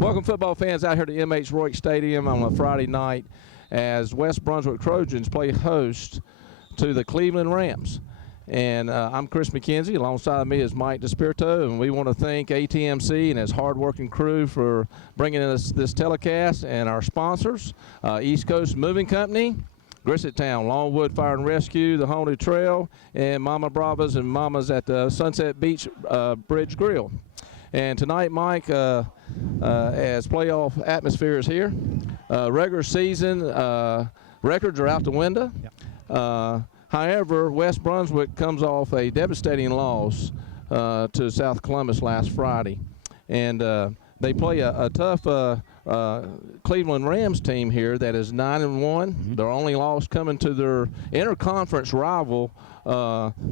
Welcome, football fans, out here to M.H. Roy Stadium on a Friday night as West Brunswick Trojans play host to the Cleveland Rams. And I'm Chris McKenzie. Alongside of me is Mike DeSpirito, and we want to thank ATMC and his hard-working crew for bringing us this telecast, and our sponsors, East Coast Moving Company, Grisset Town, Longwood Fire and Rescue, the Haunted Trail, and Mama Bravas and Mamas at the Sunset Beach Bridge Grill. And tonight, Mike, as playoff atmosphere is here, regular season records are out the window. Yep. However, West Brunswick comes off a devastating loss to South Columbus last Friday. And they play a tough Cleveland Rams team here that is 9-1. Mm-hmm. Their only loss coming to their interconference rival,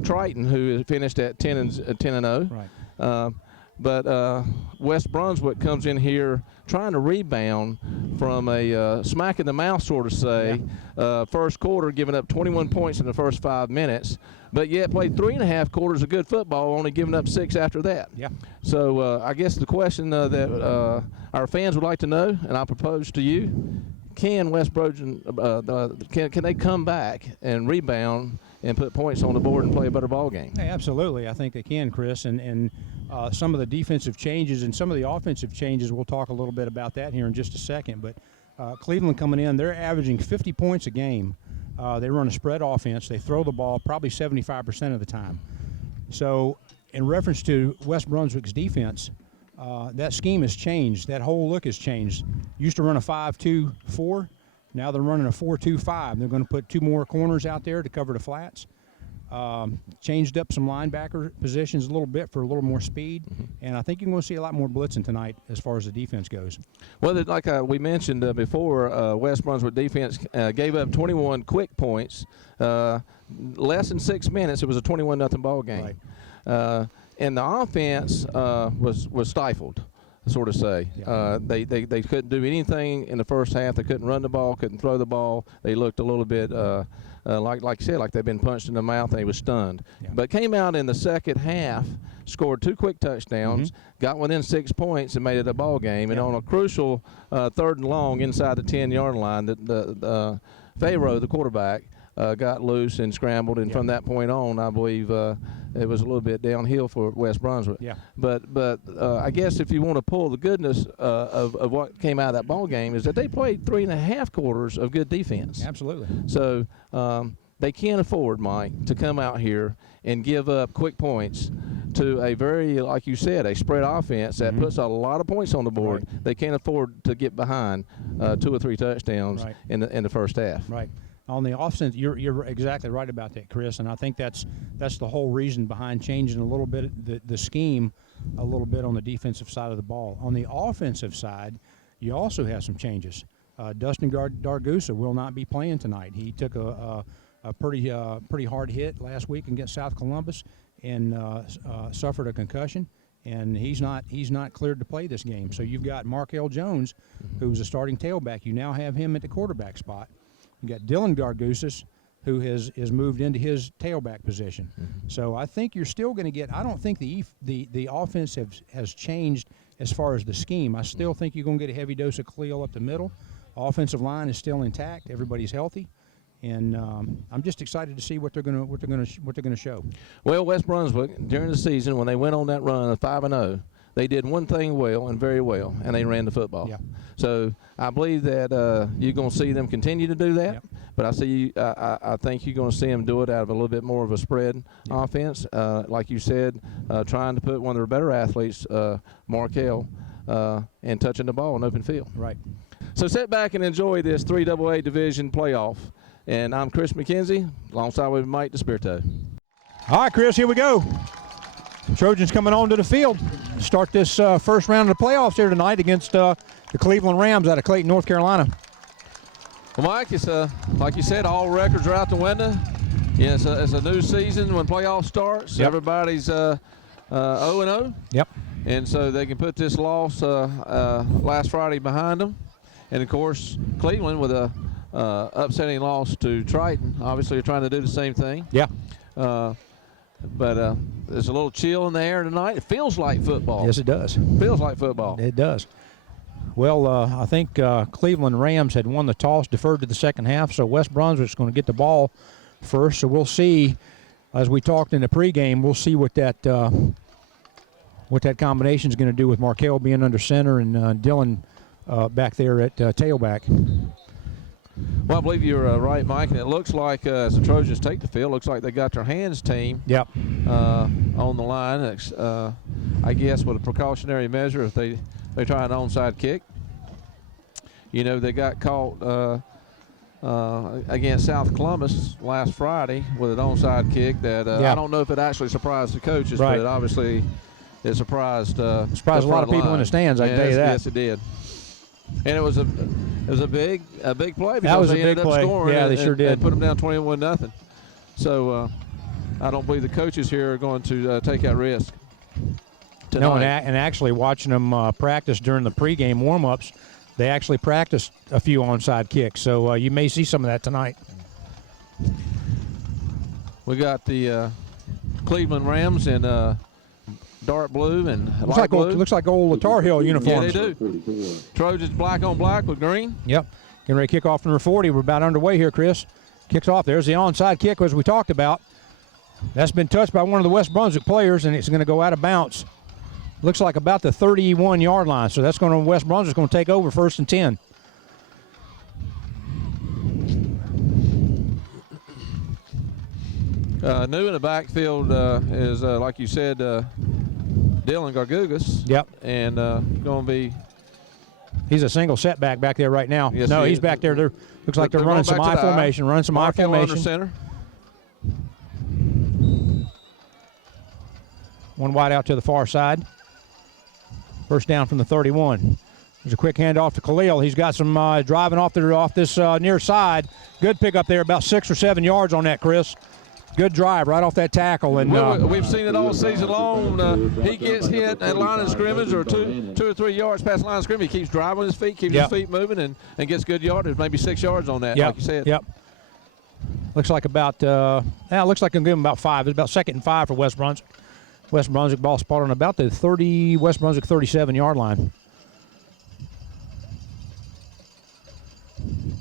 Triton, who finished at 10-0. Right. But West Brunswick comes in here trying to rebound from a smack in the mouth, sort of say. Yeah. First quarter, giving up 21 points in the first 5 minutes, but yet played 3.5 quarters of good football, only giving up 6 after that. Yeah. So I guess the question that our fans would like to know, and I propose to you, can West Brunswick, can they come back and rebound and put points on the board and play a better ball game? Hey, absolutely. I think they can, Chris. And some of the defensive changes and some of the offensive changes, we'll talk a little bit about that here in just a second. But Cleveland coming in, they're averaging 50 points a game. They run a spread offense. They throw the ball probably 75% of the time. So in reference to West Brunswick's defense, that scheme has changed. That whole look has changed. Used to run a 5-2-4. Now they're running a 4-2-5. They're going to put 2 more corners out there to cover the flats. Changed up some linebacker positions a little bit for a little more speed. Mm-hmm. And I think you're going to see a lot more blitzing tonight as far as the defense goes. Well, like we mentioned before, West Brunswick defense gave up 21 quick points. Less than 6 minutes, it was a 21-0 ball game. Right. And the offense was stifled, sort of say. Yeah. They couldn't do anything in the first half. They couldn't run the ball, couldn't throw the ball. They looked a little bit like you said, like they'd been punched in the mouth and they was stunned. Yeah. But came out in the second half, scored 2 quick touchdowns, got within 6 points and made it a ball game. And on a crucial 3rd and long inside the 10-yard line, the Pharaoh, the quarterback, got loose and scrambled, and from that point on, I believe it was a little bit downhill for West Brunswick. Yeah. But I guess if you want to pull the goodness of what came out of that ball game is that they played 3.5 quarters of good defense. Absolutely. So they can't afford, Mike, to come out here and give up quick points to a very, like you said, a spread offense that puts a lot of points on the board. Right. They can't afford to get behind 2 or 3 touchdowns in the first half. Right. On the offense, you're exactly right about that, Chris, and I think that's the whole reason behind changing a little bit the scheme a little bit on the defensive side of the ball. On the offensive side, you also have some changes. Dustin Dargusa will not be playing tonight. He took a pretty hard hit last week against South Columbus and suffered a concussion, and he's not cleared to play this game. So you've got Markel Jones, who's a starting tailback. You now have him at the quarterback spot. You got Dylan Gargousis, who has moved into his tailback position. Mm-hmm. So I think you're still going to get. I don't think the offense has changed as far as the scheme. I still think you're going to get a heavy dose of Khalil up the middle. Offensive line is still intact. Everybody's healthy, and I'm just excited to see what they're going to show. Well, West Brunswick during the season when they went on that run of 5-0. They did one thing well and very well, and they ran the football. Yeah. So I believe that you're going to see them continue to do that. Yep. But I think you're going to see them do it out of a little bit more of a spread offense. Like you said, trying to put one of their better athletes, Markel, and touching the ball in open field. Right. So sit back and enjoy this 3AA Division playoff. And I'm Chris McKenzie, alongside with Mike DeSpirito. All right, Chris, here we go. Trojans coming onto the field to start this first round of the playoffs here tonight against the Cleveland Rams out of Clayton, North Carolina. Well, Mike, it's like you said, all records are out the window. Yeah, it's a new season when playoffs starts. Yep. Everybody's 0-0. Yep. And so they can put this loss last Friday behind them. And, of course, Cleveland with a upsetting loss to Triton. Obviously, they're trying to do the same thing. Yeah. But there's a little chill in the air tonight. It feels like football. Yes, it does. Feels like football. It does. Well, I think Cleveland Rams had won the toss, deferred to the second half, so West Brunswick's going to get the ball first. So we'll see, as we talked in the pregame, we'll see what that combination is going to do with Markel being under center and Dylan back there at tailback. Well, I believe you're right, Mike, and it looks like as the Trojans take the field, looks like they got their hands team on the line. I guess with a precautionary measure if they try an onside kick. You know, they got caught against South Columbus last Friday with an onside kick that I don't know if it actually surprised the coaches, but it obviously it surprised a lot of people in the stands. I can tell you that. Yes, it did. And it was a big play because that was they a big ended up play. scoring. Yeah, they sure did. And put them down 21-0. So I don't believe the coaches here are going to take that risk tonight. No, and actually watching them practice during the pregame warm-ups, they actually practiced a few onside kicks. So you may see some of that tonight. We got the Cleveland Rams in dark blue and looks like old Tar Heel uniforms. Yeah, they do. Trojans black on black with green. Yep. Getting ready to kick off number 40. We're about underway here, Chris. Kicks off. There's the onside kick, as we talked about. That's been touched by one of the West Brunswick players, and it's going to go out of bounds. Looks like about the 31-yard line. So that's going to West Brunswick's going to take over 1st and 10. New in the backfield is, like you said, Dylan Gargugas. Yep. And going to be. He's a single setback back there right now. Yes, no, he's back there. Looks like they're running some I formation. Running some I formation. Under center. One wide out to the far side. First down from the 31. There's a quick handoff to Khalil. He's got some driving off this near side. Good pickup there, about 6 or 7 yards on that, Chris. Good drive right off that tackle. And we've seen it all season long. He gets hit at line of scrimmage or 2 or 3 yards past line of scrimmage. He keeps driving his feet, keeps his feet moving, and gets good yardage, maybe 6 yards on that, like you said. Yep. Looks like about looks like I'm giving him about 5. It's about 2nd and 5 for West Brunswick. West Brunswick ball spotted on about the West Brunswick 37-yard line.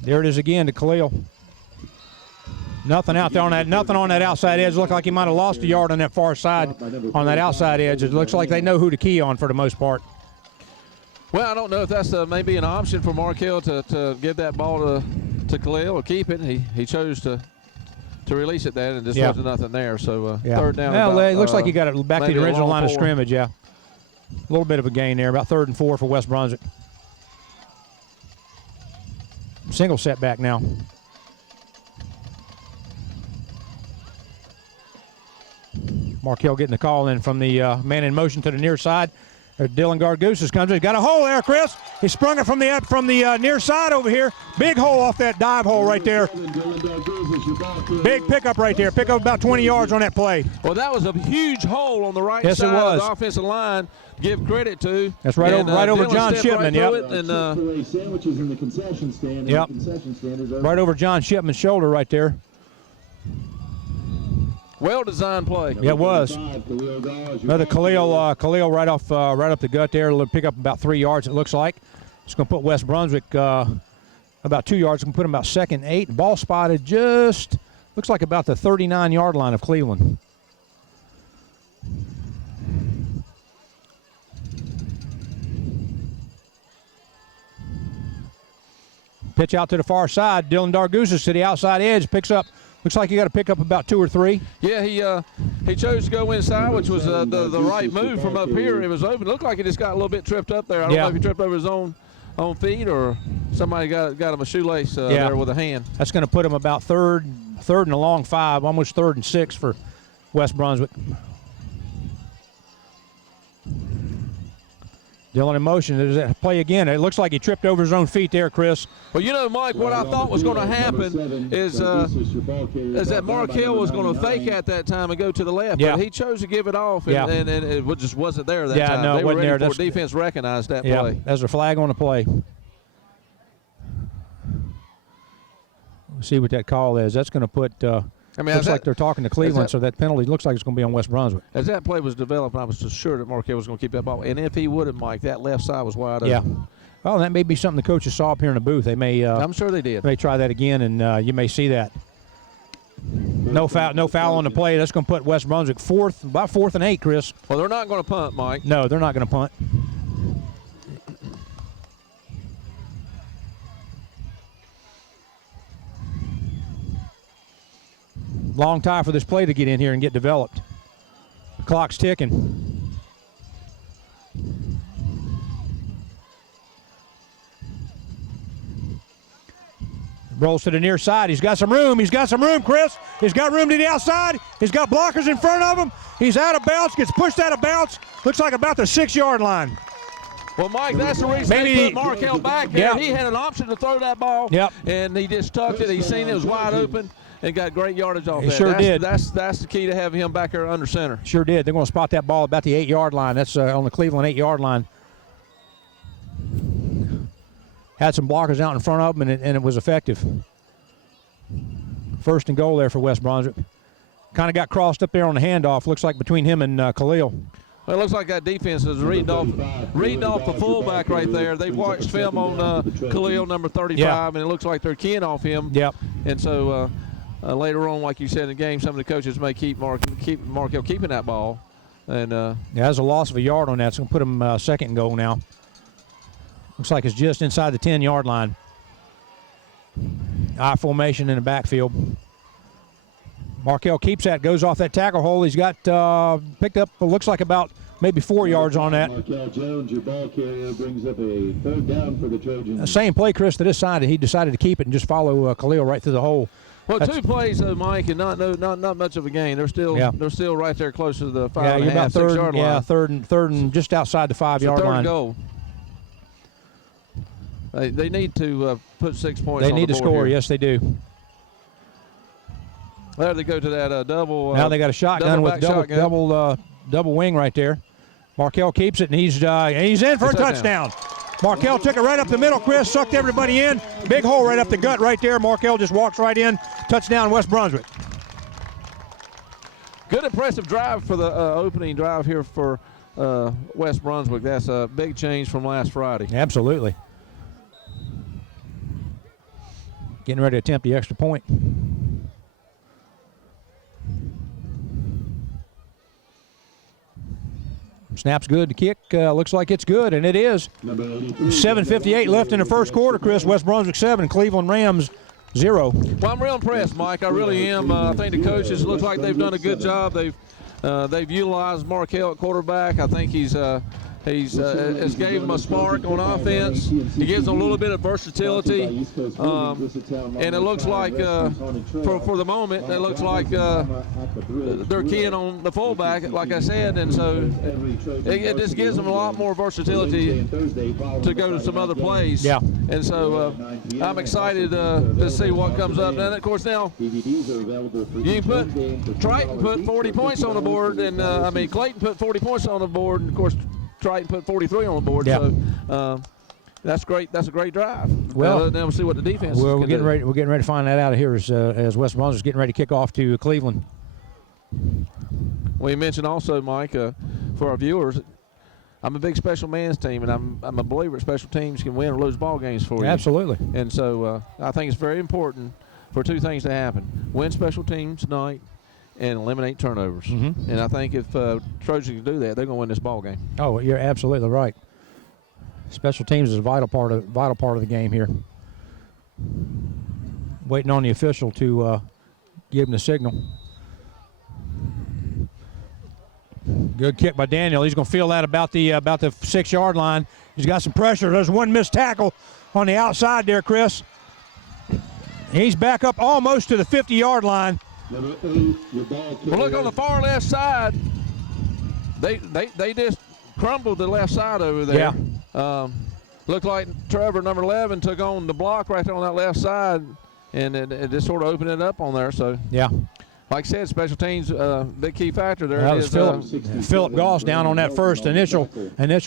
There it is again to Khalil. Nothing out there on that. Nothing on that outside edge. Looked like he might have lost a yard on that far side on that outside edge. It looks like they know who to key on for the most part. Well, I don't know if that's maybe an option for Markel to give that ball to Khalil or keep it. He chose to release it there, and just wasn't nothing there. So 3rd down. Well, it looks like he got it back to the original line of scrimmage. Yeah, a little bit of a gain there. About 3rd and 4 for West Brunswick. Single setback now. Markel getting the call in from the man in motion to the near side. Dylan Gargusis comes in. He's got a hole there, Chris. He sprung it from the near side over here. Big hole off that dive hole right there. Big pickup right there. Pick up about 20 yards on that play. Well, that was a huge hole on the right side of the offensive line. Give credit to. That's right over John Shipman. Right over John Shipman's shoulder right there. Well-designed play. Yeah, it was. Another Khalil right up the gut there. It'll pick up about 3 yards, it looks like. It's going to put West Brunswick about 2 yards. It's going to put them about 2nd and 8. Ball spotted just, looks like about the 39-yard line of Cleveland. Pitch out to the far side. Dylan Dargusis to the outside edge. Picks up. Looks like you got to pick up about 2 or 3. Yeah, he chose to go inside, which was the right move from up here. It was open. It looked like he just got a little bit tripped up there. I don't know if he tripped over his own feet or somebody got him a shoelace there with a hand. That's going to put him about third and a long 5, almost 3rd and 6 for West Brunswick. Dylan in motion. There's that play again. It looks like he tripped over his own feet there, Chris. Well, you know, Mike, what I thought was going to happen is that Markel was going to fake at that time and go to the left. But he chose to give it off, and it just wasn't there that time. No, they it were wasn't ready there. for defense recognized that play. There's a flag on the play. We'll see what that call is. That's going to put looks like they're talking to Cleveland, so that penalty looks like it's going to be on West Brunswick. As that play was developing, I was just sure that Markel was going to keep that ball. And if he would have, Mike, that left side was wide open. Well, that may be something the coaches saw up here in the booth. They may. I'm sure they did. May try that again, and you may see that. No foul on the play. That's going to put West Brunswick about 4th and 8, Chris. Well, they're not going to punt, Mike. No, they're not going to punt. Long time for this play to get in here and get developed. The clock's ticking. Rolls to the near side. He's got some room. He's got some room, Chris. He's got room to the outside. He's got blockers in front of him. He's out of bounds. Gets pushed out of bounds. Looks like about the 6-yard line. Well, Mike, that's the reason they put Markel back there. Yep. He had an option to throw that ball, and he just tucked it. He seen it was wide open and got great yardage off that. Sure did. That's the key to having him back there under center. Sure did. They're going to spot that ball about the 8-yard line. That's on the Cleveland 8-yard line. Had some blockers out in front of him, and it was effective. 1st and goal there for West Brunswick. Kind of got crossed up there on the handoff. Looks like between him and Khalil. Well, it looks like that defense is reading off the fullback right there. They've watched film on Khalil, number 35, and it looks like they're keying off him. Yep. And so later on, like you said in the game, some of the coaches may keep Markel keeping that ball. And that's a loss of a yard on that. It's going to put him 2nd and goal now. Looks like it's just inside the 10-yard line. I formation in the backfield. Markel keeps that, goes off that tackle hole. He's got picked up, looks like about maybe 4 yards on that. Markel Jones, your ball carrier, brings up a 3rd down for the Trojans. Same play, Chris, to this side. He decided to keep it and just follow Khalil right through the hole. Well, 2 plays though, Mike, and not much of a gain. They're still right there close to the 5.5, 6-yard line. Yeah, third and just outside the 5-yard line. 3rd goal. They need to put 6 points. They need to score. Here. Yes, they do. There they go to that double. Now they got a shotgun with double wing right there. Markel keeps it, and he's in for a touchdown. Markel took it right up the middle, Chris, sucked everybody in. Big hole right up the gut right there. Markel just walks right in. Touchdown, West Brunswick. Good, impressive drive for the opening drive here for West Brunswick. That's a big change from last Friday. Absolutely. Getting ready to attempt the extra point. Snap's good to kick. Looks like it's good, and it is. 7:58 left in the first quarter, Chris. West Brunswick 7, Cleveland Rams 0. Well, I'm real impressed, Mike. I really am. I think the coaches look like they've done a good job. They've utilized Markel at quarterback. I think he's gave him a spark on offense. He gives them a little bit of versatility, and it looks like for the moment it looks like they're keying on the fullback, like I said, and so it just gives them a lot more versatility to go to some other plays. Yeah. And so I'm excited to see what comes up. And of course now you can put Triton put 40 points on the board, and Clayton put 40 points on the board, and of course Triton put 43 on the board. Yeah. So that's great. That's a great drive. Well, then we'll see what the defense. We're getting ready. We're getting ready to find that out here as West Brunswick's getting ready to kick off to Cleveland. We mentioned also, Mike, for our viewers, I'm a big special man's team, and I'm a believer special teams can win or lose ball games for you. Absolutely. And so I think it's very important for 2 things to happen: win special teams tonight and eliminate turnovers. Mm-hmm. And I think if Trojans can do that, they're going to win this ball game. Oh, you're absolutely right. Special teams is a vital part of the game here. Waiting on the official to give him the signal. Good kick by Daniel. He's going to feel that about the 6-yard line. He's got some pressure. There's one missed tackle on the outside there, Chris. He's back up almost to the 50-yard line. Well, look on the far left side. They just crumbled the left side over there. Yeah. Looked like Trevor, number 11, took on the block right there on that left side, and it just sort of opened it up on there. So yeah, like I said, special teams, big key factor there. That was Philip Goss down on that first initial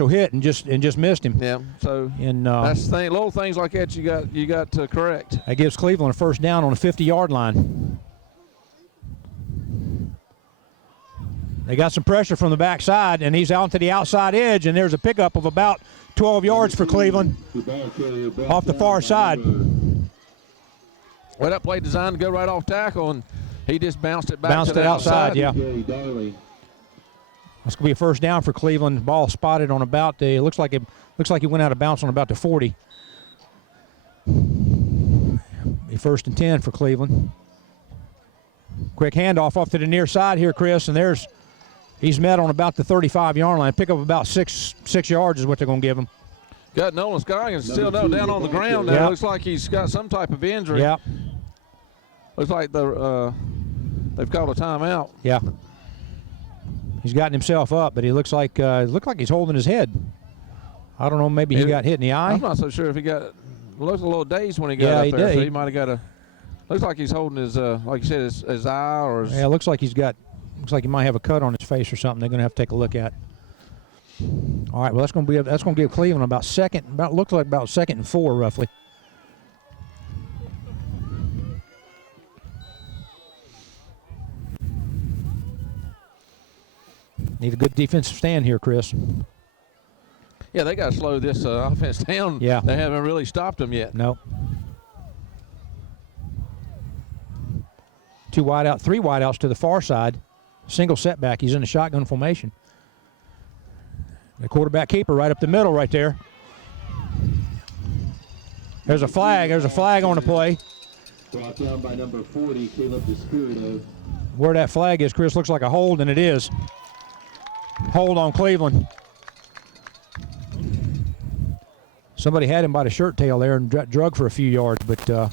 hit and just missed him. Yeah. So that's the thing. Little things like that you got to correct. That gives Cleveland a first down on the 50-yard line. They got some pressure from the backside, and he's out to the outside edge, and there's a pickup of about 12 yards for Cleveland off the far side. Well, that play designed to go right off tackle, and he just bounced it back Bounced to the it outside, yeah. That's going to be a first down for Cleveland. Ball spotted on about the. Looks like he went out of bounds on about the 40. Be first and 10 for Cleveland. Quick handoff off to the near side here, Chris, and he's met on about the 35-yard line. Pick up about six yards is what they're going to give him. Got Nolan Scoggins still down on the ground there. Yep. Looks like he's got some type of injury. Yeah. Looks like they've called a timeout. Yeah. He's gotten himself up, but he looks like he's holding his head. I don't know, maybe he got hit in the eye. I'm not so sure if he got looked a little dazed when he got up he there. did. So he might have got looks like he's holding his like you said his eye or his, yeah, looks like he might have a cut on his face or something. They're going to have to take a look at. All right, well that's going to give Cleveland looks like about 2nd and 4 roughly. Need a good defensive stand here, Chris. Yeah, they got to slow this offense down. Yeah. They haven't really stopped them yet. No. 2 wide out, 3 wide outs to the far side. Single setback. He's in a shotgun formation. The quarterback keeper right up the middle right there. There's a flag. There's a flag on the play. Brought down by number 40, Caleb Despirito. Where that flag is, Chris, looks like a hold, and it is. Hold on Cleveland. Somebody had him by the shirt tail there and drug for a few yards, but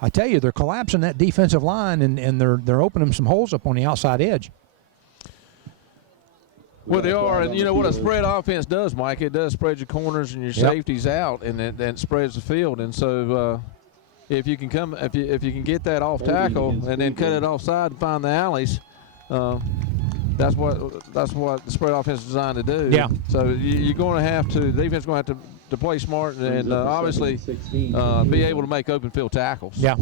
I tell you, they're collapsing that defensive line, and they're opening some holes up on the outside edge. Well, they are, and you know what a spread offense does, Mike? It does spread your corners and your safeties out, and it spreads the field. And so, if you can if you can get that off tackle and then cut it offside and find the alleys, that's what the spread offense is designed to do. Yeah. So you're going to have to. The defense is going to have to play smart and obviously be able to make open field tackles. Yeah.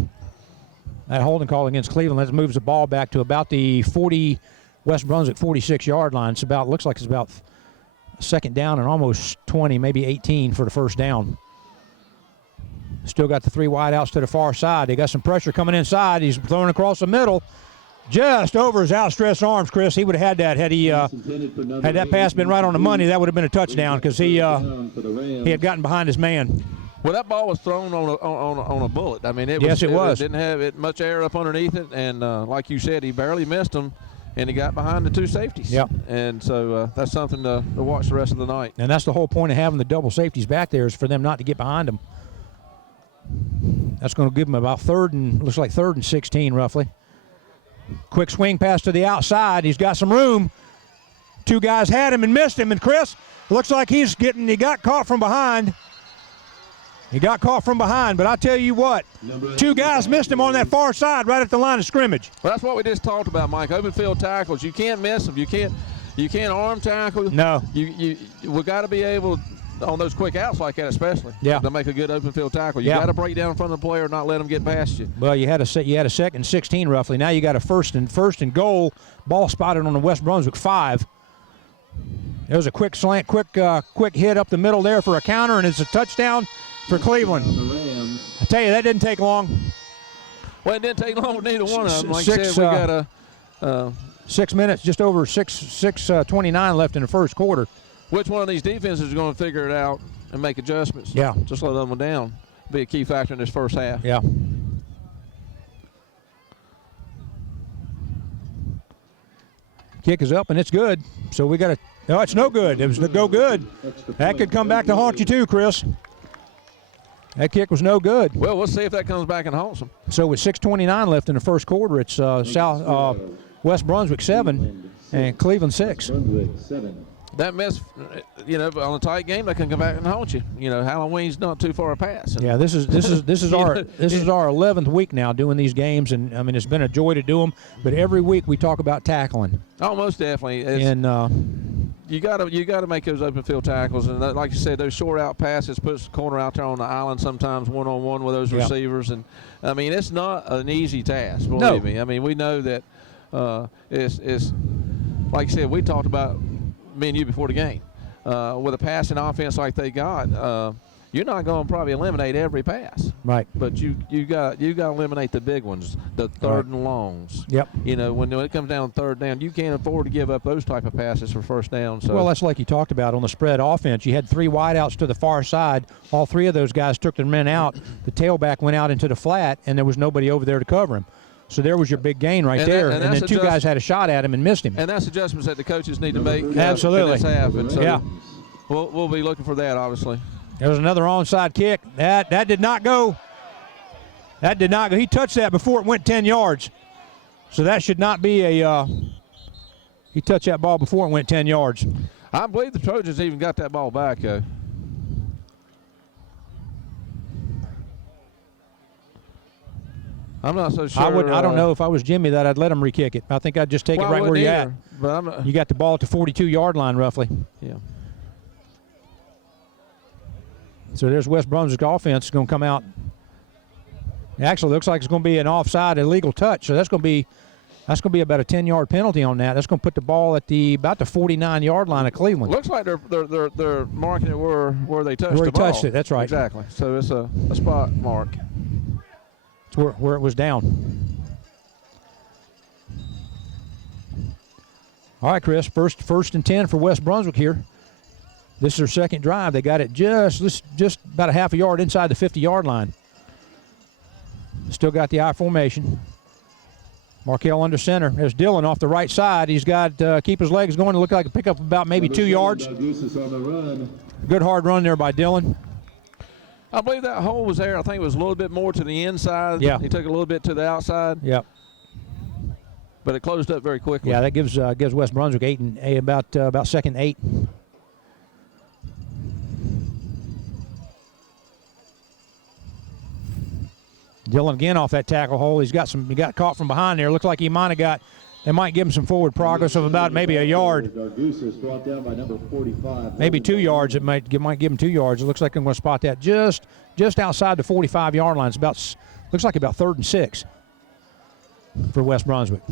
That holding call against Cleveland, that moves the ball back to about the 40. West Brunswick 46-yard line. Looks like it's about 2nd down and almost 20, maybe 18 for the first down. Still got the 3 wide outs to the far side. They got some pressure coming inside. He's throwing across the middle, just over his outstretched arms. Chris, he would have had that had that pass been right on the money. That would have been a touchdown because he had gotten behind his man. Well, that ball was thrown on a bullet. I mean, it was. It didn't have much air up underneath it, and like you said, he barely missed him. And he got behind the 2 safeties. Yep. And so that's something to watch the rest of the night. And that's the whole point of having the double safeties back there is for them not to get behind them. That's going to give them about 3rd and 16 roughly. Quick swing pass to the outside. He's got some room. 2 guys had him and missed him. And Chris, looks like he got caught from behind. He got caught from behind, but I tell you what, 2 guys missed him on that far side right at the line of scrimmage. Well, that's what we just talked about, Mike. Open field tackles, you can't miss them. You can't arm tackle. No. We got to be able on those quick outs like that, especially. Yeah. To make a good open field tackle, you got to break down in front of the player, and not let them get past you. Well, you had a 2nd and 16 roughly. Now you got a first and goal. Ball spotted on the West Brunswick 5. There was a quick slant, quick hit up the middle there for a counter, and it's a touchdown for Cleveland. I tell you, that didn't take long. Well, it didn't take long with neither one of them. Like Six, I said, we got 6 minutes, just over 6:29 left in the first quarter. Which one of these defenses is going to figure it out and make adjustments? Yeah. Just slow them down. Be a key factor in this first half. Yeah. Kick is up, and it's good. So we got to – no, it's no good. It was no good. That could come back to haunt you too, Chris. That kick was no good. Well, we'll see if that comes back and haunts them. So with 6:29 left in the first quarter, it's West Brunswick 7 and Cleveland 6. That miss, on a tight game, they can come back and haunt you. Halloween's not too far a pass. Yeah, this is our 11th week now doing these games, and I mean it's been a joy to do them. But every week we talk about tackling. Oh, most definitely. And you got to make those open field tackles, and like you said, those short out passes puts the corner out there on the island sometimes 1-on-1 with those receivers, and I mean it's not an easy task. Believe me. I mean we know that it's like you said, we talked about me and you before the game. with a passing offense like they got, you're not going to probably eliminate every pass. Right. But you got to eliminate the big ones, the third and longs. Yep. You know, when it comes down to third down, you can't afford to give up those type of passes for first down. So. Well, that's like you talked about on the spread offense. You had 3 wideouts to the far side. All 3 of those guys took their men out. The tailback went out into the flat, and there was nobody over there to cover him. So there was your big gain right there. And then 2 guys had a shot at him and missed him. And that's adjustments that the coaches need to make. Absolutely. In this half. And so yeah. We'll be looking for that, obviously. There was another onside kick. That did not go. That did not go. He touched that before it went 10 yards. So that should not be a he touched that ball before it went 10 yards. I believe the Trojans even got that ball back, though. I'm not so sure. I don't know if I was Jimmy that I'd let him re-kick it. I think I'd just take it right where you're at. But you got the ball at the 42-yard line, roughly. Yeah. So there's West Brunswick offense going to come out. It actually looks like it's going to be an offside illegal touch. So that's going to be about a 10-yard penalty on that. That's going to put the ball at about the 49-yard line of Cleveland. Looks like they're marking it where they touched the ball. Where he touched it. That's right. Exactly. So it's a spot mark. It's where it was down. All right, Chris. First and 10 for West Brunswick here. This is their second drive. They got it just about a half a yard inside the 50-yard line. Still got the I formation. Markell under center. There's Dillon off the right side. He's got keep his legs going to look like a pickup about maybe 2 yards. Good hard run there by Dillon. I believe that hole was there. I think it was a little bit more to the inside. Yeah. He took a little bit to the outside. Yep. But it closed up very quickly. Yeah, that gives West Brunswick about second 8. Dillon again off that tackle hole. He got caught from behind there. Looks like they might give him some forward progress of about maybe a yard. Maybe 2 yards. It might give him 2 yards. It looks like I'm going to spot that just outside the 45-yard line. Looks like about 3rd and 6 for West Brunswick.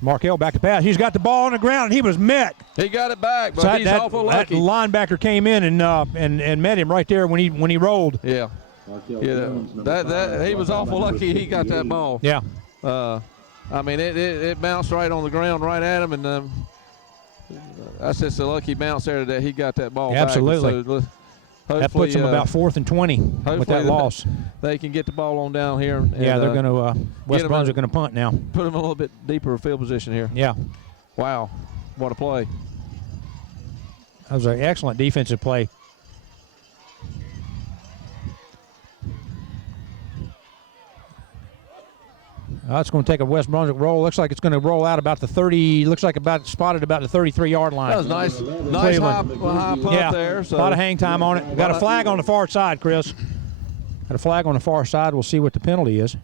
Markell back to pass. He's got the ball on the ground, and he was met. He got it back, but he's awful lucky. That linebacker came in and met him right there when he rolled. Yeah. That he was awful lucky he got that ball. Yeah. I mean, it bounced right on the ground right at him, and that's just a lucky bounce there that he got that ball Absolutely. back. So that puts him about 4th and 20 with that loss. They can get the ball on down here. And, they're going to West Brunswick going to punt now. Put them a little bit deeper field position here. Yeah. Wow, what a play! That was an excellent defensive play. It's going to take a West Brunswick roll. Looks like it's going to roll out about the 30. Looks like spotted about the 33-yard line. That was nice high punt there. So. A lot of hang time on it. Got a flag on the far side, Chris. Got a flag on the far side. We'll see what the penalty is.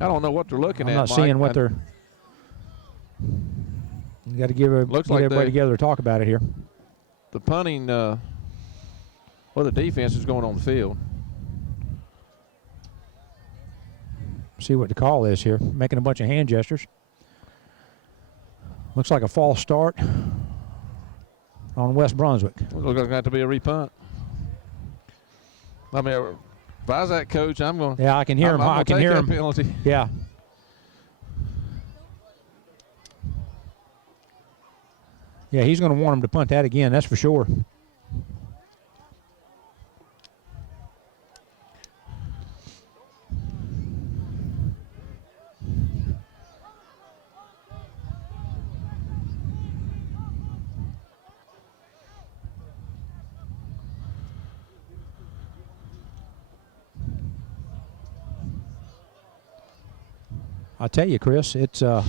I don't know what they're looking at. I'm not seeing what they're. You got to get everybody together to talk about it here. The punting. The defense is going on the field. See what the call is here. Making a bunch of hand gestures. Looks like a false start on West Brunswick. Looks like it's going to have to be a repunt. I mean, if I was that coach, I'm going to. Yeah, I can hear him. I can hear him. Penalty. Yeah. Yeah, he's going to want him to punt that again. That's for sure. I'll tell you, Chris, it's that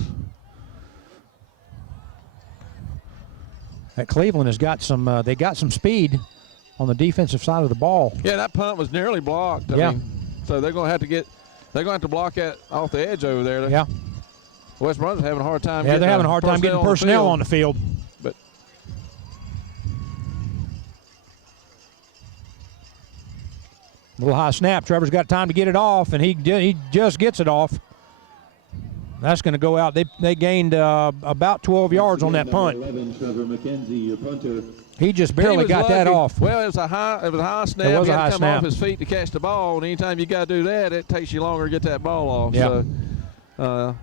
Cleveland has got some. They got some speed on the defensive side of the ball. Yeah, that punt was nearly blocked. I mean, so they're going to have to get. They're going to have to block that off the edge over there. Yeah. West Brunswick having a hard time. Yeah, they're having a hard time getting personnel on the field. But Little high snap. Trevor's got time to get it off, and he just gets it off. That's going to go out. They gained about 12 yards on that punt. 11, Trevor McKenzie, your punter. He just barely got that off. Well, it was a high snap. It was he a had high to come snap. off his feet to catch the ball, and anytime you got to do that, it takes you longer to get that ball off. Yeah. So,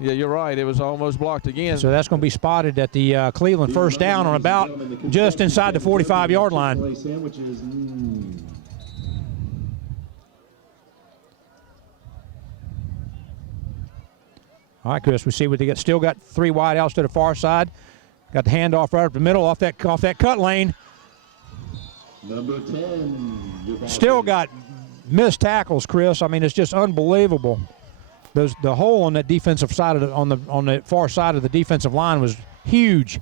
yeah, you're right. It was almost blocked again. So that's going to be spotted at the Cleveland first down on about just inside the 45-yard line. Sandwiches. All right, Chris, we see what they got. Still got 3 wide outs to the far side. Got the handoff right up the middle off that cut lane. Number 10. Still got missed tackles, Chris. I mean, it's just unbelievable. The hole on that defensive side of on the far side of the defensive line was huge.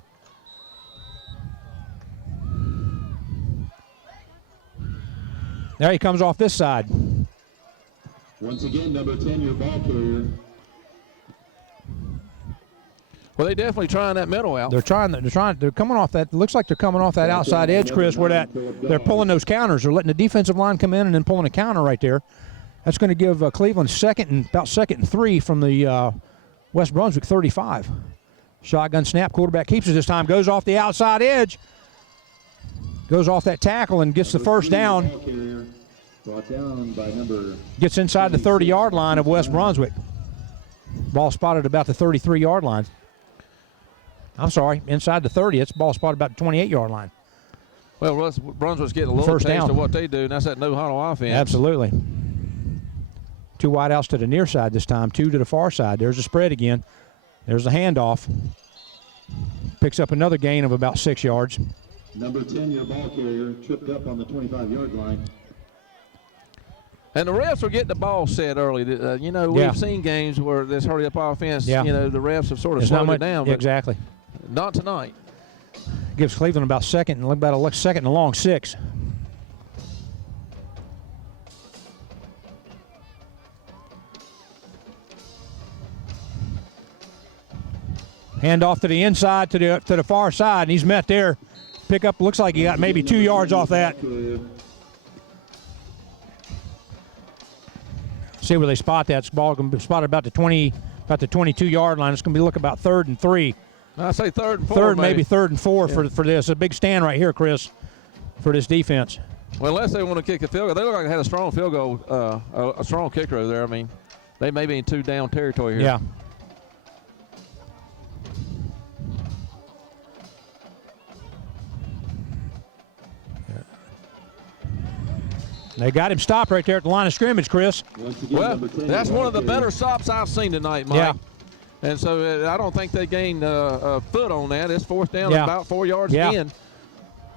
There he comes off this side. Once again, number 10, your ball carrier. Well, they definitely trying that middle out. They're coming off that. Looks like they're coming off that outside edge, Chris, where they're pulling those counters. They're letting the defensive line come in and then pulling a counter right there. That's going to give Cleveland about second and 3 from the West Brunswick 35. Shotgun snap. Quarterback keeps it this time. Goes off the outside edge. Goes off that tackle and gets the first down. Brought down by number. Gets inside the 30-yard line of West Brunswick. Ball spotted about the 33-yard line. I'm sorry, inside the 30. It's ball spotted about the 28-yard line. Well, Brunswick's getting a little First taste down. of what they do, and that's that no-huddle offense. Absolutely. 2 wide outs to the near side this time, 2 to the far side. There's a spread again. There's the handoff. Picks up another gain of about 6 yards. Number 10, your ball carrier, tripped up on the 25-yard line. And the refs are getting the ball set early. We've seen games where this hurry-up offense, the refs have sort of slowed it down. But exactly. Not tonight. Gives Cleveland about second and a long 6. Hand off to the inside to the far side, and he's met there. Pickup looks like he got maybe 2 yards off that. See where they spot that. This ball going to be spotted about the 22-yard line. It's going to be look about 3rd and 3. I say 3rd and 4. Maybe 3rd and 4 for this. A big stand right here, Chris, for this defense. Well, unless they want to kick a field goal. They look like they had a strong field goal, a strong kicker over there. I mean, they may be in 2 down territory here. Yeah. They got him stopped right there at the line of scrimmage, Chris. Well, that's one of the better stops I've seen tonight, Mike. Yeah. And so I don't think they gained a foot on that. It's 4th down about 4 yards again.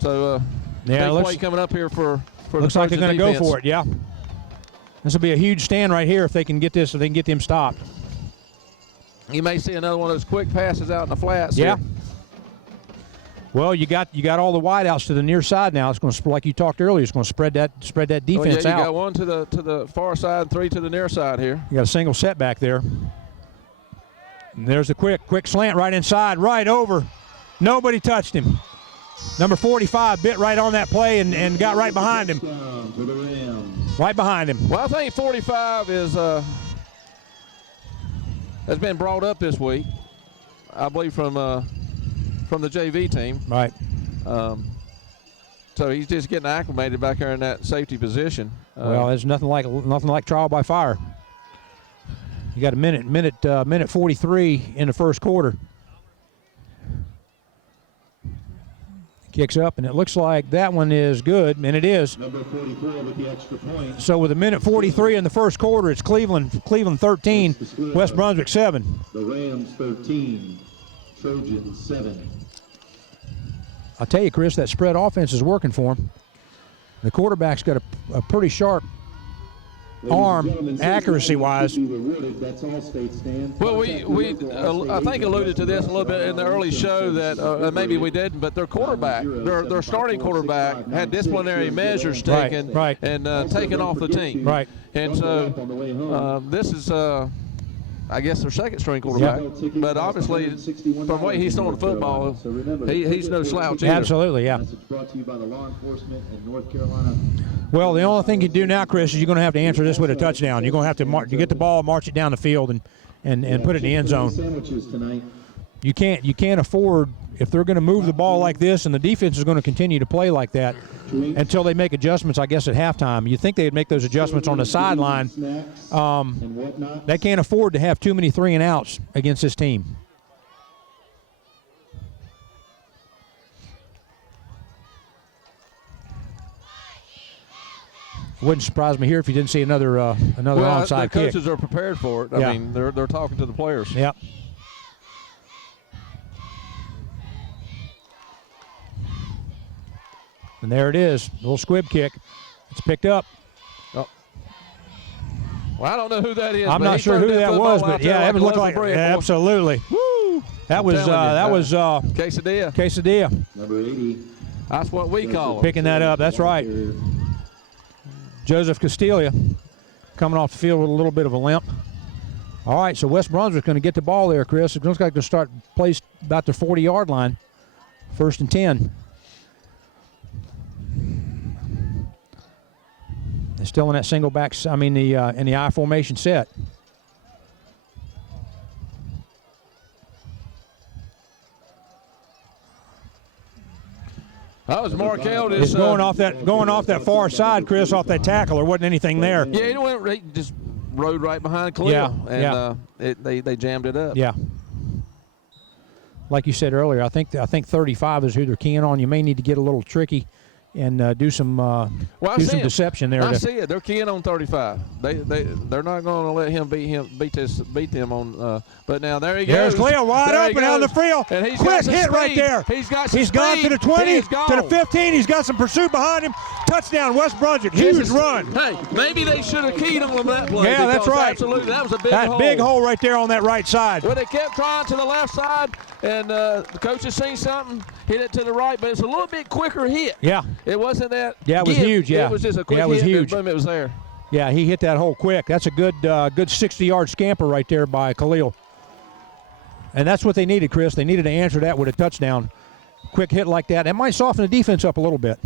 So big play coming up here for looks the like they're going to defense. go for it, yeah. This will be a huge stand right here if they can get this, if they can get them stopped. You may see another one of those quick passes out in the flats. Yeah. Here. Well, you got all the wideouts to the near side now. It's going to, like you talked earlier, it's going to spread that defense out. out. You got 1 to the far side, 3 to the near side here. You got a single setback there. And there's the quick slant right inside, right over. Nobody touched him. Number 45 bit right on that play and got right behind him. Right behind him. Well, I think 45 has been brought up this week, I believe, from the JV team. Right. So he's just getting acclimated back there in that safety position. Well, there's nothing like trial by fire. You got a minute 43 in the first quarter. Kicks up, and it looks like that one is good, and it is. Number 44 with the extra point. So with a minute 43 in the first quarter, it's Cleveland 13, West Brunswick 7. The Rams 13, Trojans 7. I'll tell you, Chris, that spread offense is working for him. The quarterback's got a pretty sharp arm, accuracy-wise. Well, we I think alluded to this a little bit in the early show that maybe we didn't, but their quarterback, their starting quarterback, had disciplinary measures taken taken off the team. Right. And so this is I guess, their second-string quarterback. Yep. But obviously, from the way he's throwing the football, he's no slouch either. Absolutely, yeah. Message brought to you by the law enforcement in North Carolina. Well, the only thing you do now, Chris, is you're going to have to answer this with a touchdown. You're going to have to you get the ball, march it down the field, and put it in the end zone. Sandwiches tonight. You can't afford, if they're going to move the ball like this, and the defense is going to continue to play like that until they make adjustments, I guess, at halftime. You think they'd make those adjustments on the sideline. They can't afford to have too many 3-and-outs against this team. Wouldn't surprise me here if you didn't see another onside the kick. coaches are prepared for it. I mean, they're talking to the players. Yep. And there it is, a little squib kick. It's picked up. Oh. Well, I don't know who that is. I'm not sure who that was, but yeah, it looked like absolutely. Woo! That was Quesadilla. Quesadilla. Number 80. That's what we call it. Picking that up. That's right. Joseph Castilla coming off the field with a little bit of a limp. All right, so West Brunswick's going to get the ball there, Chris. It looks like they'll start place about the 40-yard line. 1st and 10. They're still in that single back, in the I formation set. That was Markel. It's going off that far side, Chris, off that tackle. There wasn't anything there. Yeah, he just rode right behind Khalil, they jammed it up. Yeah. Like you said earlier, I think 35 is who they're keying on. You may need to get a little tricky and do some deception there. I see it. They're keying on 35. They're not going to let him beat them on. But now there he goes. There's Khalil wide open down the field. And he's quick got some hit speed. right there. He's got some He's speed. gone to the 20, to the 15. He's got some pursuit behind him. Touchdown, West Brunswick. Huge run. Hey, maybe they should have keyed on that play. Yeah, that's right. Absolutely, that was a big hole. That big hole right there on that right side. Well, they kept trying to the left side, and the coach has seen something, hit it to the right, but it's a little bit quicker hit. Yeah. It wasn't that. Yeah, it was huge. Yeah. It was just a quick it was hit, huge. And boom, it was there. Yeah, he hit that hole quick. That's a good 60-yard scamper right there by Khalil. And that's what they needed, Chris. They needed to answer that with a touchdown. Quick hit like that. That might soften the defense up a little bit.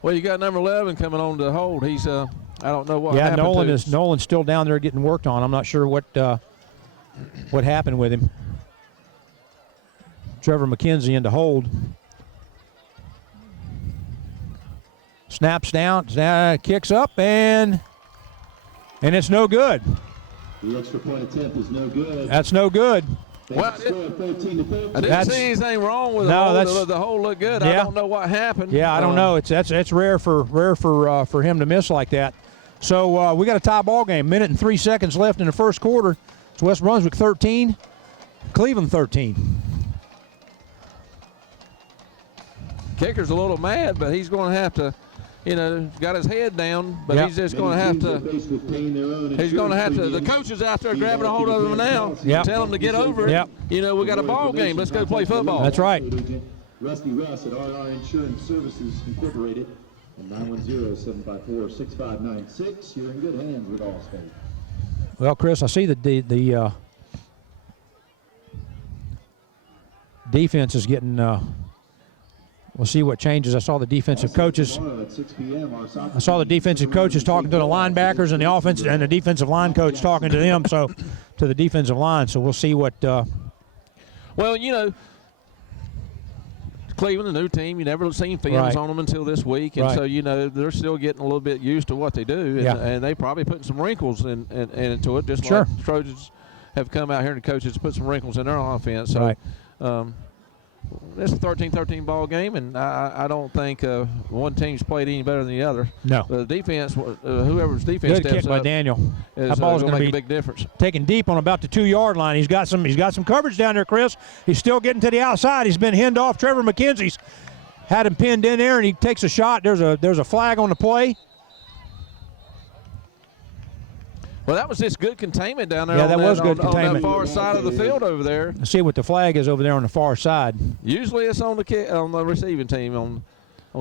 Well, you got number 11 coming on to hold. He's I don't know what happened. Yeah, Nolan's still down there getting worked on. I'm not sure what happened with him. Trevor McKenzie into hold. Snaps down, kicks up, and it's no good. The extra point attempt is no good. That's no good. Well, I didn't see anything wrong with the hole looked good. Yeah. I don't know what happened. Yeah, I don't know. It's rare for him to miss like that. So we got a tie ball game. 1 minute and 3 seconds left in the first quarter. It's West Brunswick 13, Cleveland 13. Kicker's a little mad, but he's going to have to, got his head down, but he's just going to have to. He's going to have to. The coach is out there grabbing a hold of him now. Tell him to get over it. Yep. We got a ball game. Let's go play football. That's right. Rusty Russ at RR Insurance Services Incorporated. 910-754-6596. You're in good hands with Allstate. Well, Chris, I see that the defense is getting. We'll see what changes. I saw the defensive coaches. I saw the defensive coaches talking to the linebackers and the offense and the defensive line coach talking to them. So, to the defensive line. So we'll see what. Well, Cleveland, a new team. You never seen films on them until this week, and so they're still getting a little bit used to what they do, and they probably putting some wrinkles into it, just like the Trojans have come out here and the coaches put some wrinkles in their offense. So, it's a 13-13 ball game, and I don't think one team's played any better than the other. No. The defense, whoever's defense good steps kick by up, Daniel. Is that ball's going to be make a big difference. Taken deep on about the 2-yard line. He's got some coverage down there, Chris. He's still getting to the outside. He's been henned off. Trevor McKenzie's had him pinned in there, and he takes a shot. There's a flag on the play. Well, that was just good containment down there. Yeah, that was good On containment. that far side of the field over there. Let's see what the flag is over there on the far side. Usually it's on the receiving team on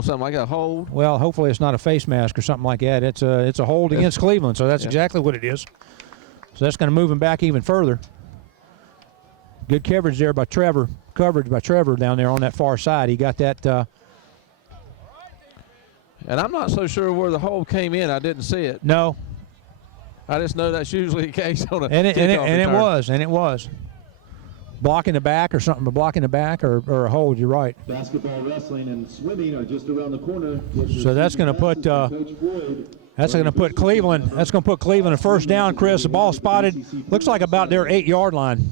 something like a hold. Well, hopefully it's not a face mask or something like that. It's a hold against Cleveland, so that's exactly what it is. So that's going to move him back even further. Good coverage there by Trevor. Coverage by Trevor down there on that far side. He got that. And I'm not so sure where the hole came in. I didn't see it. No. I just know that's usually the case on a And it return. was. Blocking the back or something, blocking the back or a hold, you're right. Basketball, wrestling, and swimming are just around the corner. So that's going to put Cleveland. That's going to put Cleveland a first down. Chris, the ball spotted. Looks like about their 8-yard line.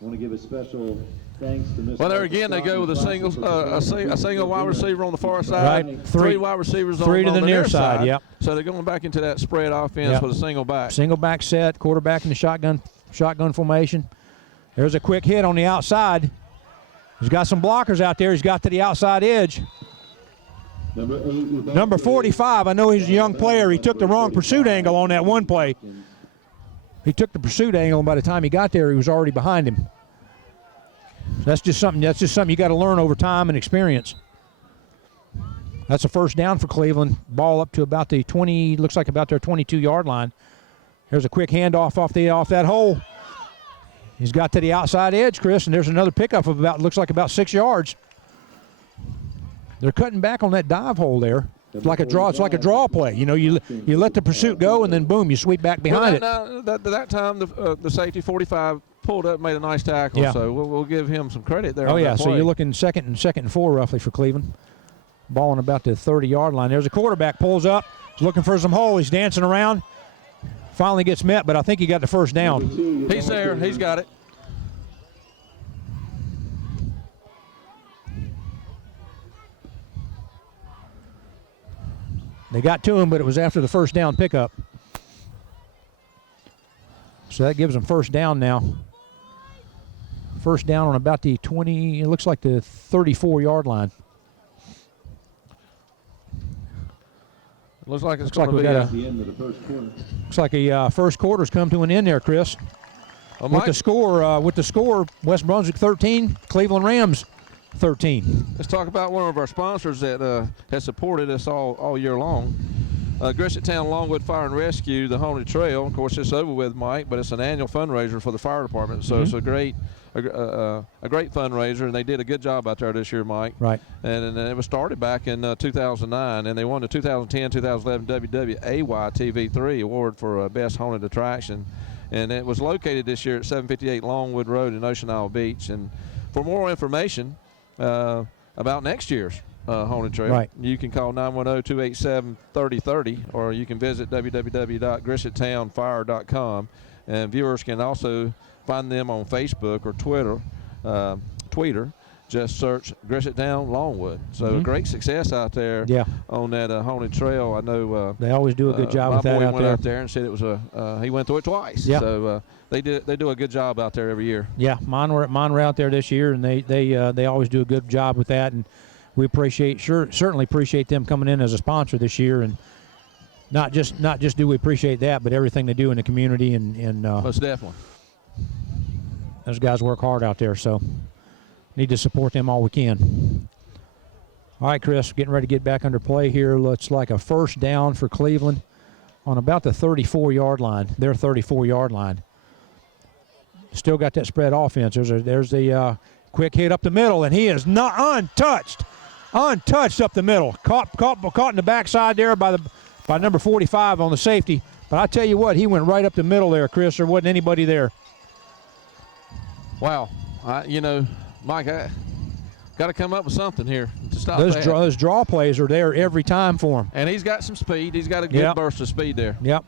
I want to give a special thanks to Mr. Well, there again, they go with a single wide receiver on the far side. Right. Three wide receivers three on to the near side. Yep. So they're going back into that spread offense with a single back. Single back set, quarterback in the shotgun formation. There's a quick hit on the outside. He's got some blockers out there. He's got to the outside edge. Number 45, I know he's a young player. He took the wrong pursuit angle on that one play. He took the pursuit angle, and by the time he got there, he was already behind him. That's just something you got to learn over time and experience. That's a first down for Cleveland. Ball up to about the 20, looks like about their 22-yard line. There's a quick handoff off that hole. He's got to the outside edge, Chris, and there's another pickup of looks like about 6 yards. They're cutting back on that dive hole there. It's like a draw play. You know, you let the pursuit go, and then boom, you sweep back behind it. That time the safety 45 pulled up, made a nice tackle. Yeah. So we'll give him some credit there. Oh on yeah. that So play. you're looking second and 4 roughly for Cleveland. Ball on about the 30-yard line. There's a quarterback pulls up. He's looking for some hole. He's dancing around. Finally gets met, but I think he got the first down. He's there. He's got it. They got to him, but it was after the first down pickup. So that gives them first down now. First down on about the 20, it looks like the 34-yard line. Looks like it's Looks going like to be the end of the first quarter. Looks like a first quarter's come to an end there, Chris. With the score, West Brunswick 13, Cleveland Rams 13. Let's talk about one of our sponsors that has supported us all year long. Gresham Town Longwood Fire and Rescue, the Haunted Trail. Of course, it's over with, Mike, but it's an annual fundraiser for the fire department. So it's a great fundraiser, and they did a good job out there this year, Mike. Right. And it was started back in 2009, and they won the 2010-2011 WWAY TV3 award for Best Haunted Attraction. And it was located this year at 758 Longwood Road in Ocean Isle Beach. And for more information about next year's Haunted Trail, right, you can call 910-287-3030, or you can visit www.grishetownfire.com. And viewers can also find them on Facebook or Twitter. Just search Gresham Town Longwood. So a great success out there on that Haunted Trail. I know they always do a good job with that out there. My boy went out there and said it was he went through it twice. Yeah. So they do a good job out there every year. Yeah, mine were out there this year, and they always do a good job with that, and we certainly appreciate them coming in as a sponsor this year, and not just do we appreciate that, but everything they do in the community, and most definitely. Those guys work hard out there, so need to support them all we can. All right, Chris, getting ready to get back under play here. Looks like a first down for Cleveland on about the 34-yard line, their 34-yard line. Still got that spread offense. There's the quick hit up the middle, and he is not untouched up the middle. Caught in the backside there by number 45 on the safety. But I tell you what, he went right up the middle there, Chris. There wasn't anybody there. Wow, Mike, I got to come up with something here to stop those draw plays are there every time for him. And he's got some speed. He's got a good burst of speed there. Yep.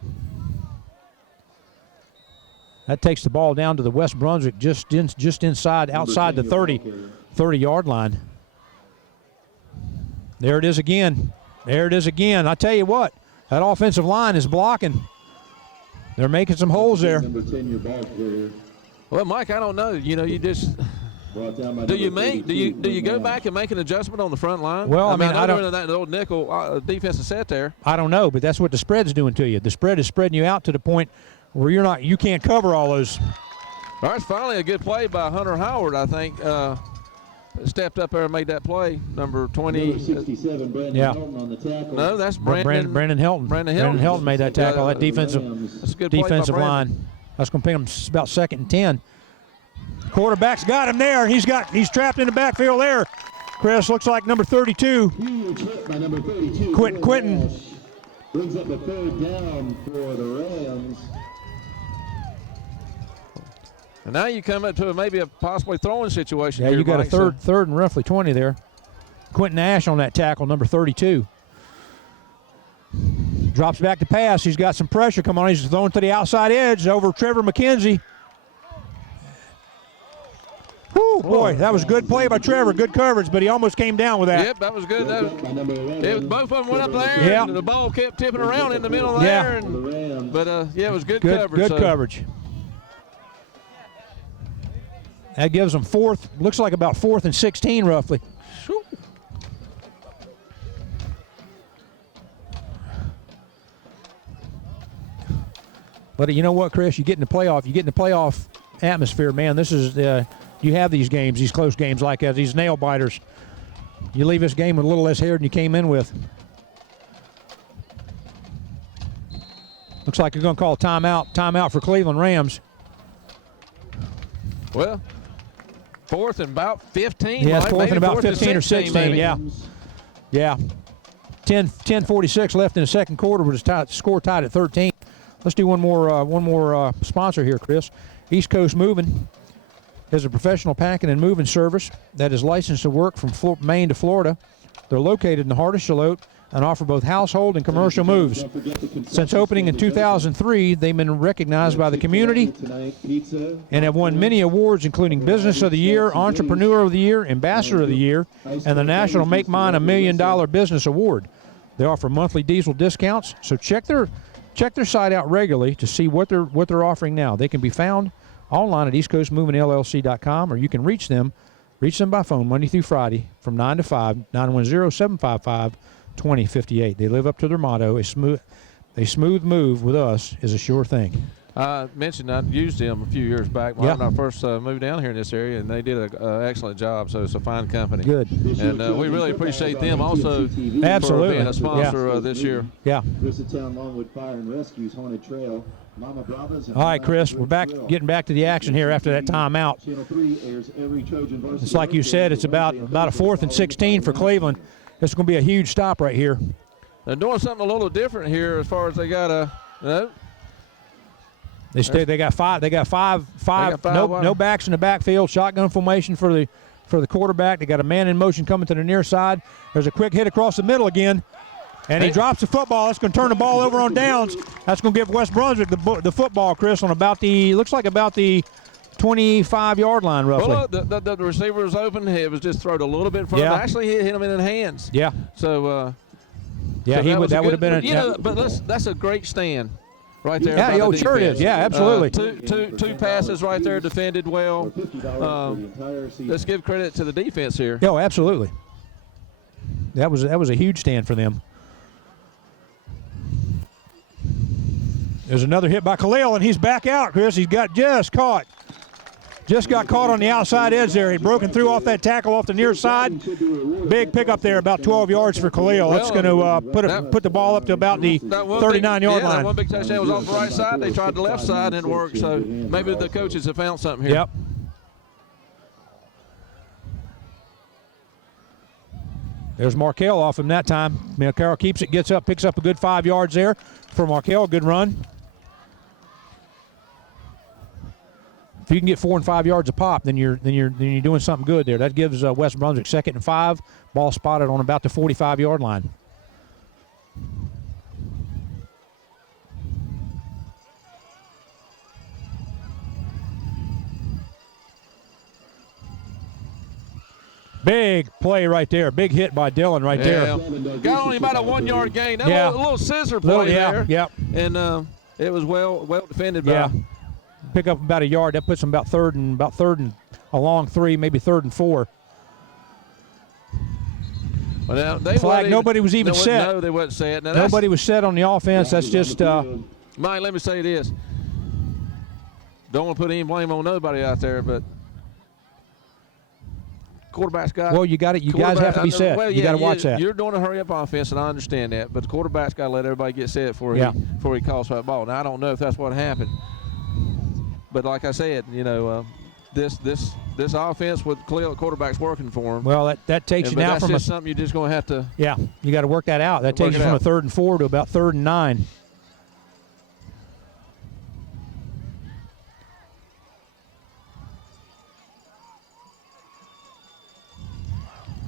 That takes the ball down to the West Brunswick just outside the 30-yard line. There it is again. I tell you what, that offensive line is blocking. They're making some holes there. Number 10, your ball carrier. Well, Mike, I don't know. You just do you go back and make an adjustment on the front line? Well, I mean, I don't. That old nickel defensive set there. I don't know, but that's what the spread's doing to you. The spread is spreading you out to the point where you can't cover all those. All right, it's finally a good play by Hunter Howard, I think. stepped up there and made that play. Number 20. Number 67, Brandon Hilton on the tackle. No, that's Brandon. Brandon Hilton. Brandon Hilton. Brandon Hilton made that tackle. That That's a good play by defensive Brandon. line. That's going to pick him about 2nd and 10. Quarterback's got him there. He's trapped in the backfield there. Chris, looks like number 32. Huge hit by number 32. Quentin. Brings up a 3rd down for the Rams. And now you come up to maybe a possibly throwing situation. Yeah, here, you got Mike, a third and roughly 20 there. Quentin Nash on that tackle, number 32. Drops back to pass. He's got some pressure coming on. He's throwing to the outside edge over Trevor McKenzie. Whew, boy, that was a good play by Trevor. Good coverage, but he almost came down with that. Yep, that was good. Both of them went up there, Yep. and the ball kept tipping around in the middle there. But it was good coverage. Good coverage. That gives them looks like about 4th and 16 roughly. Whew. But you know what, Chris? You get in the playoff atmosphere, man. This is you have these games, these close games like that, these nail biters. You leave this game with a little less hair than you came in with. Looks like you're going to call a timeout for Cleveland Rams. Well, 4th and about 15. Yeah, Mike. 4th and Maybe about 4th and 15 or 16. maybe. Yeah. 10:46 left in the second quarter with the score tied at 13. Let's do one more sponsor here, Chris. East Coast Moving is a professional packing and moving service that is licensed to work from Maine to Florida. They're located in the heart of Charlotte and offer both household and commercial moves. Since opening in 2003, they've been recognized by the community and have won many awards, including Business of the Year, Entrepreneur of the Year, Ambassador of the Year, and the National Make Mine $1 Million Business Award. They offer monthly diesel discounts, so check their site out regularly to see what they're offering now. They can be found online at eastcoastmovingllc.com, or you can reach them by phone Monday through Friday from 9 to 5, 910-755-2058. They live up to their motto, a smooth move with us is a sure thing. I mentioned I used them a few years back when I first moved down here in this area, and they did an excellent job, so it's a fine company. Good. And we really appreciate them also for being a sponsor this year. Yeah. Town Longwood Fire and Rescue's Haunted Trail. Mama Bravas and All right, Chris, we're getting back to the action here after that timeout. Channel 3 airs every Trojan varsity. It's like you said, it's about a 4th and 16 for Cleveland. This is going to be a huge stop right here. They're doing something a little different here as far as they got They got five. No backs in the backfield. Shotgun formation for the quarterback. They got a man in motion coming to the near side. There's a quick hit across the middle again, and he drops the football. That's going to turn the ball over on downs. That's going to give West Brunswick the football, Chris, on about the 25-yard line roughly. Well, the receiver was open. It was just thrown a little bit in front. Yeah. Actually, he hit him in the hands. Yeah. So. That would have been But that's a great stand. Right there. Yeah, sure it is. Yeah, absolutely. Two passes right there, defended well. Let's give credit to the defense here. Oh, absolutely. That was a huge stand for them. There's another hit by Khalil, and he's back out, Chris. He's got just got caught on the outside edge there. He'd broken through off that tackle off the near side. Big pickup there, about 12 yards for Khalil. That's going to put the ball up to about the 39-yard line. That one big touchdown was off the right side. They tried the left side, and it worked. So maybe the coaches have found something here. Yep. There's Markel off him that time. Markel keeps it, gets up, picks up a good 5 yards there for Markel. Good run. If you can get 4 and 5 yards a pop, then you're doing something good there. That gives West Brunswick 2nd and 5. Ball spotted on about the 45-yard line. Big play right there. Big hit by Dylan right there. Got only about a 1 yard gain. A little scissor play there. Yep. And it was well defended by. Yeah. Pick up about a yard. That puts them about third and a long 3, maybe 3rd and 4. Well, now flag. Nobody was even set. No, they wasn't set. Now, nobody was set on the offense. That's just. Mike, let me say this. Don't want to put any blame on nobody out there, but quarterback's got. Well, you got it. You guys have to be set. Well, you got to watch that. You're doing a hurry up offense, and I understand that. But the quarterback's got to let everybody get set before he calls for that ball. Now I don't know if that's what happened, but like I said, this offense with clear quarterbacks working for him. Well, that takes you now that's from just something you're just going to have to. Yeah, you got to work that out. That takes you from a 3rd and 4 to about 3rd and 9.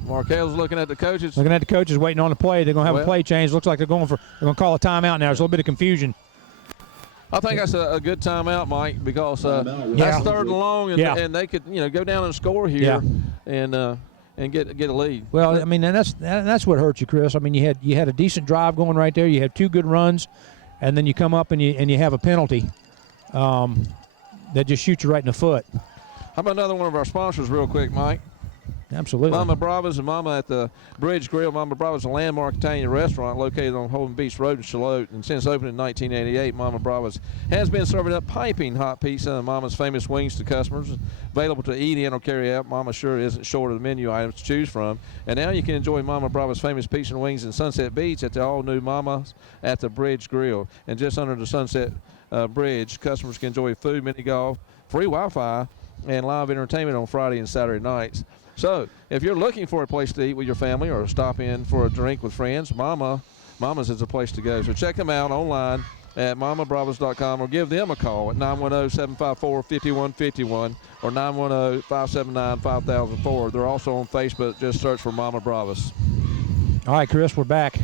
Markel's looking at the coaches. Looking at the coaches, waiting on the play. They're going to have a play change. Looks like they're going to call a timeout now. There's a little bit of confusion. I think that's a good timeout, Mike, because that's 3rd and long, and they could go down and score here and get a lead. Well, I mean, and that's what hurt you, Chris. I mean, you had a decent drive going right there. You had 2 good runs, and then you come up and you have a penalty that just shoots you right in the foot. How about another one of our sponsors, real quick, Mike? Absolutely. Mama Brava's and Mama at the Bridge Grill. Mama Brava's a landmark Italian restaurant located on Holden Beach Road in Charlotte. And since opening in 1988, Mama Brava's has been serving up piping hot pizza and Mama's famous wings to customers. Available to eat in or carry out. Mama sure isn't short of the menu items to choose from. And now you can enjoy Mama Brava's famous pizza and wings in Sunset Beach at the all-new Mama's at the Bridge Grill. And just under the Sunset Bridge, customers can enjoy food, mini golf, free Wi-Fi, and live entertainment on Friday and Saturday nights. So if you're looking for a place to eat with your family or stop in for a drink with friends, Mama's is a place to go. So check them out online at mamabravas.com or give them a call at 910-754-5151 or 910-579-5004. They're also on Facebook. Just search for Mama Bravas. All right, Chris, we're back.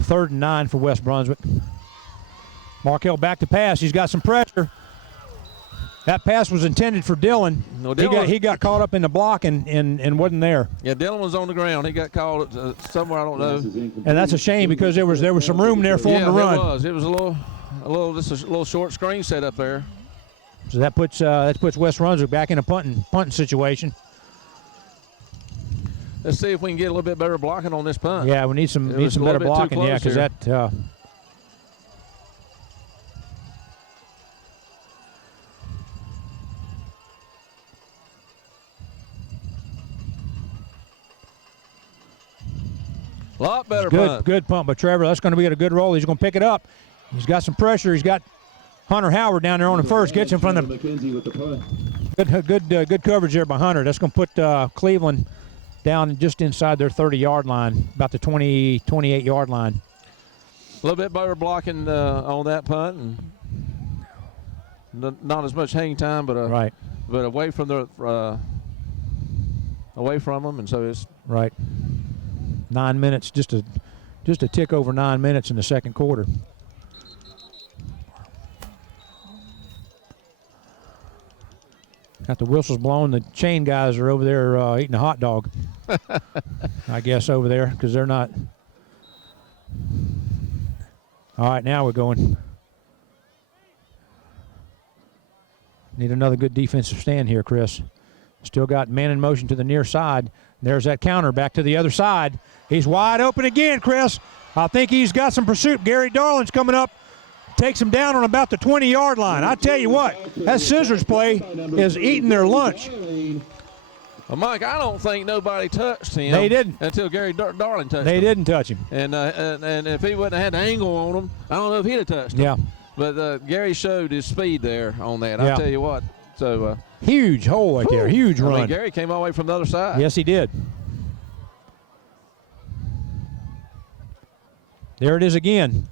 3rd and 9 for West Brunswick. Markel back to pass. He's got some pressure. That pass was intended for Dylan. No, he got caught up in the block and wasn't there. Yeah, Dylan was on the ground. He got called somewhere, I don't know. And that's a shame because there was some room there for him to run. It was a little short screen set up there. So that puts West Brunswick back in a punting situation. Let's see if we can get a little bit better blocking on this punt. Yeah, we need some better blocking. Yeah, because that. A lot better punt. Good punt by Trevor. That's going to be a good roll. He's going to pick it up. He's got some pressure. He's got Hunter Howard down there on the first. Gets him from the good coverage there by Hunter. That's going to put Cleveland down just inside their 30-yard line, about the 28-yard line. A little bit better blocking on that punt, and not as much hang time, but away from them, and so it's right. 9 minutes, just a tick over 9 minutes in the second quarter. Got the whistles blowing. The chain guys are over there eating a hot dog, I guess, over there because they're not. All right, now we're going. Need another good defensive stand here, Chris. Still got man in motion to the near side. There's that counter back to the other side. He's wide open again, Chris. I think he's got some pursuit. Gary Darling's coming up. Takes him down on about the 20-yard line. I tell you what, that scissors play is eating their lunch. Well, Mike, I don't think nobody touched him. They didn't. Until Gary Darling touched him. They didn't touch him. And if he wouldn't have had the angle on him, I don't know if he'd have touched him. Yeah. But Gary showed his speed there on that. I'll tell you what. So huge hole right there. Huge run. I mean, Gary came all the way from the other side. Yes, he did. There it is again.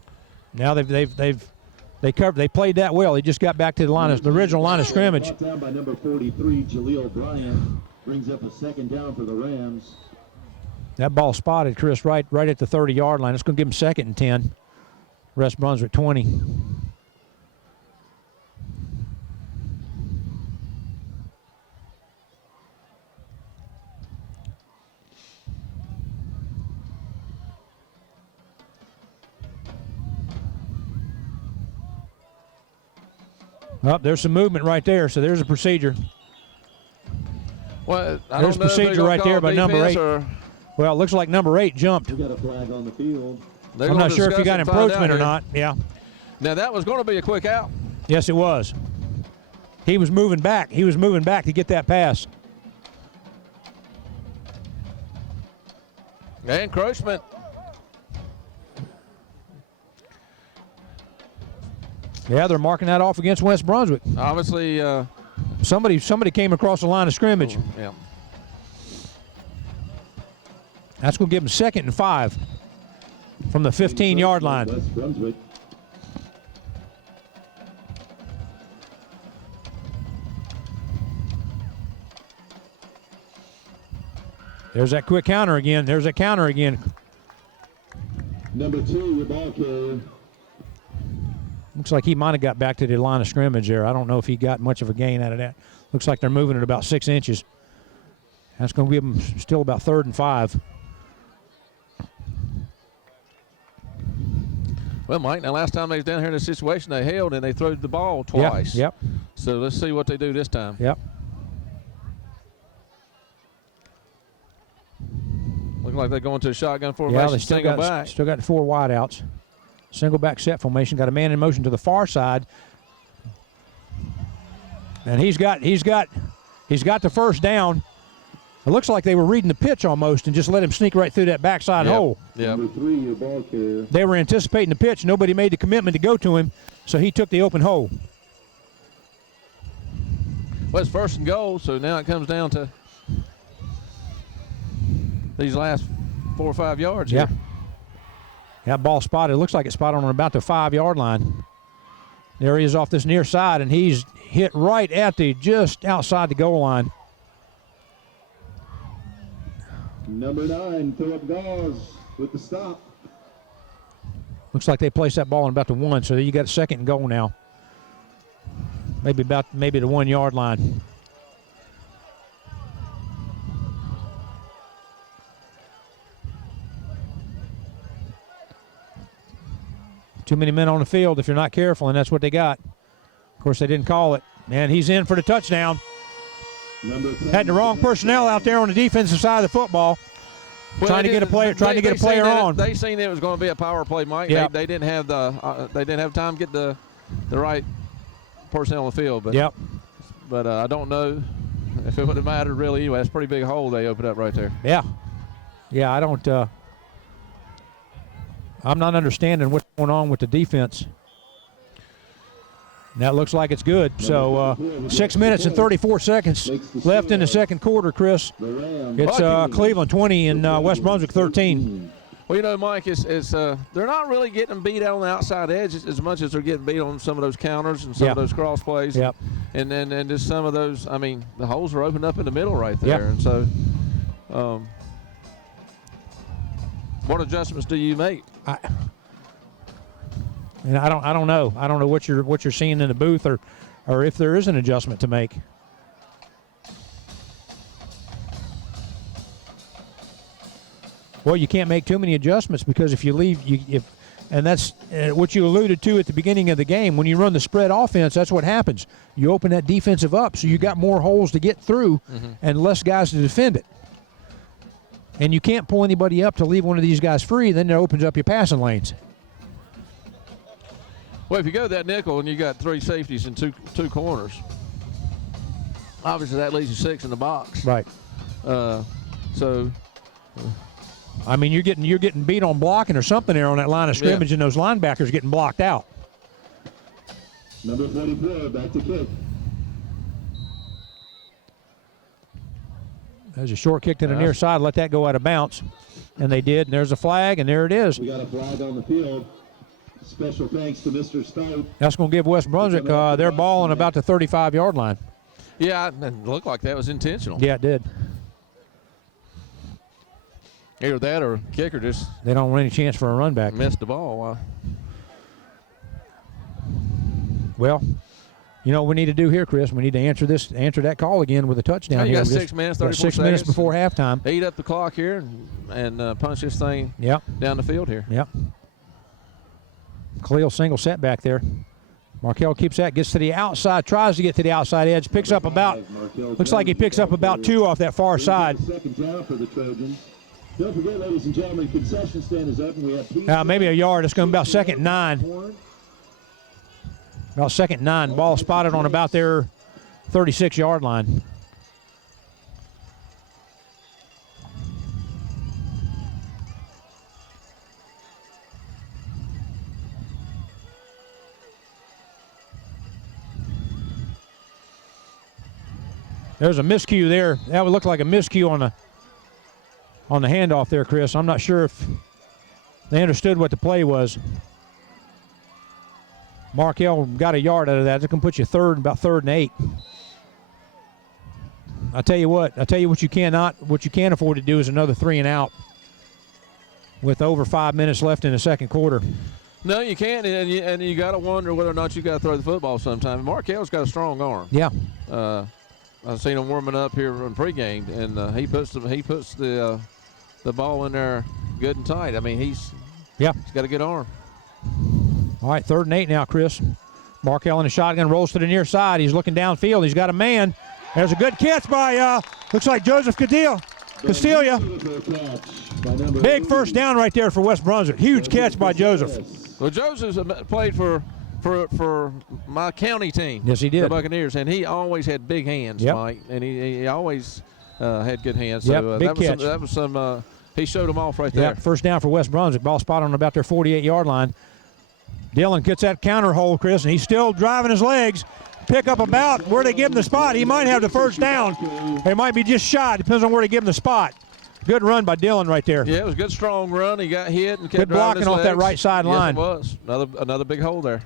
Now they played that well. He just got back to the original line of scrimmage. Brought down by number 43, Jaleel Bryant. Brings up a 2nd down for the Rams. That ball spotted, Chris, right at the 30-yard line. It's going to give him 2nd and 10. West Brunswick 20. Oh, there's some movement right there, so there's a procedure. Well, there's a procedure right there by number 8. Well, it looks like number 8 jumped. We got a flag on the field. I'm not sure if he got encroachment or not. Yeah. Now, that was going to be a quick out. Yes, it was. He was moving back. He was moving back to get that pass. Encroachment. Yeah, they're marking that off against West Brunswick. Obviously. Somebody came across the line of scrimmage. Yeah. That's going to give them 2nd and 5 from the 15-yard line. West Brunswick. There's that quick counter again. There's that counter again. Number 2, your ball carrier. Looks like he might have got back to the line of scrimmage there. I don't know if he got much of a gain out of that. Looks like they're moving at about 6 inches. That's going to give them still about 3rd and 5. Well, Mike, now last time they was down here in this situation, they held and they threw the ball twice. Yep. So let's see what they do this time. Yep. Looking like they're going to a shotgun formation. Yeah, they still got the 4 wideouts. Single back set formation. Got a man in motion to the far side. And he's got the first down. It looks like they were reading the pitch almost and just let him sneak right through that backside hole. Yeah. Number 3, your ball carrier. They were anticipating the pitch. Nobody made the commitment to go to him, so he took the open hole. Well, it's 1st and goal, so now it comes down to these last 4 or 5 yards here. That ball spotted. It looks like it's spotted on about the 5-yard line. There he is off this near side, and he's hit right at just outside the goal line. Number 9, Philip Gauze with the stop. Looks like they placed that ball on about the 1, so you got 2nd and goal now. Maybe the 1-yard line. Too many men on the field if you're not careful, and that's what they got. Of course, they didn't call it. And he's in for the touchdown. Had the wrong personnel out there on the defensive side of the football. Well, trying to get a player on. They seen it was going to be a power play, Mike. Yep. They didn't have time to get the right personnel on the field. But I don't know if it would have mattered really anyway. That's a pretty big hole they opened up right there. Yeah, I don't. I'm not understanding what's going on with the defense. That looks like it's good. So 6 minutes and 34 seconds left in the second quarter, Chris. It's Cleveland 20 and West Brunswick 13. Well, you know, Mike, they're not really getting beat on the outside edge as much as they're getting beat on some of those counters and some of those cross plays. Yep. And then just some of those, I mean, the holes are opened up in the middle right there. And so what adjustments do you make? I don't know. I don't know what you're seeing in the booth or if there is an adjustment to make. Well, you can't make too many adjustments because if you leave, and that's what you alluded to at the beginning of the game. When you run the spread offense, that's what happens. You open that defensive up, so you got more holes to get through and less guys to defend it. And you can't pull anybody up to leave one of these guys free. Then it opens up your passing lanes. Well, if you go that nickel and you got 3 safeties and two corners, obviously that leaves you 6 in the box. Right. So, I mean, you're getting beat on blocking or something there on that line of scrimmage, and those linebackers getting blocked out. Number 44, back to kick. There's a short kick to the near side. Let that go out of bounds. And they did. And there's a flag, and there it is. We got a flag on the field. Special thanks to Mr. Stout. That's going to give West Brunswick their ball on about the 35-yard line. yeah, it looked like that was intentional. Yeah, it did. Either that or kicker just They don't want any chance for a run back. missed the ball. Well, you know what we need to do here, Chris? We need to answer that call again with a touchdown. You here. got 6 minutes, 34 6 seconds. minutes before halftime. Eat up the clock here and punch this thing down the field here. Yep. Khalil single setback there. Markel keeps that, gets to the outside, tries to get to the outside edge, picks up about, looks like he picks up about 2 off that far side. Second down for the Trojans. Don't forget, ladies and gentlemen, concession stand is open. We have Maybe a yard. It's going to be about 2nd and 9. About 2nd and 9. Ball spotted on about their 36-yard line. There's a miscue there. That would look like a miscue on the handoff there, Chris. I'm not sure if they understood what the play was. Markel got a yard out of that. It's going to put you about third and 8. I tell you what you can't afford to do is another 3 and out with over 5 minutes left in the second quarter. No, you can't, and you got to wonder whether or not you got to throw the football sometime. Markel's got a strong arm. Yeah. I've seen him warming up here in pregame, and he puts the ball in there good and tight. I mean, he's got a good arm. All right, 3rd and 8 now, Chris. Markel in a shotgun, rolls to the near side. He's looking downfield. He's got a man. There's a good catch by looks like Joseph Castilla. Big first down right there for West Brunswick. Huge catch by Joseph. Well, Joseph's played for my county team. Yes, he did. The Buccaneers, and he always had big hands, Mike, and he always had good hands. So big catch. That was some. He showed them off right there. First down for West Brunswick. Ball spot on about their 48-yard line. Dillon gets that counter hold, Chris, and he's still driving his legs. Pick up about where they give him the spot. He might have the first down. It might be just shy. Depends on where they give him the spot. Good run by Dillon right there. Yeah, it was a good, strong run. He got hit and kept good blocking off that right side line. Yes, it was. Another big hole there.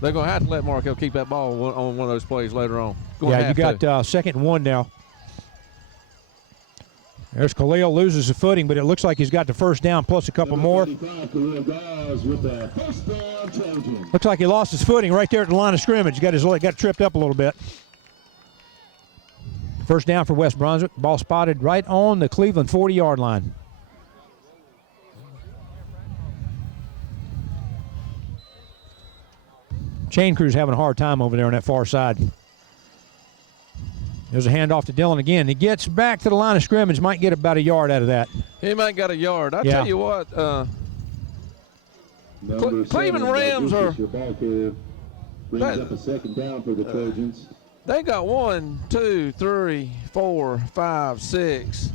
They're going to have to let Markel keep that ball on one of those plays later on. Yeah, you got 2nd and 1 now. There's Khalil, loses the footing, but it looks like he's got the first down plus a couple more. Looks like he lost his footing right there at the line of scrimmage. Got tripped up a little bit. First down for West Brunswick. Ball spotted right on the Cleveland 40-yard line. Chain crew's having a hard time over there on that far side. There's a handoff to Dillon again. He gets back to the line of scrimmage. Might get about a yard out of that. He might got a yard. I tell you what, Cleveland Rams are. Brings up a 2nd down for the Trojans. They got 1, 2, 3, 4, 5, 6,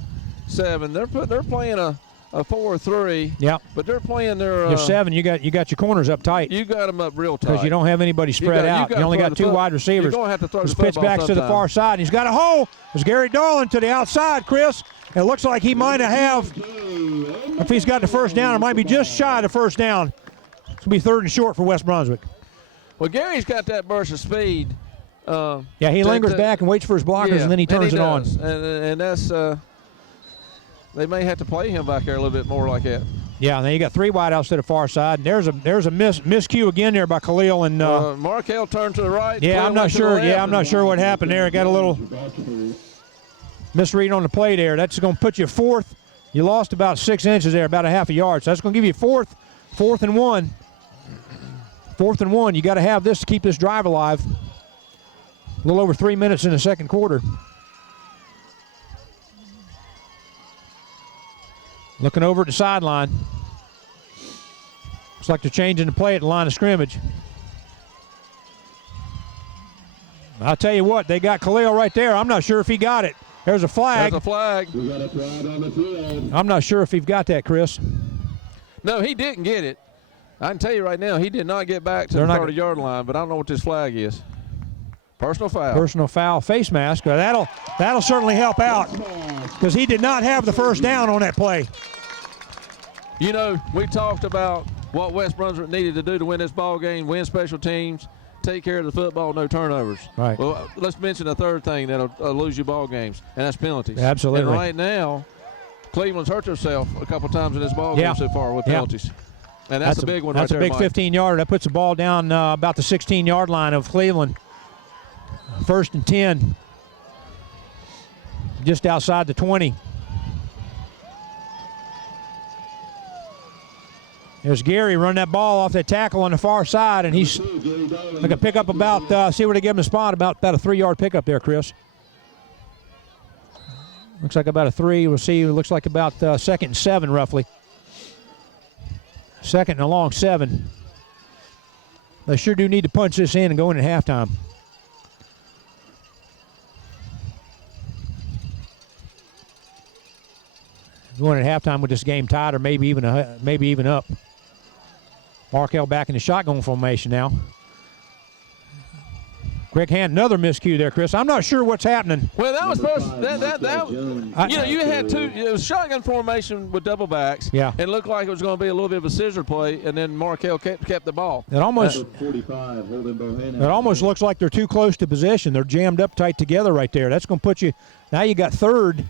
7. They're playing a 4-3. Yeah. But they're playing their. You're 7. You got your corners up tight. You got them up real tight because you don't have anybody spread out. You only got 2 wide receivers. You're going to have to throw the pitch back to the far side. And he's got a hole. There's Gary Dolan to the outside, Chris. It looks like he might have. If he's got the first down, it might be just shy of the first down. It's going to be 3rd and short for West Brunswick. Well, Gary's got that burst of speed. He lingers back and waits for his blockers, and then he turns it on. And that's they may have to play him back there a little bit more like that. Yeah, and then you got 3 wideouts to the far side. And there's a miscue again there by Khalil and Markel turned to the right. Yeah, I'm not sure. Yeah, I'm not sure what happened there. Got a little misread on the play there. That's going to put you 4th. You lost about 6 inches there, about a half a yard. So that's going to give you 4th and 1. 4th and 1. You got to have this to keep this drive alive. A little over 3 minutes in the second quarter. Looking over at the sideline. Looks like they're changing the play at the line of scrimmage. I'll tell you what, they got Khalil right there. I'm not sure if he got it. There's a flag. There's a flag. We got a crowd on the field. I'm not sure if he's got that, Chris. No, he didn't get it. I can tell you right now, he did not get back to the 30-yard line, but I don't know what this flag is. Personal foul. Personal foul, face mask. That'll certainly help out because he did not have the first down on that play. You know, we talked about what West Brunswick needed to do to win this ball game, win special teams, take care of the football, no turnovers. Right. Well, let's mention a third thing that'll lose you ball games, and that's penalties. Absolutely. And right now, Cleveland's hurt herself a couple times in this ball game so far with penalties. And that's a big one right there, That's a big 15-yarder. That puts the ball down about the 16-yard line of Cleveland. 1st and 10. Just outside the 20. There's Gary running that ball off that tackle on the far side, and he's going to pick up about, see where they give him the spot, about a 3-yard pickup there, Chris. Looks like about a 3. We'll see. It looks like about 2nd and 7, roughly. 2nd and a long 7. They sure do need to punch this in and go in at halftime. Going at halftime with this game tied or maybe even up. Markel back in the shotgun formation now. Quick hand, another miscue there, Chris. I'm not sure what's happening. Well, that was Number supposed five, that Jones. you had two. It was shotgun formation with double backs. Yeah. It looked like it was going to be a little bit of a scissor play, and then Markel kept the ball. It almost Number 45, Holden Bohannon. It almost looks like they're too close to possession. They're jammed up tight together right there. That's going to put you. Now you got third.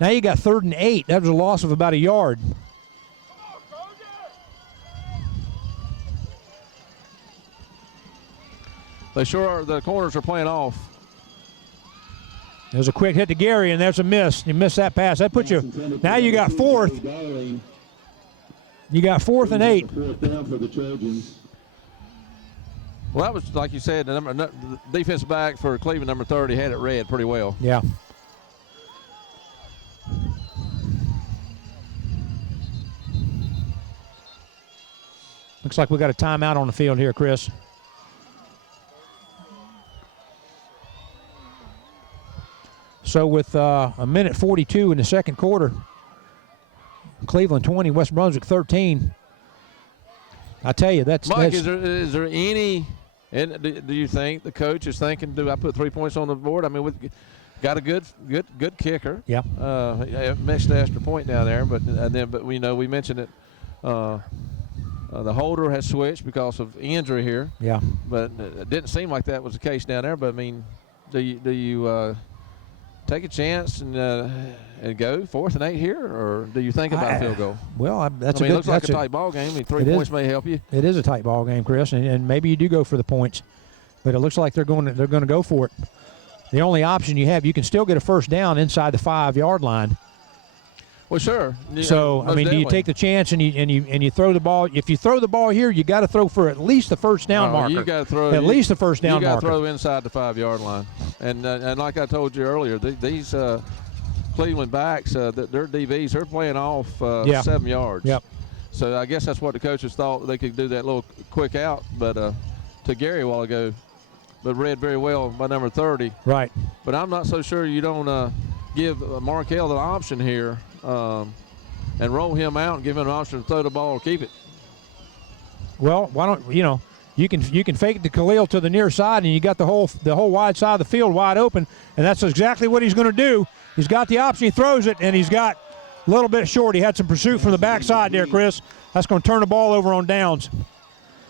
Now you got 3rd and 8. That was a loss of about a yard. They sure are. The corners are playing off. There's a quick hit to Gary, and there's a miss. You missed that pass. That puts you. Now you got 4th. You got 4th and 8. 4th down for the Trojans. Well, that was like you said. The defensive back for Cleveland, number 30, had it read pretty well. Yeah. Looks like we got a timeout on the field here, Chris. So with a minute 42 in the second quarter, Cleveland 20, West Brunswick 13. I tell you, that's Mike. Is there any? And do you think the coach is thinking? Do I put 3 points on the board? I mean, we've got a good kicker. Yeah. Missed the extra point down there, but we mentioned it. The holder has switched because of injury here. Yeah. But it didn't seem like that was the case down there. But I mean, do you take a chance and go 4th and 8 here, or do you think about a field goal? Well, It looks like a tight ball game. I mean, 3 points may help you. It is a tight ball game, Chris, and maybe you do go for the points, but it looks like they're going to go for it. The only option you have, you can still get a first down inside the 5-yard line. Well, sure. So I mean, do you take the chance and you throw the ball? If you throw the ball here, you got to throw for at least the first down marker. You got to throw at least the first down marker. You got to throw inside the 5-yard line, and like I told you earlier, these Cleveland backs, their DBs, they're playing off 7 yards. Yep. So I guess that's what the coaches thought they could do, that little quick out, but to Gary a while ago, but read very well by number 30. Right. But I'm not so sure you don't give Markel the option here. And roll him out and give him an option to throw the ball or keep it. Well, why don't you can fake it to Khalil to the near side, and you got the whole wide side of the field wide open, and that's exactly what he's going to do. He's got the option, he throws it, and he's got a little bit short. He had some pursuit from the backside there, Chris. That's going to turn the ball over on downs.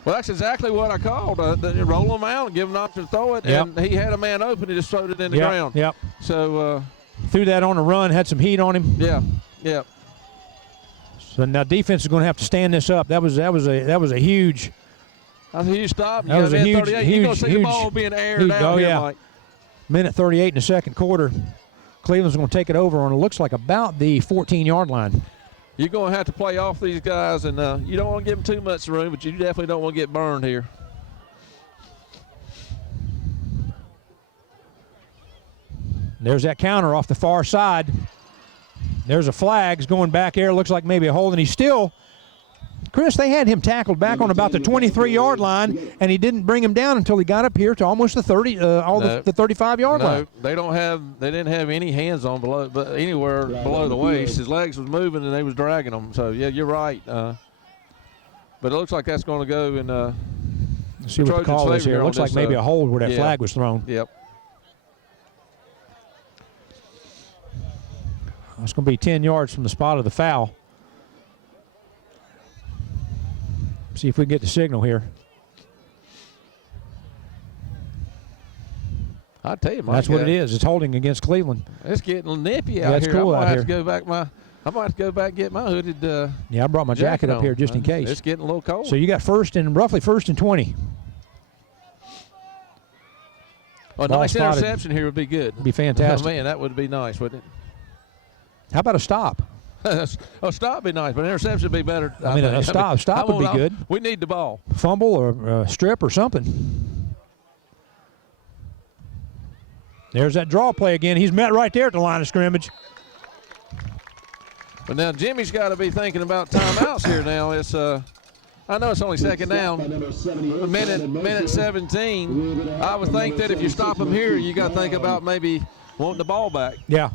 Well, that's exactly what I called. Roll him out and give him an option to throw it, and he had a man open. He just threw it in the ground. Yep. So threw that on the run, had some heat on him. Yeah. Yep. So now defense is going to have to stand this up. That was a huge. That's a huge stop. That was a huge, You're going to see the ball being aired out here, Mike. Minute 38 in the second quarter. Cleveland's going to take it over on, it looks like, about the 14-yard line. You're going to have to play off these guys, and you don't want to give them too much room, but you definitely don't want to get burned here. There's that counter off the far side. There's a flag. He's going back there. Looks like maybe a hold, and he's still. Chris, they had him tackled back on about the 23-yard line, and he didn't bring him down until he got up here to almost the 30, the 35-yard line. They didn't have any hands on anywhere below the waist. His legs was moving, and they was dragging him. So yeah, you're right. But it looks like that's going to go in. Let's see what the call is here. It looks like maybe a hold where that flag was thrown. Yep. It's going to be 10 yards from the spot of the foul. See if we can get the signal here. I tell you, Mike, that's what it is. It's holding against Cleveland. It's getting nippy out here. That's cool out here. I might have to go back and get my hooded. Yeah, I brought my jacket up here just in case. It's getting a little cold. So you got roughly first and 20. A nice interception here would be good. Would be fantastic. Oh, man, that would be nice, wouldn't it? How about a stop? A stop would be nice, but an interception would be better. I mean, a stop would be good. We need the ball. Fumble or strip or something. There's that draw play again. He's met right there at the line of scrimmage. But now Jimmy's got to be thinking about timeouts here now. It's I know it's only second down, minute 17. I would think that if you stop him here, you got to think about maybe wanting the ball back. Yeah.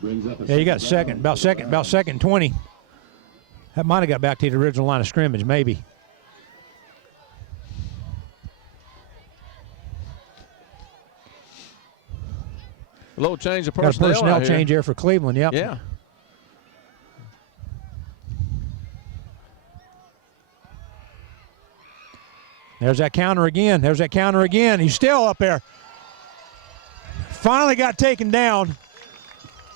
Yeah, you got about second 20. That might have got back to the original line of scrimmage, maybe. A little change of Got a personnel. personnel out change here. here for Cleveland. Yep. Yeah. There's that counter again. There's that counter again. He's still up there. Finally got taken down.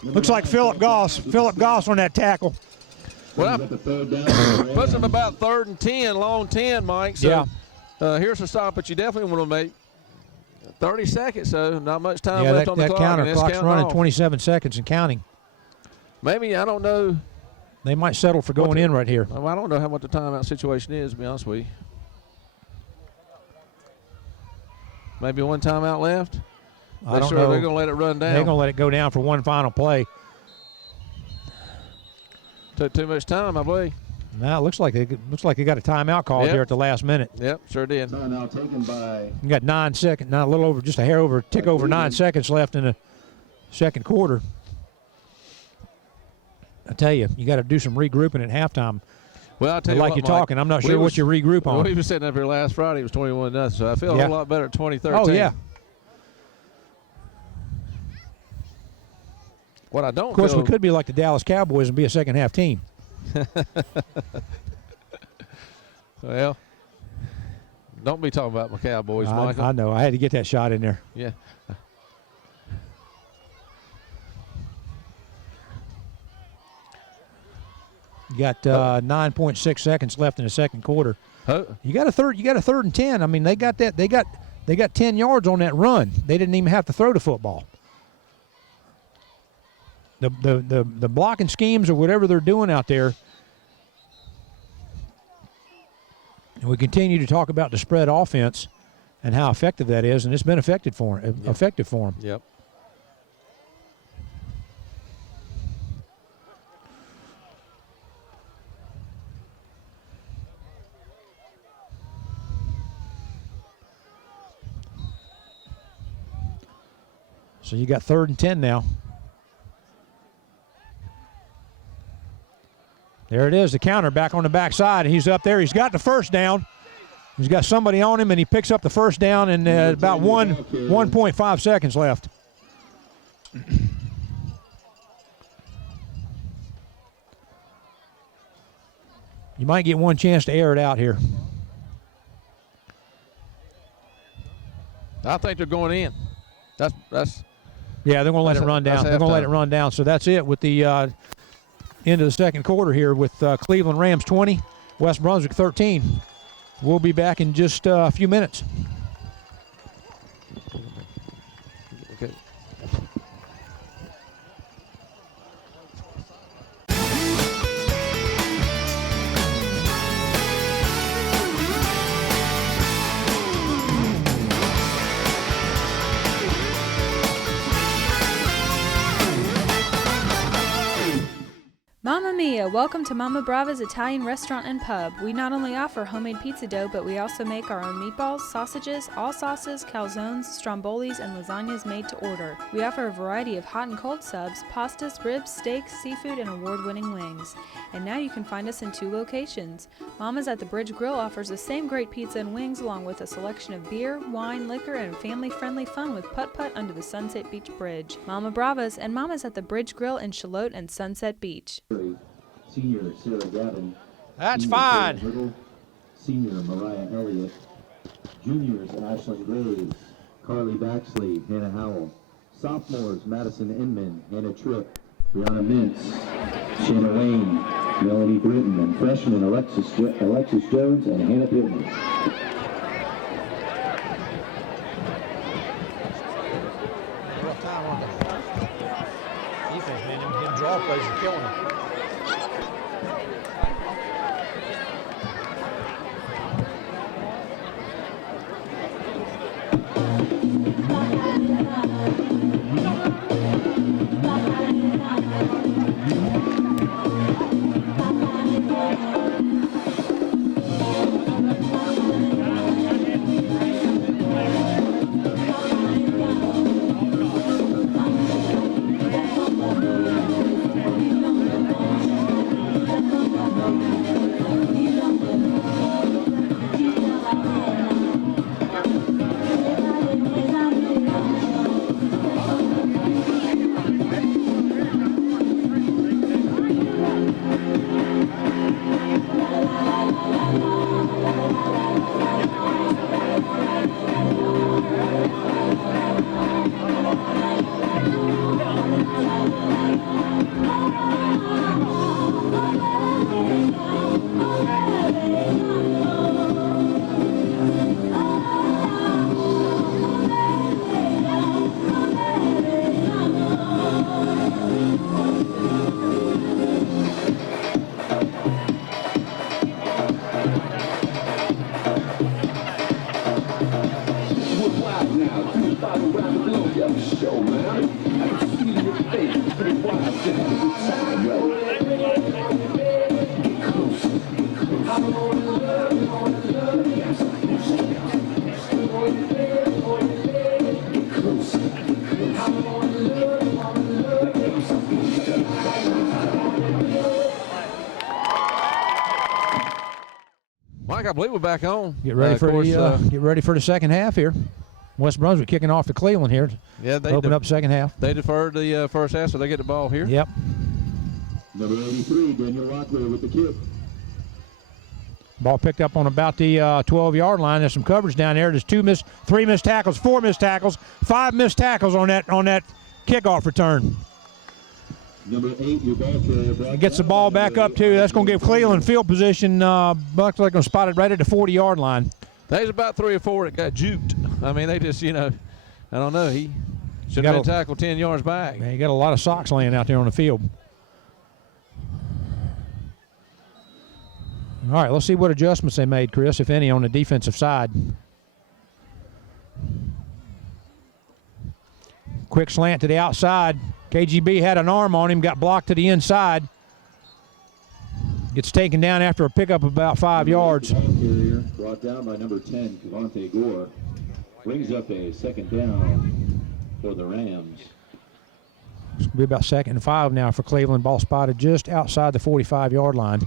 Looks like Philip Goss. Philip Goss on that tackle. Well, puts him about 3rd and 10, long 10, Mike. So here's a stop that you definitely want to make. 30 seconds, so not much time left on the clock. That counter clock's running off. 27 seconds and counting. Maybe, I don't know. They might settle for going in right here. Well, I don't know what the timeout situation is, to be honest with you. Maybe one timeout left. I don't sure know. They're going to let it run down. They're going to let it go down for one final play. Took too much time, I believe. Now it looks like they got a timeout called here at the last minute. Yep, sure did. Timeout taken by. You got 9 seconds, not a little over, just a hair over, tick over 9 seconds left in the second quarter. I tell you, you got to do some regrouping at halftime. Well, I'll tell you like what, you're Mike, talking, I'm not sure what you regroup on. We were sitting up here last Friday. It was 21-0, so I feel a whole lot better at 2013. Oh, yeah. What I don't Of course, feel, we could be like the Dallas Cowboys and be a second-half team. Well, don't be talking about my Cowboys, Michael. I know. I had to get that shot in there. Yeah. You got 9.6 seconds left in the second quarter. You got a third and 10. I mean, they got that. They got 10 yards on that run. They didn't even have to throw the football. The blocking schemes or whatever they're doing out there. And we continue to talk about the spread offense and how effective that is, and it's been effective for them. Yep. So you got 3rd and 10 now. There it is, the counter back on the backside, and he's up there. He's got the first down. He's got somebody on him, and he picks up the first down in about 1.5 seconds left. You might get one chance to air it out here. I think they're going in. That's. Yeah, they're going to let it run down. They're going to let it run down. So that's it with the end of the second quarter here with Cleveland Rams 20, West Brunswick 13. We'll be back in just a few minutes. Okay. Mamma Mia! Welcome to Mama Brava's Italian Restaurant and Pub. We not only offer homemade pizza dough, but we also make our own meatballs, sausages, all sauces, calzones, strombolis, and lasagnas made to order. We offer a variety of hot and cold subs, pastas, ribs, steaks, seafood, and award-winning wings. And now you can find us in 2 locations. Mama's at the Bridge Grill offers the same great pizza and wings along with a selection of beer, wine, liquor, and family-friendly fun with putt-putt under the Sunset Beach Bridge. Mama Brava's and Mama's at the Bridge Grill in Charlotte and Sunset Beach. Senior Sarah Gavin. That's Senior fine. Sarah Riddle, Senior Mariah Elliott. Juniors Ashlyn Graves, Carly Baxley, Hannah Howell. Sophomores Madison Inman, Hannah Tripp, Brianna Mintz, Shanna Wayne, Melanie Britton, and freshmen Alexis Jones and Hannah Pittman. Rough time on the defense, man. Them draw plays are killing them. I believe we're back on. Get ready get ready for the second half here. West Brunswick kicking off to Cleveland here. Yeah, they open up second half. They deferred the first half, so they get the ball here. Yep. Number 83, Daniel Locklear with the kick. Ball picked up on about the 12-yard line. There's some coverage down there. There's 3 missed tackles, 4 missed tackles, 5 missed tackles on that kickoff return. Number 8, your ball carrier. Gets the ball back up too. That's going to give Cleveland field position. Bucks like going to spot it right at the 40-yard line. There's about 3 or 4 that got juked. I mean, they just, I don't know. He should have been tackled 10 yards back. Man, you got a lot of socks laying out there on the field. All right, let's see what adjustments they made, Chris, if any, on the defensive side. Quick slant to the outside. KGB had an arm on him, got blocked to the inside. Gets taken down after a pickup of about 5 yards. Ball carrier brought down by number 10, Cavante Gore. Brings up a second down for the Rams. It's going to be about 2nd and 5 now for Cleveland. Ball spotted just outside the 45-yard line.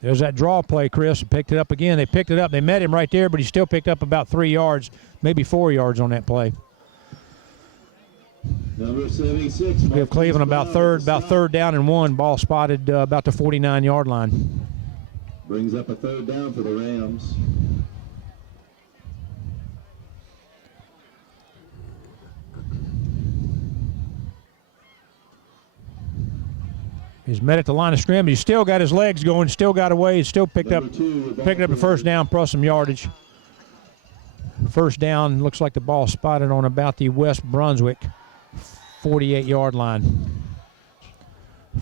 There's that draw play, Chris. Picked it up again. They picked it up. They met him right there, but he still picked up about 3 yards, maybe 4 yards on that play. Number 76. Give Cleveland about third down and 1. Ball spotted about the 49-yard line. Brings up a third down for the Rams. He's met at the line of scrimmage. He's still got his legs going, still got away. He's still picked up the first down plus some yardage. First down, looks like the ball spotted on about the West Brunswick 48-yard line.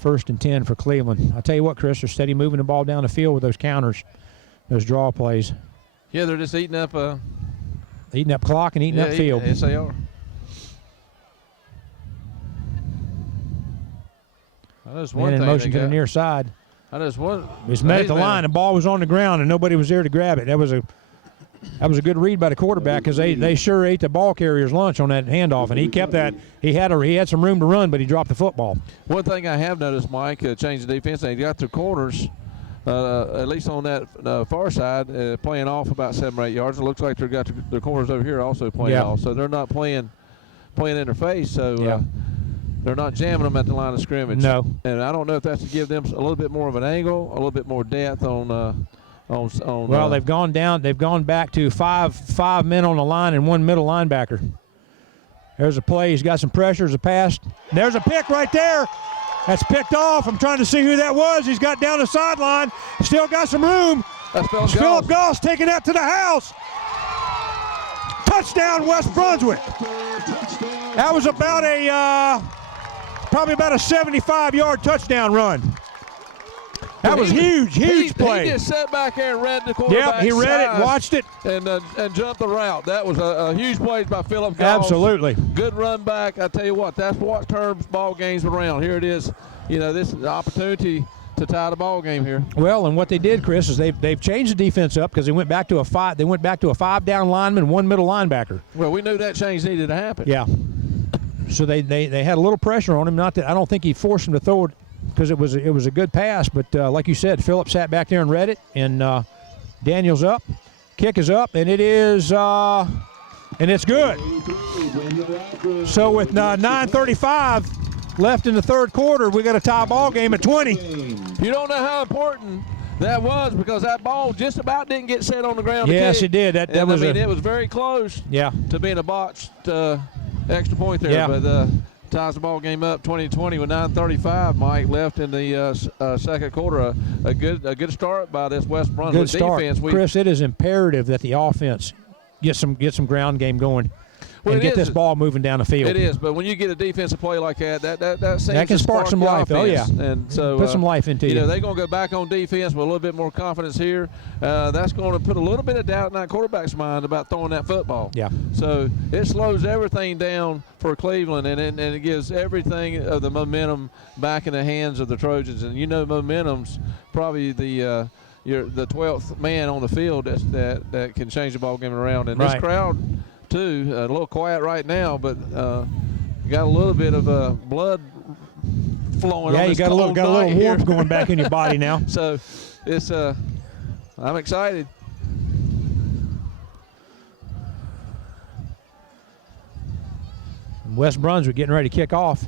1st and 10 for Cleveland. I'll tell you what, Chris, they're steady moving the ball down the field with those counters, those draw plays. Yeah, they're just eating up clock and eating up field. Yes, they are. Man in motion to the near side. He's met at the line. The ball was on the ground and nobody was there to grab it. That was a good read by the quarterback because they sure ate the ball carrier's lunch on that handoff, and he kept that. He had some room to run, but he dropped the football. One thing I have noticed, Mike, changed the defense. They got their corners, at least on that far side, playing off about 7 or 8 yards. It looks like they've got their corners over here also playing off, so they're not playing in their face. So. They're not jamming them at the line of scrimmage. No. And I don't know if that's to give them a little bit more of an angle, a little bit more depth on. Well, they've gone down. They've gone back to five men on the line and 1 middle linebacker. There's a play. He's got some pressure. There's a pass. There's a pick right there. That's picked off. I'm trying to see who that was. He's got down the sideline. Still got some room. That's Philip Goss taking that to the house. Touchdown, West Brunswick. That was about probably about a 75-yard touchdown run. That was huge play. He just sat back there and read the quarterback. Yep, he read it, watched it. And jumped the route. That was a huge play by Philip Goss. Absolutely. Good run back. I tell you what, that's what turns ball games around. Here it is. This is the opportunity to tie the ball game here. Well, and what they did, Chris, is they've changed the defense up because they went back to a 5-down lineman, 1 middle linebacker. Well, we knew that change needed to happen. Yeah. So they had a little pressure on him. Not that I don't think he forced him to throw it because it was a good pass. But like you said, Philip sat back there and read it. And Daniel's up, kick is up, and it is and it's good. So with 9:35 left in the third quarter, we got a tie ball game at 20. You don't know how important that was because that ball just about didn't get set on the ground. Yes, it did. It was very close. Yeah. To being a botched extra point there, yeah. But ties the ball game up 20-20 with 9:35. Mike left in the second quarter. A good start by this West Brunswick defense. Chris, it is imperative that the offense get some ground game going. and get this ball moving down the field. It is, but when you get a defensive play like that seems that can to spark some life. offense. Oh yeah, and so put some life into you. They're going to go back on defense with a little bit more confidence here. That's going to put a little bit of doubt in that quarterback's mind about throwing that football. Yeah. So it slows everything down for Cleveland, and it gives everything of the momentum back in the hands of the Trojans. And momentum's probably the 12th man on the field that can change the ball game around. And this crowd too, a little quiet right now, but got a little bit of blood flowing. Yeah, on you this got a little here. warmth going back in your body now. So it's I'm excited. West Brunswick getting ready to kick off.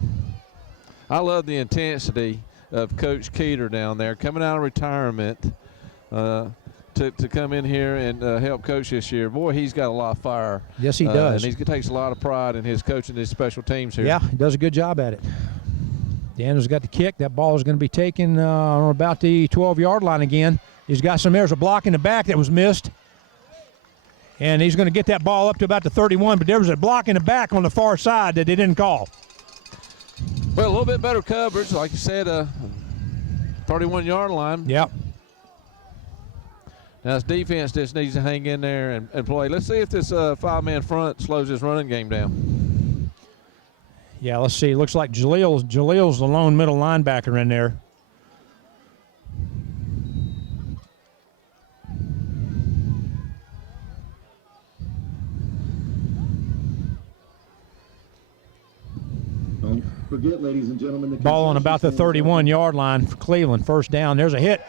I love the intensity of Coach Keeter down there, coming out of retirement to come in here and help coach this year. Boy, he's got a lot of fire. Yes, he does. And he takes a lot of pride in his coaching his special teams here. Yeah, he does a good job at it. Daniel's got the kick. That ball is going to be taken on about the 12-yard line again. There's a block in the back that was missed. And he's going to get that ball up to about the 31, but there was a block in the back on the far side that they didn't call. Well, a little bit better coverage, like you said, 31-yard line. Yep. Now, this defense just needs to hang in there and play. Let's see if this five-man front slows this running game down. Yeah, let's see. It looks like Jalil's the lone middle linebacker in there. Don't forget, ladies and gentlemen, the Ball on about the 31-yard line for Cleveland. First down. There's a hit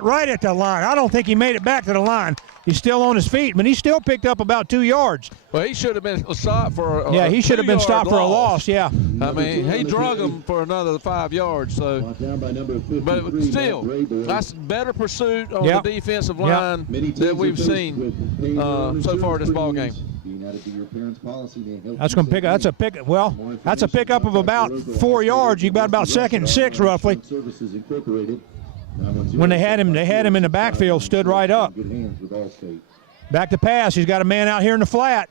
right at the line. I don't think he made it back to the line. He's still on his feet, but he still picked up about 2 yards. Well, he should have been stopped for he should have been stopped for a loss, yeah. I mean, he drug him for another 5 yards. So, but still, that's better pursuit on the defensive line that we've seen so far this ball game. That's going to pick. That's a pickup of about 4 yards. You got about 2nd and 6 roughly. When they had him in the backfield, stood right up. Back to pass. He's got a man out here in the flat.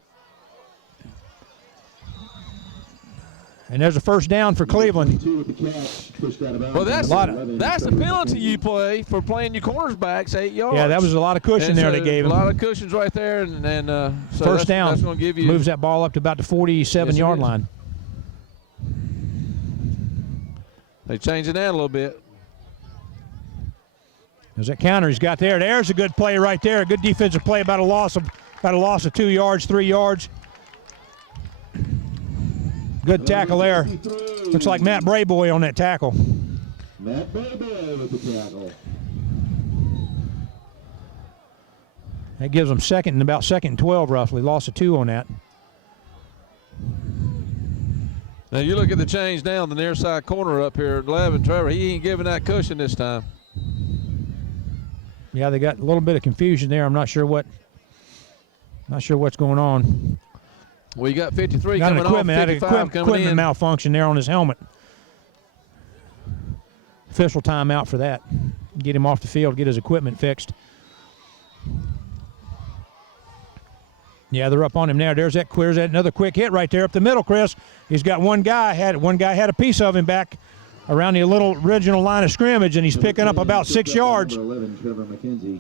And there's a first down for Cleveland. Well, that's the penalty you play for playing your corners backs 8 yards. Yeah, that was a lot of cushion there they gave him. A lot of cushions right there, and so first down. That's going to give you moves that ball up to about the 47-yard line. They changed it down a little bit. There's that counter he's got there. There's a good play right there. A good defensive play, about a loss of 2 yards, 3 yards. Good tackle there. Looks like Matt Brayboy on that tackle. Matt Brayboy with the tackle. That gives them about 2nd and 12 roughly. Loss of 2 on that. Now you look at the change down the near side corner up here at 11. Trevor, he ain't giving that cushion this time. Yeah, they got a little bit of confusion there. I'm not sure what's going on. Well, you got 53 got coming an off, 55 coming equipment in. malfunction there on his helmet. Official timeout for that. Get him off the field, get his equipment fixed. Yeah, they're up on him now. There's that another quick hit right there up the middle, Chris. He's got one guy had a piece of him back around the little original line of scrimmage, and he's picking up about 6 yards. 11, Trevor McKenzie.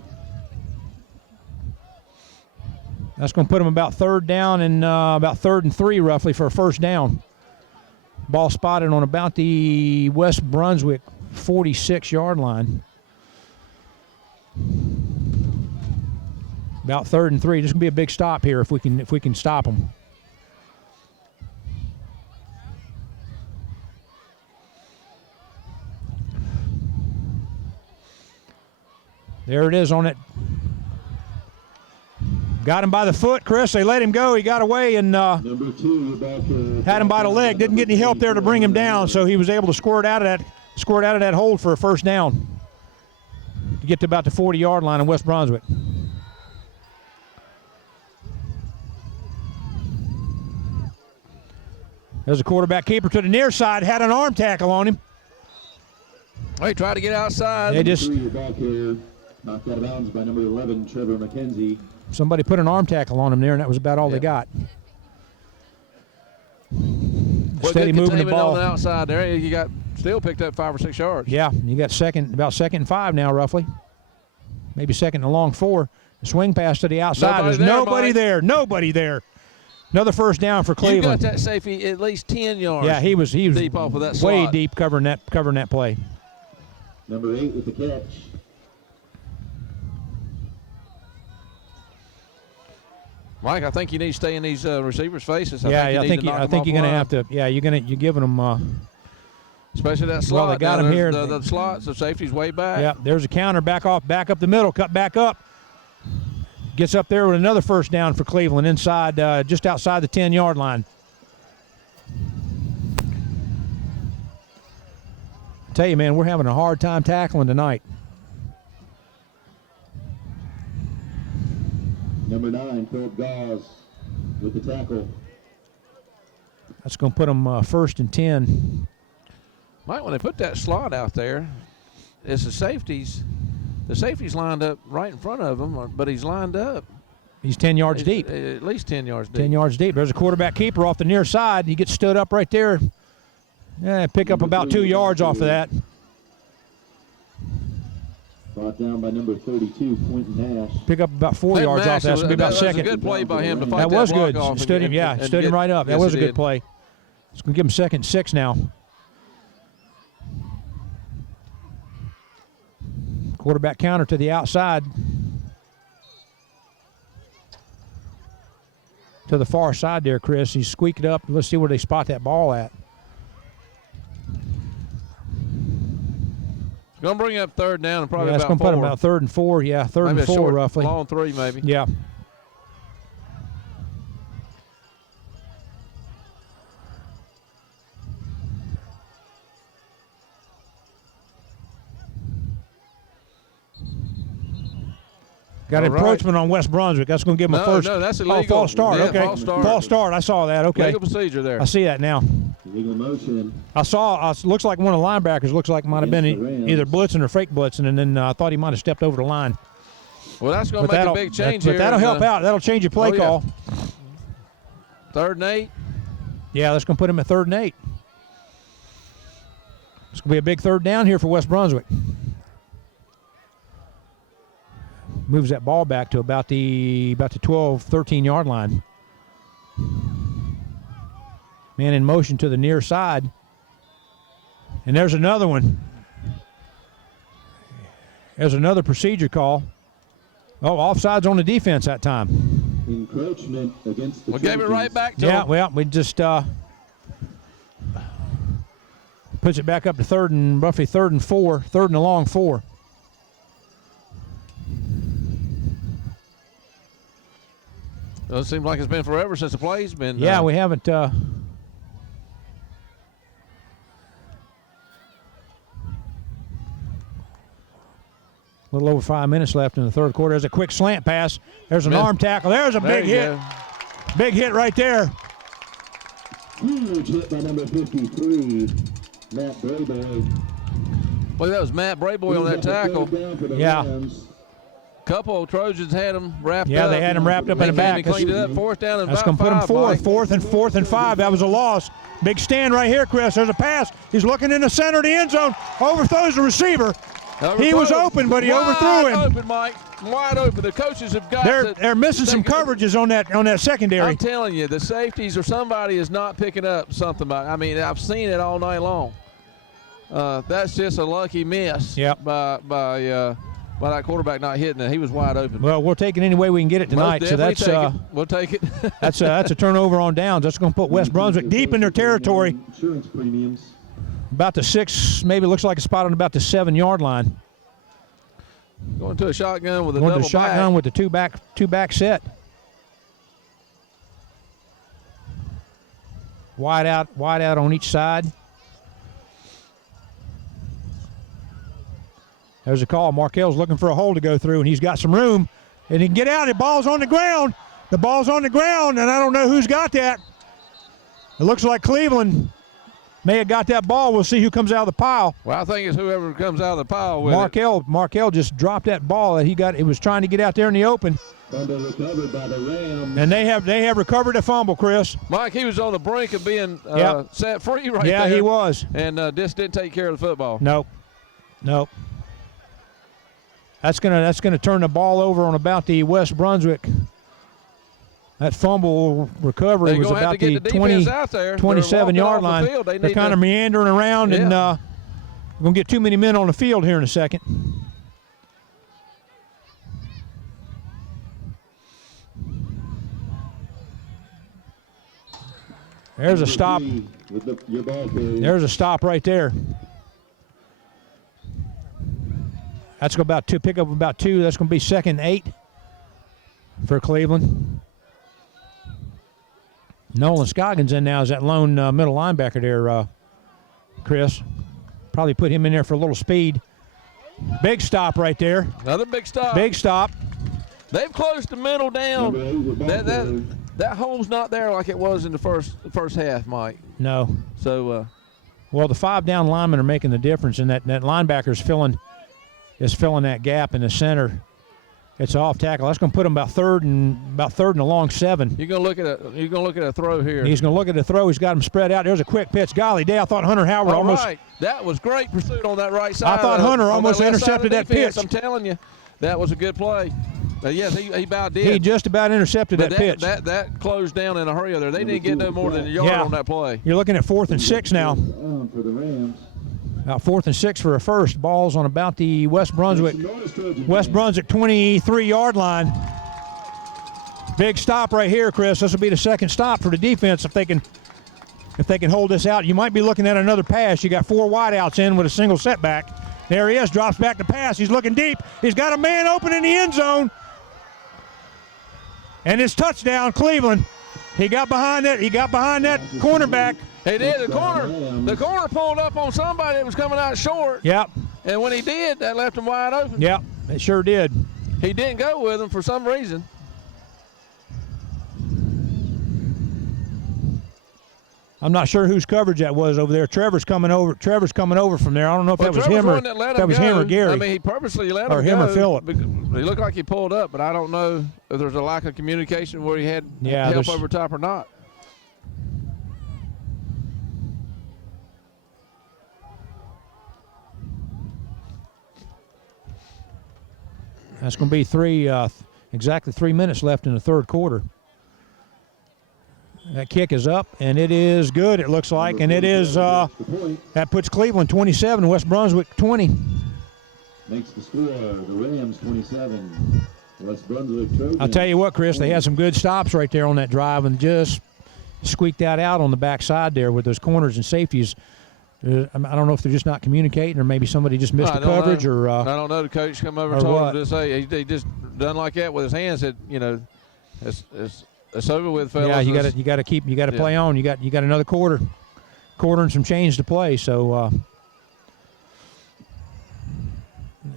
That's going to put him about 3rd down and about 3rd and 3 roughly for a first down. Ball spotted on about the West Brunswick 46-yard line. About 3rd and 3. This is going to be a big stop here if we can stop them. There it is on it. Got him by the foot, Chris. They let him go. He got away and had him by the leg. Didn't get any help there to bring him down, so he was able to squirt out of that hold for a first down to get to about the 40-yard line in West Brunswick. There's a quarterback keeper to the near side. Had an arm tackle on him. They tried to get outside. They just knocked out of bounds by number 11, Trevor McKenzie. Somebody put an arm tackle on him there, and that was about all they got. Steady good moving the containment ball. on the outside there. You got still picked up 5 or 6 yards. Yeah, you got about second and 5 now, roughly. Maybe second and long 4. The swing pass to the outside. Nobody There's there, nobody Mike. there. Nobody there. Another first down for You Cleveland. got that safety at least 10 yards. Yeah, he was deep off of that way slot. deep covering that play. Number 8 with the catch. Mike, I think you need to stay in these receivers' faces. I think you're going to have to. Yeah, you're giving them. Especially that slot. Well, they got Now, him here. The slots, the safety's way back. Yeah, there's a counter, back up the middle, cut back up. Gets up there with another first down for Cleveland inside, just outside the 10-yard line. I tell you, man, we're having a hard time tackling tonight. Number 9, Philip Gauze with the tackle. That's going to put them first and 10. Mike, when they put that slot out there, it's the safeties. The safety's lined up right in front of him, but he's lined up. He's 10 yards deep. At least 10 yards deep. 10 yards deep. There's a quarterback keeper off the near side. He gets stood up right there. Yeah, pick up about 2 yards off of that. Brought down by number 32, Quentin Nash. Pick up about 4 yards off that. That's be about second. That was a good play by him to fight that was block good. off Stood him, and stood him right up. That yes, was a it good did. play. It's going to give him second and 6 now. Quarterback counter to the outside. To the far side there, Chris. He's squeaked up. Let's see where they spot that ball at. It's going to bring up third down and probably Yeah, it's about going to put him 4. about 3rd and 4. Yeah, 3rd Maybe and a 4 short, roughly. long 3 maybe. Yeah. Got All right. encroachment on West Brunswick. That's going to give them a first. No, that's Oh, illegal. false start. Yeah, Okay. false start. False start. I saw that. Okay. Legal procedure there. I see that now. Legal motion. Looks like one of the linebackers looks like might have been Against the Rams. either blitzing or fake blitzing, and then I thought he might have stepped over the line. Well, that's going to make a big change but here. that'll in help the out. That'll change your play Oh, yeah. call. 3rd and 8. Yeah, that's going to put him at 3rd and 8. It's going to be a big 3rd down here for West Brunswick. Moves that ball back to about the 12, 13-yard line. Man in motion to the near side. And there's another one. There's another procedure call. Oh, offsides on the defense that time. Encroachment against the We gave it right back to Yeah, him. well, we just puts it back up to roughly 3rd and 4, 3rd and a long 4. It seems like it's been forever since the play's been. Yeah, we haven't. A little over 5 minutes left in the third quarter. There's a quick slant pass. There's an arm tackle. There's a big hit. Big hit right there. Huge hit by number 53, Matt Brayboy. Well, that was Matt Brayboy on that tackle. Yeah. Couple of Trojans had him wrapped up. Yeah, they had him wrapped up in the back. They cleaned it up. 4th down and That's about going to put him 5, fourth, Mike. fourth and 5. That was a loss. Big stand right here, Chris. There's a pass. He's looking in the center of the end zone. Overthrows the receiver. He was open, but he overthrew him. Wide open, Mike. Wide open. The coaches have got They're missing some coverages on that secondary. I'm telling you, the safeties or somebody is not picking up something. I mean, I've seen it all night long. That's just a lucky miss by that quarterback not hitting it. He was wide open. Well, we'll take it any way we can get it tonight. So that's we'll take it. that's a turnover on downs. That's going to put West Brunswick deep in their territory. Insurance premiums. About the 6, maybe looks like a spot on about the 7-yard line. Going to a shotgun with a Going double to a shotgun back. with the two back set. Wide out on each side. There's a call. Markell's looking for a hole to go through, and he's got some room. And he can get out. The ball's on the ground. The ball's on the ground, and I don't know who's got that. It looks like Cleveland may have got that ball. We'll see who comes out of the pile. Well, I think it's whoever comes out of the pile with it. Markell just dropped that ball that he got. It was trying to get out there in the open. Fumble recovered by the Rams. And they have recovered a fumble, Chris. Mike, he was on the brink of being set free right there. Yeah, he was. And just didn't take care of the football. Nope. That's gonna turn the ball over on about the West Brunswick. That fumble recovery was about the 27-yard line. They're kind of meandering around, and we're going to get too many men on the field here in a second. There's a stop. There's a stop right there. That's going to pick up about 2. That's going to be 2nd and 8 for Cleveland. Nolan Scoggins in now as that lone middle linebacker there, Chris. Probably put him in there for a little speed. Big stop right there. Another big stop. Big stop. They've closed the middle down. That hole's not there like it was in the first half, Mike. No. So. Well, the 5 down linemen are making the difference, and that linebacker is filling that gap in the center. It's off tackle. That's going to put him about third and a long 7. You're going to look at a throw here. He's going to look at the throw. He's got him spread out. There's a quick pitch. Golly day, I thought Hunter Howard almost. Right. That was great pursuit on that right side. I thought Hunter almost intercepted that pitch. I'm telling you, that was a good play. Yes, he about did. He just about intercepted that pitch. That closed down in a hurry there. They didn't get no more than a yard on that play. You're looking at 4th and 6 now. For the Rams. About 4th and 6 for a first. Ball's on about the West Brunswick 23-yard line. Big stop right here, Chris. This will be the second stop for the defense if they can hold this out. You might be looking at another pass. You got 4 wideouts in with a single setback. There he is. Drops back to pass. He's looking deep. He's got a man open in the end zone. And it's touchdown, Cleveland. He got behind that cornerback. He did. The corner pulled up on somebody that was coming out short. Yep. And when he did, that left him wide open. Yep, it sure did. He didn't go with him for some reason. I'm not sure whose coverage that was over there. Trevor's coming over from there. I don't know if that was him or Gary. I mean, he purposely let him go. Or him or Phillip. He looked like he pulled up, but I don't know if there's a lack of communication where he had help over top or not. That's going to be exactly 3 minutes left in the third quarter. That kick is up, and it is good, it looks like. And it is, that puts Cleveland 27, West Brunswick 20. Makes the score, the Rams 27, West Brunswick Trojans. I'll tell you what, Chris, they had some good stops right there on that drive and just squeaked that out on the backside there with those corners and safeties. I don't know if they're just not communicating or maybe somebody just missed the coverage or I don't know. The coach come over and told him to say he just done like that with his hands. Said, it's over with, fellas. Yeah, you got to play on. You got another quarter and some change to play. So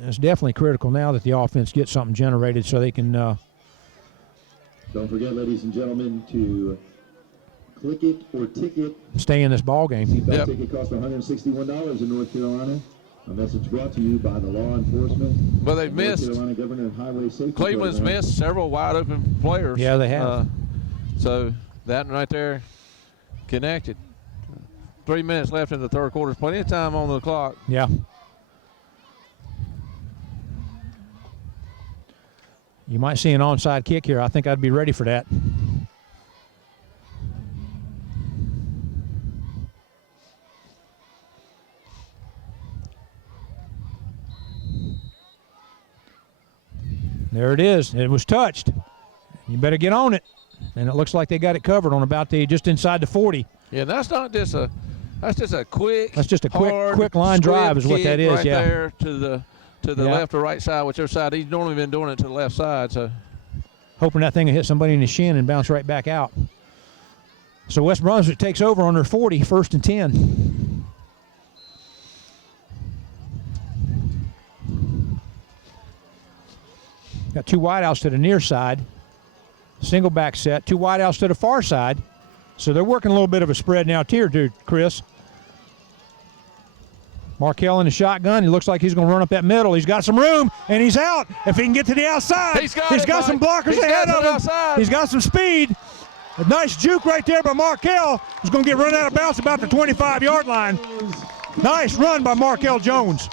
it's definitely critical now that the offense gets something generated so they can. Don't forget, ladies and gentlemen, to click it or ticket. Stay in this ball game. That ticket costs $161 in North Carolina. A message brought to you by the law enforcement. Well, they've missed. North Carolina Government Highway Safety Cleveland's Program. missed several wide open players. Yeah, they have. So that right there connected. 3 minutes left in the third quarter. Plenty of time on the clock. Yeah. You might see an onside kick here. I think I'd be ready for that. There it is. It was touched. You better get on it. And it looks like they got it covered on about just inside the 40. Yeah, that's just a quick. That's just a quick line drive is what that is. Right there to the left or right side, whichever side. He's normally been doing it to the left side. So hoping that thing will hit somebody in the shin and bounce right back out. So West Brunswick takes over on their 40, 1st and 10. Got 2 wideouts to the near side. Single back set. 2 wideouts to the far side. So they're working a little bit of a spread now here, Chris. Markel in the shotgun. He looks like he's going to run up that middle. He's got some room, and he's out. If he can get to the outside, he's got some blockers ahead of him. Outside. He's got some speed. A nice juke right there by Markel. He's going to get run out of bounds about the 25-yard line. Nice run by Markel Jones.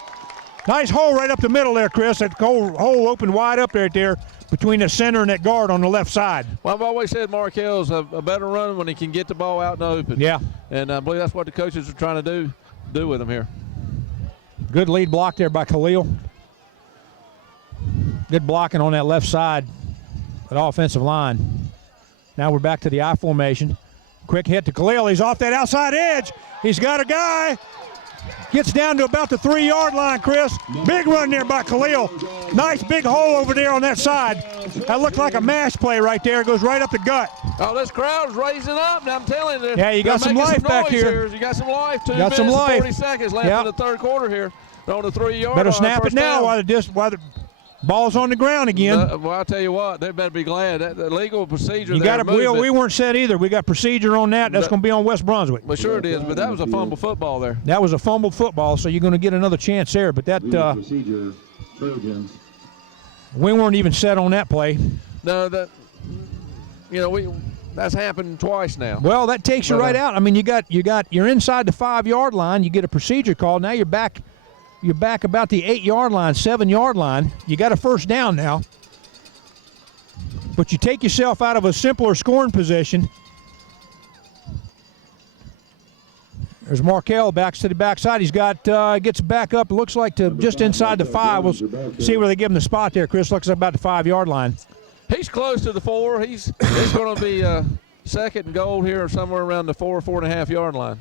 Nice hole right up the middle there, Chris. That hole opened wide up right there between the center and that guard on the left side. Well, I've always said Markel's a better runner when he can get the ball out in the open. Yeah. And I believe that's what the coaches are trying to do with him here. Good lead block there by Khalil. Good blocking on that left side, that offensive line. Now we're back to the I formation. Quick hit to Khalil. He's off that outside edge. He's got a guy. Gets down to about the 3-yard line, Chris. Big run there by Khalil. Nice big hole over there on that side. That looked like a mash play right there. It goes right up the gut. Oh, this crowd's raising up. Now I'm telling you. Yeah, you got some life back here. You got some life. 2 got minutes some life. and 40 seconds left in the third quarter here. On the 3-yard line. Better snap it now while the ball's on the ground again. Well, I'll tell you what, they better be glad. That the legal procedure. We weren't set either. We got procedure on that. That's going to be on West Brunswick. Well, sure it is, but that was a fumble football there. That was a fumbled football, so you're going to get another chance there. But that procedure, Trojans. We weren't even set on that play. No, that's happened twice now. Well, that takes you right out. I mean, you're inside the 5-yard line. You get a procedure call. Now you're back about the 8-yard line, 7-yard line. You got a first down now. But you take yourself out of a simpler scoring position. There's Markel backs to the backside. He's gets back up. Looks like to just inside the 5. We'll see where they give him the spot there. Chris looks about the 5-yard line. He's close to the 4. It's going to be second and goal here, somewhere around the 4.5 yard line.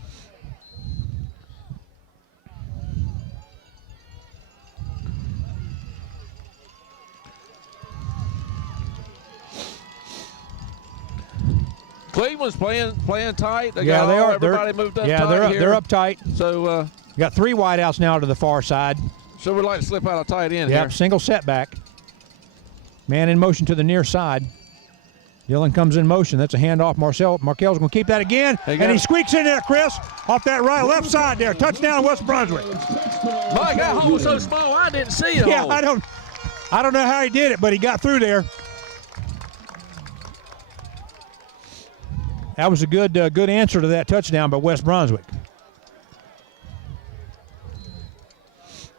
Cleveland's playing tight. They are. Everybody moved up tight here. They're up tight. So got 3 wideouts now to the far side. So we'd like to slip out a tight end here. Yep, single setback. Man in motion to the near side. Dillon comes in motion. That's a handoff. Markel's going to keep that again. And he squeaks in there, Chris, off that left side there. Touchdown, West Brunswick. Mike, that hole was so small, I didn't see it. Yeah, I don't know how he did it, but he got through there. That was a good answer to that touchdown by West Brunswick.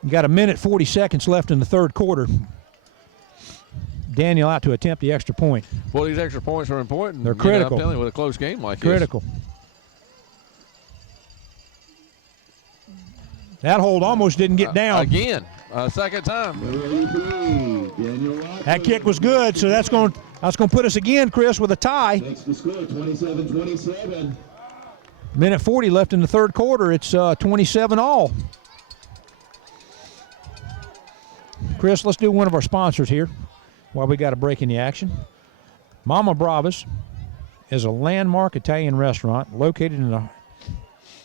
You got 1:40 seconds left in the third quarter. Daniel out to attempt the extra point. Well, these extra points are important. They're critical. I'm telling you, with a close game like critical. this. That hold almost didn't get down. Again, second time. That kick was good, so that's going to put us again, Chris, with a tie. Makes the score 27-27. 1:40 left in the third quarter. It's 27 all. Chris, let's do one of our sponsors here while we got a break in the action. Mama Brava's is a landmark Italian restaurant located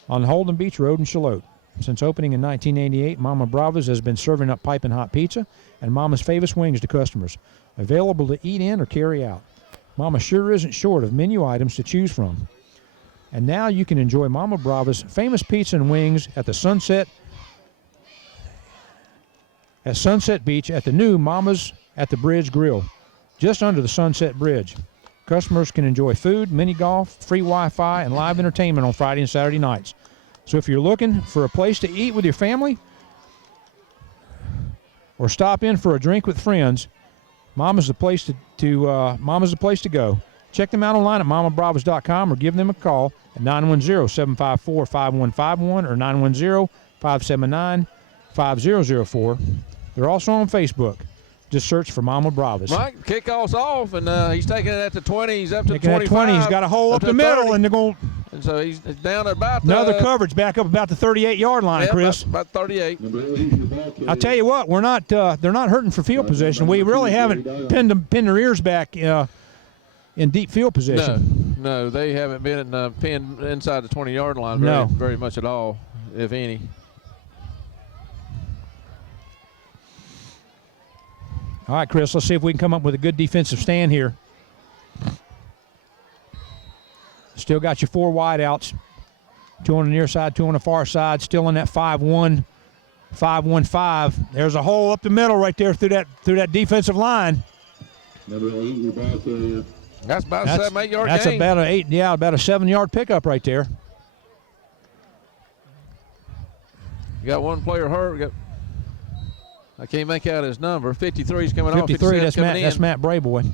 on Holden Beach Road in Charlotte. Since opening in 1988, Mama Brava's has been serving up piping hot pizza and Mama's famous wings to customers. Available to eat in or carry out. Mama sure isn't short of menu items to choose from. And now you can enjoy Mama Brava's famous pizza and wings at Sunset Beach at the new Mama's at the Bridge Grill, just under the Sunset Bridge. Customers can enjoy food, mini golf, free Wi-Fi, and live entertainment on Friday and Saturday nights. So if you're looking for a place to eat with your family or stop in for a drink with friends, Mama's the place to go. Check them out online at mamabravas.com or give them a call at 910-754-5151 or 910-579-5004. They're also on Facebook. Just search for Mama Bravas. Mike, kickoff's off, and he's taking it at the 20. He's up to 25. 20. He's got a hole up the middle, and they're going. And so he's down at about another coverage back up about the 38-yard line, Chris. About 38. I'll tell you what, we're not. They're not hurting for field position. We really haven't pinned their ears back in deep field position. No, they haven't been pinned inside the 20-yard line very much at all, if any. All right, Chris, let's see if we can come up with a good defensive stand here. Still got your 4 wideouts. 2 on the near side, 2 on the far side. Still in that 5-1 5-1-5. There's a hole up the middle right there through that defensive line. Number 8, your ball carrier. That's about a 7-8 yard That's gain. about about a 7-yard pickup right there. You got one player hurt. I can't make out his number. 53's coming off. 53, that's coming Matt. That's Matt Brayboy.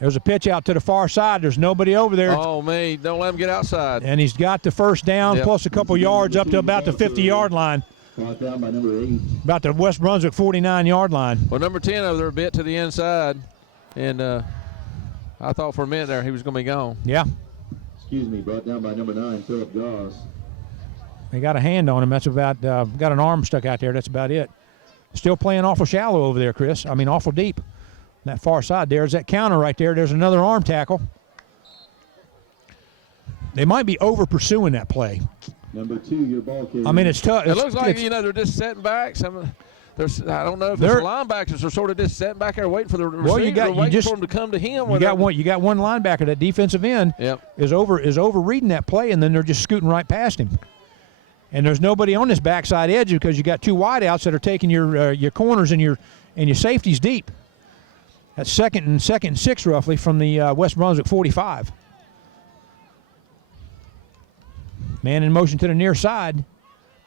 There's a pitch out to the far side. There's nobody over there. Oh, me. Don't let him get outside. And he's got the first down plus a couple yards up to about the 50-yard line. Brought down by number 8. About the West Brunswick 49-yard line. Well, number 10 over there a bit to the inside. And I thought for a minute there he was going to be gone. Yeah. Excuse me, brought down by number 9, Philip Goss. They got a hand on him. That's about, got an arm stuck out there. That's about it. Still playing awful shallow over there, Chris. I mean, awful deep. That far side, there's that counter right there. There's another arm tackle. They might be over pursuing that play. Number 2, your ball carrier. I mean, it's tough. It looks like, they're just setting back. I don't know if it's the linebackers are sort of just setting back there waiting for the receiver, waiting for him to come to him. You got one linebacker, that defensive end is over reading that play, and then they're just scooting right past him. And there's nobody on this backside edge because you got 2 wideouts that are taking your corners and your safeties deep. That's second and 6 roughly from the West Brunswick 45. Man in motion to the near side.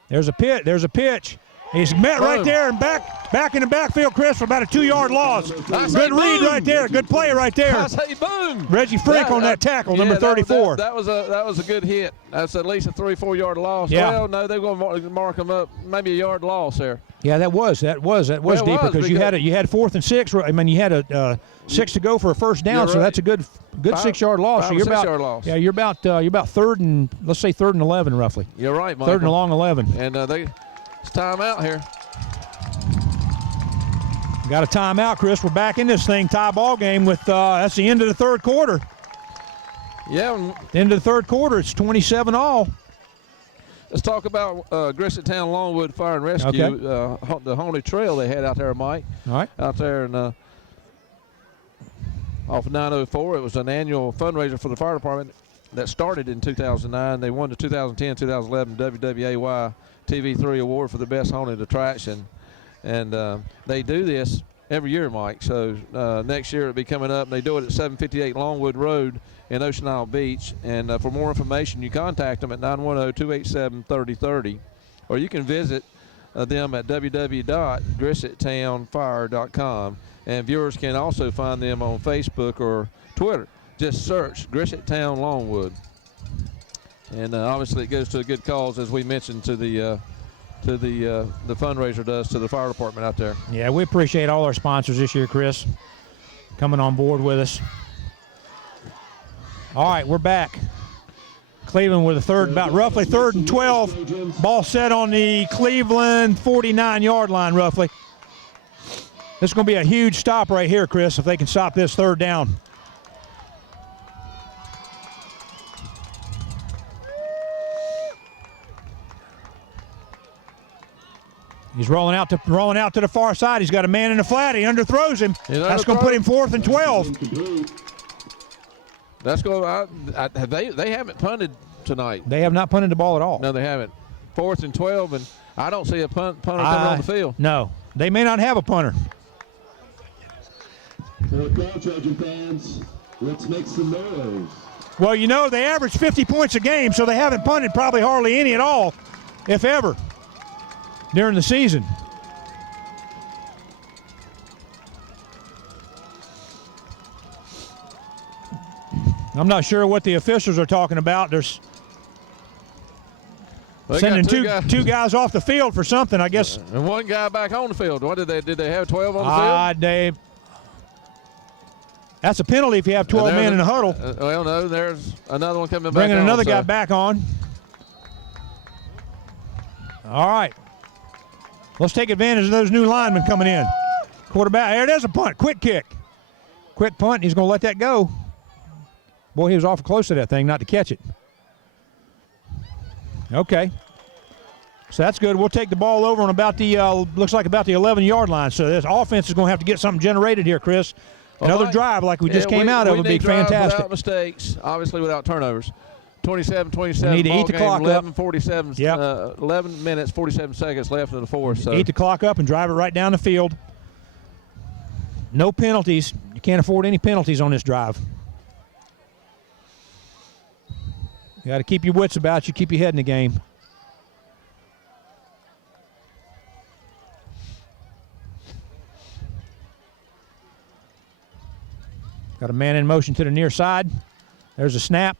There's a pitch. He's met right there and back in the backfield, Chris, for about a 2-yard loss. Good read right there. Good play right there. I say boom. Reggie Frank on that tackle, number 34. That was a good hit. That's at least a 3-4 yard loss. Yeah. Well, no, they're going to mark them up. Maybe a yard loss there. Yeah, that was deep because you had 4th and 6. I mean, you had a 6 to go for a first down, Right. so that's a good 6-yard loss. So you're about 6-yard loss. Yeah, you're about 3rd and let's say 3rd and 11 roughly. You're right, Michael. 3rd and long 11. And it's time out here. Got a timeout, Chris. We're back in this thing. Tie ball game with that's the end of the 3rd quarter. Yeah. End of the 3rd quarter. It's 27-all. Let's talk about Grisset Town Longwood Fire and Rescue. Okay. The Haunted Trail they had out there, Mike. All right. Out there in off of 904. It was an annual fundraiser for the fire department that started in 2009. They won the 2010-2011 WWAY TV3 award for the best haunted attraction. And they do this every year, Mike. So next year it'll be coming up. And they do it at 758 Longwood Road in Ocean Isle Beach. And for more information, you contact them at 910-287-3030. Or you can visit them at www.grissettownfire.com. And viewers can also find them on Facebook or Twitter. Just search Grisset Town Longwood. And obviously it goes to a good cause, as we mentioned, to the fundraiser does to the fire department out there. Yeah, we appreciate all our sponsors this year, Chris, coming on board with us. All right, we're back. Cleveland with roughly 3rd and 12. Ball set on the Cleveland 49-yard line, roughly. This is going to be a huge stop right here, Chris, if they can stop this 3rd down. He's rolling out to the far side. He's got a man in the flat. He underthrows him. That's going to put him 4th and 12. That's going. They haven't punted tonight. They have not punted the ball at all. No, they haven't. 4th and 12, and I don't see a punter coming on the field. No, they may not have a punter. Fourth down, Trojan fans. Let's make some noise. Well, they average 50 points a game, so they haven't punted probably hardly any at all, if ever, during the season. I'm not sure what the officials are talking about. There's sending two guys off the field for something, I guess. And one guy back on the field. What did they have 12 on the field? That's a penalty if you have 12 men in a huddle. Well, no, there's another one coming back. Bringing another guy back on. All right. Let's take advantage of those new linemen coming in. Quarterback. There it is, a punt. Quick kick. Quick punt. He's going to let that go. Boy, he was awful close to that thing not to catch it. Okay. So that's good. We'll take the ball over on about the, looks like about the 11-yard line. So this offense is going to have to get something generated here, Chris. Another drive like we just came out of would be fantastic. Without mistakes, obviously without turnovers. 27-27. We need to eat the clock up. 11 minutes, 47 seconds left in the fourth. So Eat the clock up and drive it right down the field. No penalties. You can't afford any penalties on this drive. You got to keep your wits about you, keep your head in the game. Got a man in motion to the near side. There's a snap.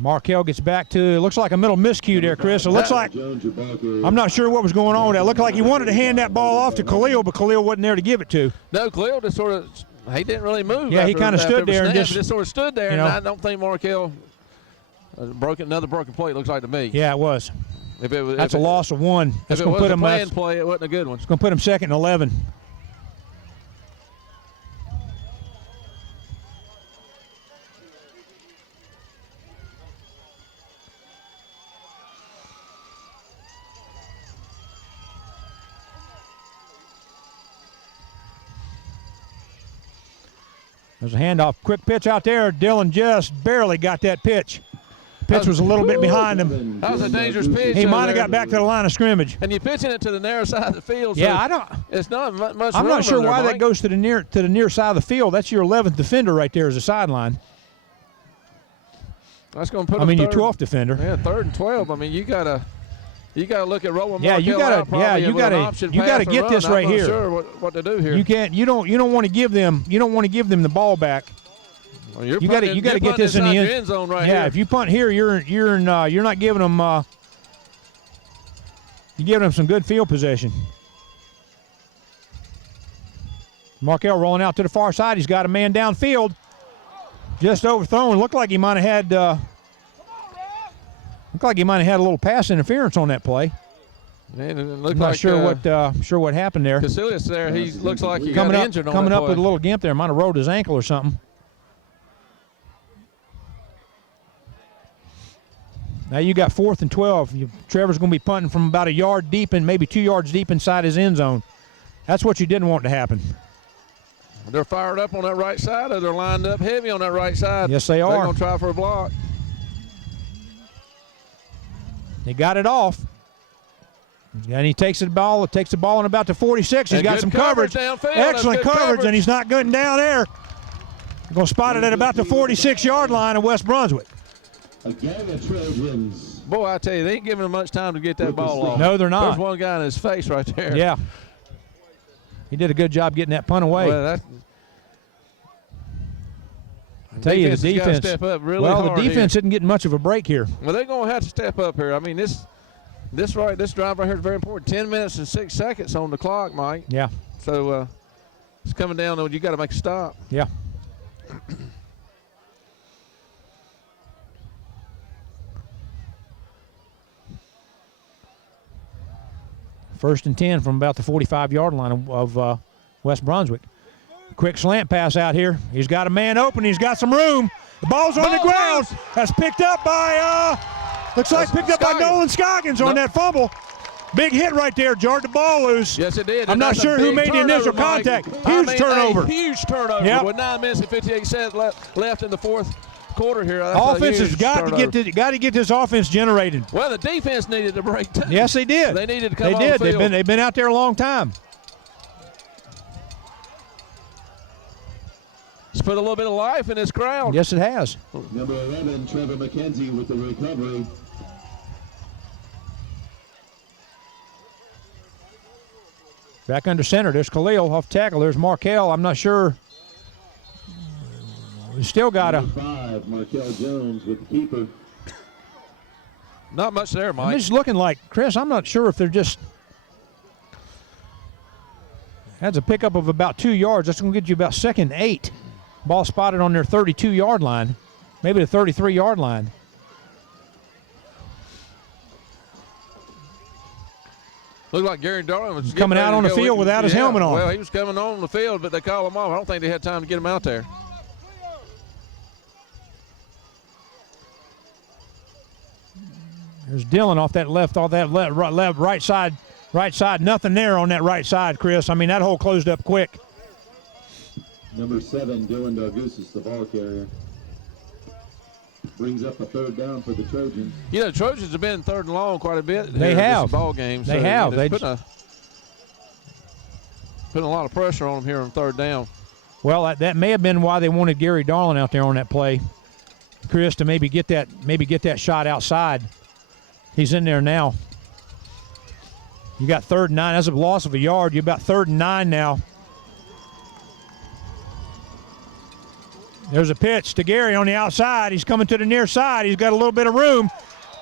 Markel gets back to, it looks like a middle miscue there, Chris. It looks like, I'm not sure what was going on with that. It looked like he wanted to hand that ball off to Khalil, but Khalil wasn't there to give it to. No, Khalil just sort of, he didn't really move. Yeah, he kind of stood there and just sort of stood there, and I don't think Markel another broken play, it looks like to me. Yeah, it was. That's a loss of one. If it was a planned play, it wasn't a good one. It's going to put him second and 11. There's a handoff. Quick pitch out there. Dylan just barely got that pitch. Pitch was a little bit behind him. That was a dangerous pitch. He might have got back to the line of scrimmage. And you're pitching it to the narrow side of the field. So yeah, I don't. It's not much. I'm not sure why there, that goes to the near side of the field. That's your 11th defender right there as a sideline. That's going to put. I mean, your 12th defender. Yeah, 3rd and 12. I mean, you gotta look at rolling. Yeah, you gotta get this right here. Sure what to do here. You don't want to give them the ball back. Well, you got to get this in the end zone right here. Yeah, if you punt here, you're not giving them you're giving them some good field possession. Markel rolling out to the far side. He's got a man downfield, just overthrown. Looked like he might have had a little pass interference on that play. I'm not sure what happened there. Casillas there, he looks like he got injured on that coming up play. with a little gimp there. Might have rolled his ankle or something. Now you got 4th and 12. Trevor's going to be punting from about a yard deep and maybe 2 yards deep inside his end zone. That's what you didn't want to happen. They're fired up on that right side, or they're lined up heavy on that right side. Yes, they are. They're going to try for a block. They got it off. And he takes the ball in about the 46. He's got some coverage. Excellent coverage, and he's not getting down there. We're going to spot it at about the 46-yard line of West Brunswick. Again, the Trojans. Boy, I tell you, they ain't giving him much time to get that ball off. No, they're not. There's one guy in his face right there. Yeah. He did a good job getting that punt away. Well, I tell you, the defense. Step up really hard the defense here. isn't getting much of a break here. Well, they're going to have to step up here. I mean, this drive right here is very important. 10 minutes and 6 seconds on the clock, Mike. Yeah. So it's coming down. You got to make a stop. Yeah. First and 10 from about the 45-yard line of West Brunswick. Quick slant pass out here. He's got a man open. He's got some room. The ball's on the ground. That's picked up by, by Nolan Scoggins on that fumble. Big hit right there. Jarred the ball loose. Yes, it did. I'm not sure who made the initial contact. Huge turnover. Huge turnover. Yep. With 9 minutes and 58 seconds left in the fourth quarter here. Offense has got to get this offense generated. Well, the defense needed to break too. Yes, they did. They needed to come on the field. They've been out there a long time. It's put a little bit of life in this crowd. Yes, it has. Number 11, Trevor McKenzie with the recovery. Back under center. There's Khalil off tackle. There's Markel. I'm not sure. We still got a. 5, Markel Jones with the keeper. Not much there, Mike. I'm just looking like, Chris, I'm not sure if they're just. That's a pickup of about 2 yards. That's going to get you about 2nd and 8. Ball spotted on their 32-yard line, maybe the 33-yard line. Looked like Gary Darling was coming out on the field without his helmet on. Well, he was coming on the field, but they called him off. I don't think they had time to get him out there. There's Dylan off that right side. Nothing there on that right side, Chris. I mean, that hole closed up quick. Number 7, Dylan Dargusis, the ball carrier. brings up a 3rd down for the Trojans. You know, Trojans have been 3rd and long quite a bit. They here have. This ball game. They so, have. You know, putting a lot of pressure on them here on 3rd down. Well, that may have been why they wanted Gary Darling out there on that play, Chris, to maybe get that shot outside. He's in there now. You got 3rd and 9. That's a loss of a yard. You're about 3rd and 9 now. There's a pitch to Gary on the outside. He's coming to the near side. He's got a little bit of room.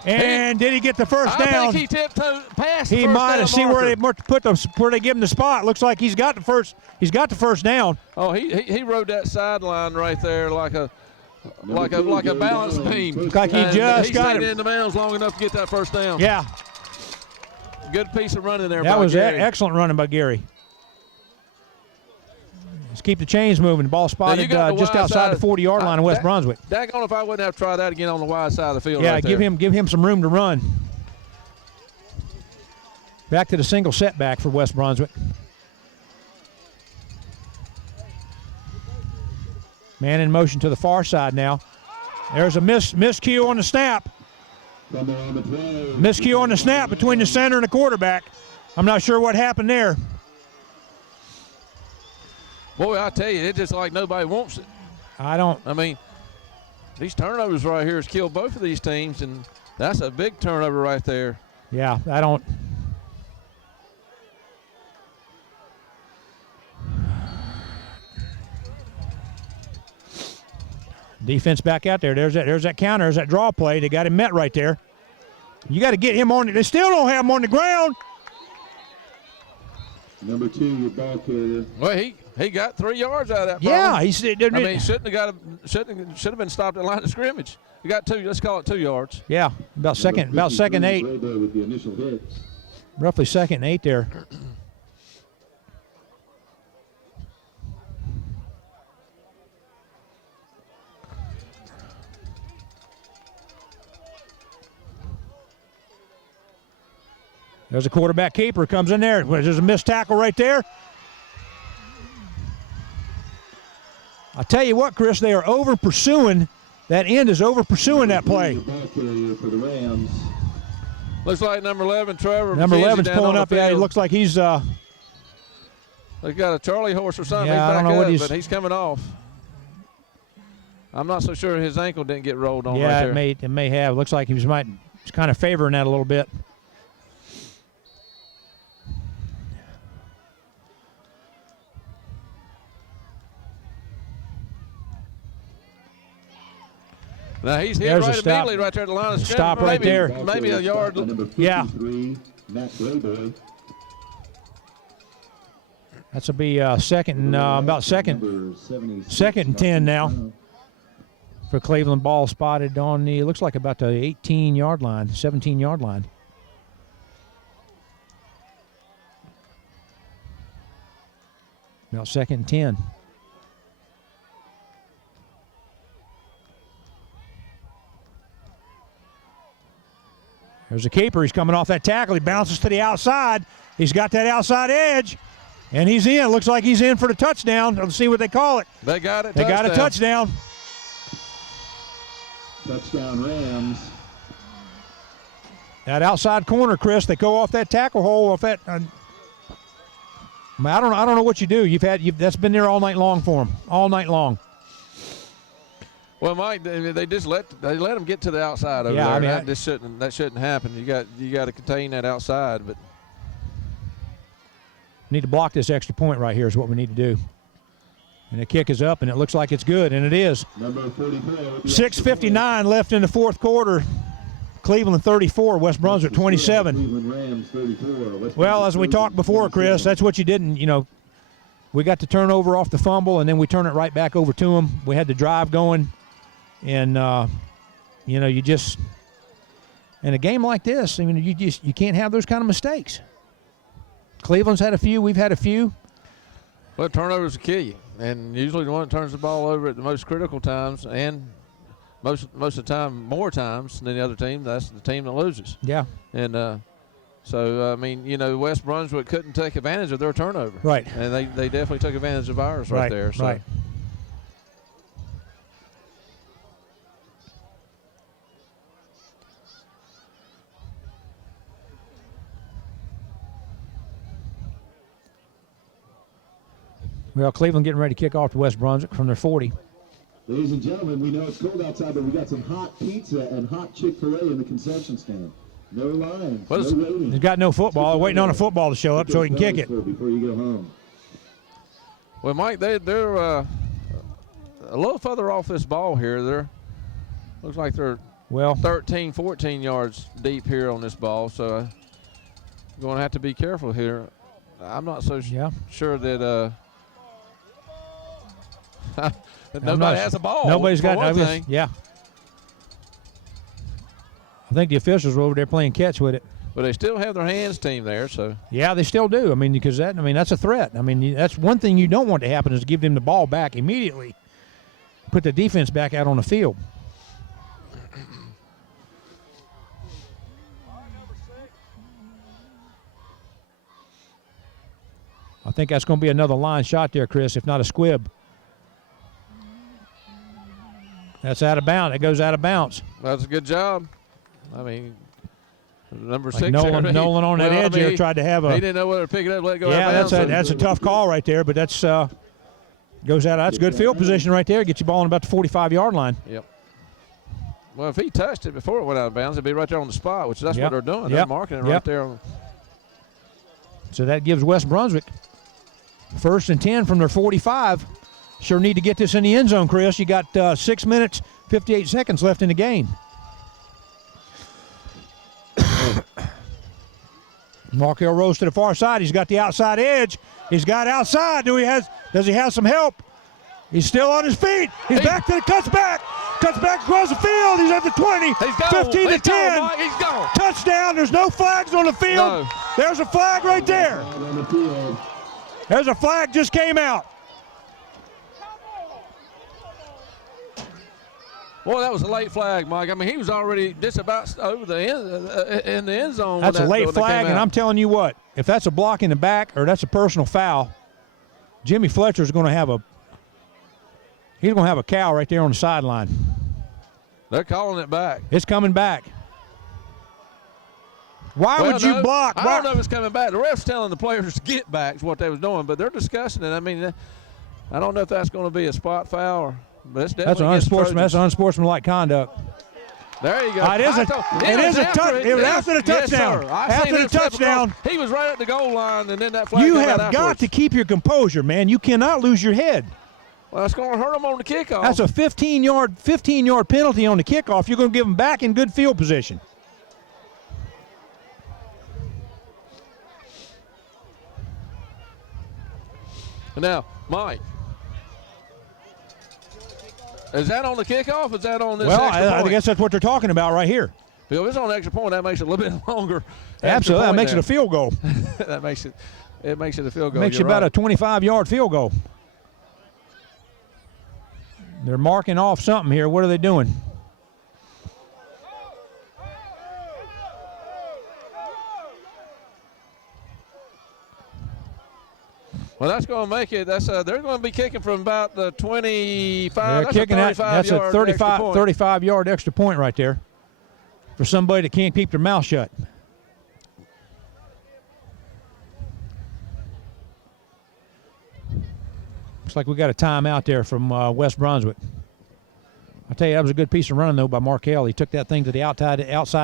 And did he get the first down? I think he tiptoed past. He might have seen where they give him the spot. Looks like he's got the first down. Oh, he rode that sideline right there like a balance beam. Like he just got it. He stayed in the bounds long enough to get that first down. Yeah. Good piece of running there. That was Gary. excellent running by Gary. Let's keep the chains moving. Ball spotted just outside the 40-yard line of West Brunswick. Daggone if I wouldn't have tried that again on the wide side of the field. Yeah, right give him some room to run. Back to the single setback for West Brunswick. Man in motion to the far side now. There's a miscue on the snap. Miscue on the snap between the center and the quarterback. I'm not sure what happened there. Boy, I tell you, it's just like nobody wants it. I mean, these turnovers right here has killed both of these teams, and that's a big turnover right there. Yeah, I don't. Defense back out there. There's that counter. There's that draw play. They got him met right there. You got to get him on. They still don't have him on the ground. Number 2, your ball carrier. Well, he got 3 yards out of that. Yeah, probably. he said. I mean, should have been stopped at the line of scrimmage. He got 2. Let's call it 2 yards. Yeah, about second 8. With the initial hit. Roughly 2nd and 8 there. There's a quarterback keeper, comes in there. There's a missed tackle right there. I'll tell you what, Chris, they are over pursuing. That end is over pursuing that play. Looks like number 11, Trevor. Number 11's pulling up. Yeah, he looks like he's. He's got a Charlie horse or something. Yeah, he's I don't know what he's. But he's coming off. I'm not so sure his ankle didn't get rolled on. Yeah, right there. it may have. Looks like he's kind of favoring that a little bit. Now he's hit right immediately right there at the line of scrimmage. Stop right there. Maybe a yard. Yeah. That's will be second and 10 now for Cleveland. Ball spotted on the, looks like about the 18-yard line, 17-yard line. About 2nd and 10. There's a keeper. He's coming off that tackle. He bounces to the outside. He's got that outside edge, and he's in. Looks like he's in for the touchdown. Let's see what they call it. They got it. They got a touchdown. Touchdown Rams. That outside corner, Chris. They go off that tackle hole. Off that. I don't know what you do. That's been there all night long for them. All night long. Well, Mike, they let them get to the outside over there. I mean, that shouldn't happen. You got to contain that outside, but need to block this extra point right here is what we need to do. And the kick is up, and it looks like it's good, and it is. Number 44. 6:59 left in the fourth quarter. Cleveland 34, West Brunswick 27. Cleveland Rams 34. Well, as we talked before, Chris, that's what you didn't, we got the turnover off the fumble, and then we turn it right back over to them. We had the drive going. And you just in a game like this, I mean, you can't have those kind of mistakes. Cleveland's had a few, we've had a few. Well, turnovers will kill you, and usually the one that turns the ball over at the most critical times, and most of the time, more times than the other team, that's the team that loses. Yeah. And so I mean, West Brunswick couldn't take advantage of their turnover. Right. And they definitely took advantage of ours right there. So. Right. Well, Cleveland getting ready to kick off to West Brunswick from their 40. Ladies and gentlemen, we know it's cold outside, but we got some hot pizza and hot Chick-fil-A in the concession stand. No lines, no waiting. He's got no football. They're waiting on a football to show up so he can kick it. Before you go home. Well, Mike, they're a little further off this ball here. Looks like they're 13, 14 yards deep here on this ball, so you're going to have to be careful here. I'm not so sure that that nobody has a ball. Nobody's got one thing. Yeah. I think the officials were over there playing catch with it. But they still have their hands team there, so. Yeah, they still do. I mean, because that's a threat. I mean, that's one thing you don't want to happen is to give them the ball back immediately. Put the defense back out on the field. I think that's going to be another line shot there, Chris, if not a squib. That's out of bounds. It goes out of bounds. That's a good job. I mean, number like 6. Nolan on that edge there tried to have a. He didn't know whether to pick it up, let it go. Yeah, out of bounds. that's a tough call right there, but that's goes out. That's good field position right there. Get you ball on about the 45-yard line. Yep. Well, if he touched it before it went out of bounds, it'd be right there on the spot, which that's what they're doing. They're marking it right there. So that gives West Brunswick 1st and 10 from their 45. Sure need to get this in the end zone, Chris. You got 6 minutes, 58 seconds left in the game. Markel rose to the far side. He's got the outside edge. He's got outside. Does he have some help? He's still on his feet. He's back to the cuts back across the field. He's at the 20. 15 to 10. Mike. He's gone. Touchdown. There's no flags on the field. No. There's a flag right there. There's a flag just came out. Boy, that was a late flag, Mike. I mean, he was already just about over the end, in the end zone. That's a late flag, and I'm telling you what, if that's a block in the back or that's a personal foul, Jimmy Fletcher's going to have a cow right there on the sideline. They're calling it back. It's coming back. Why would you block? I don't know if it's coming back. The ref's telling the players to get back is what they was doing, but they're discussing it. I mean, I don't know if that's going to be a spot foul but it's definitely that's unsportsmanlike conduct. There you go. It is a after the touchdown. Yes, after the touchdown. He was right at the goal line, and then that flag You came out have got afterwards. to keep your composure, man. You cannot lose your head. Well, that's going to hurt them on the kickoff. That's a 15-yard penalty on the kickoff. You're going to give them back in good field position. Now, Mike, is that on the kickoff? Is that on this extra point? I guess that's what they're talking about right here. If it's on the extra point, that makes it a little bit longer. Absolutely, that makes it a field goal. It makes it a field goal. Makes you about a 25-yard field goal. They're marking off something here. What are they doing? Well, that's going to make it. They're going to be kicking from about the 25. They're kicking that's a 35-yard extra point right there for somebody that can't keep their mouth shut. Looks like we got a timeout there from West Brunswick. I tell you, that was a good piece of running, though, by Markel. He took that thing to the outside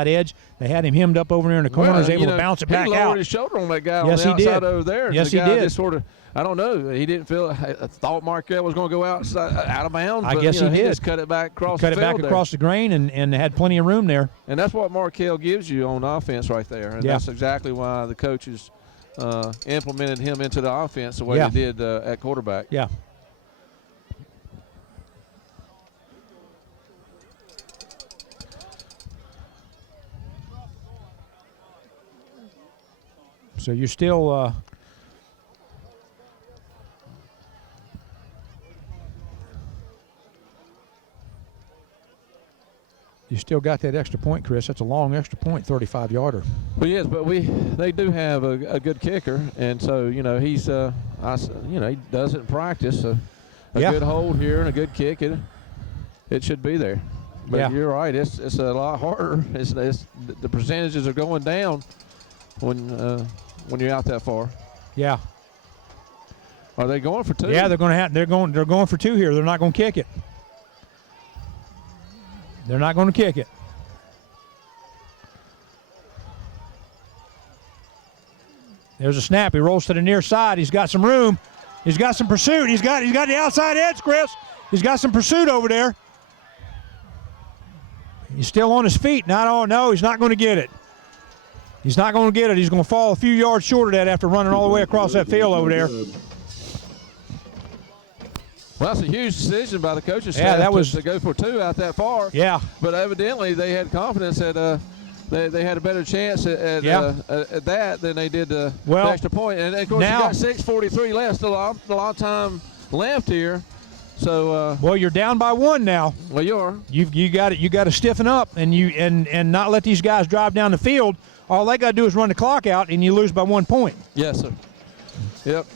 edge. They had him hemmed up over there in the corner. He was able to bounce it back out. He lowered his shoulder on that guy on the outside over there. Yes, he did. Just sort of, I don't know. He didn't feel. I thought Markel was going to go out of bounds. I guess he did. He just cut it back across the field. Cut it back across the grain and had plenty of room there. And that's what Markel gives you on offense right there. And that's exactly why the coaches implemented him into the offense the way they did at quarterback. Yeah. So you're still you still got that extra point, Chris. That's a long extra point, 35-yarder. Well, yes, but they do have a good kicker, and so he's he does it in practice. So a good hold here and a good kick, it should be there. But you're right, it's a lot harder. The percentages are going down when you're out that far. Yeah. Are they going for 2? Yeah, they're going for 2 here. They're not going to kick it. They're not going to kick it. There's a snap. He rolls to the near side. He's got some room. He's got some pursuit. He's got the outside edge, Chris. He's got some pursuit over there. He's still on his feet. No, he's not going to get it. He's not going to get it. He's going to fall a few yards short of that after running all the way across that field over there. Well, that's a huge decision by the coaching staff. Yeah, that was to go for 2 out that far. Yeah. But evidently they had confidence that they had a better chance at that than they did the extra point. And of course, you got 6:43 left. Still a lot of time left here. So well, you're down by 1 now. Well, you are. You got it. You got to stiffen up and not let these guys drive down the field. All they got to do is run the clock out, and you lose by 1 point. Yes, sir. Yep.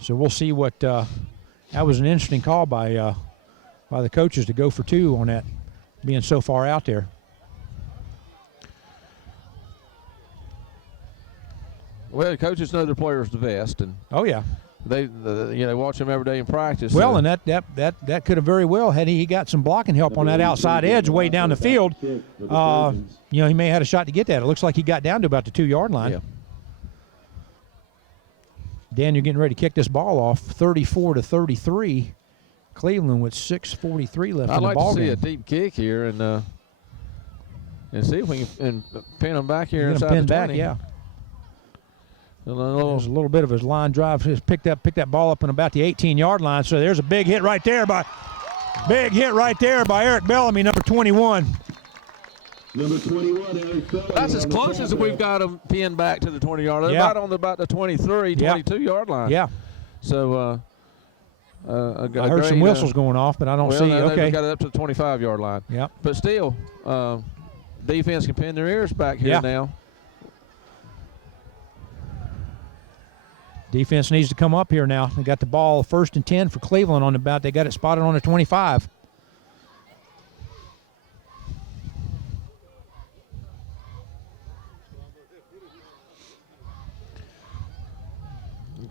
So we'll see what. That was an interesting call by the coaches to go for 2 on that, being so far out there. Well, the coaches know their players the best, and oh yeah, they watch them every day in practice. Well, and that could have very well had he got some blocking help on that outside edge way down the field. He may have had a shot to get that. It looks like he got down to about the 2-yard line. Yeah. Dan, you're getting ready to kick this ball off, 34-33. Cleveland with 6:43 left in the ball game. I'd like to see a deep kick here and see if we can pin them back here inside the 20. Back, yeah. There's a little bit of his line drive. Just picked that ball up on about the 18-yard line. So there's a big hit right there by Eric Bellamy, number 21. Number 21, Eric Bellamy. That's as close as we've got them pinned back to the 20-yard line. About on about the 23, 22-yard line. Yeah. So I heard some whistles going off, but I don't see. Okay. We got it up to the 25-yard line. Yeah. But still, defense can pin their ears back here now. Defense needs to come up here now. They got the ball 1st and 10 for Cleveland on the bat. They got it spotted on the 25.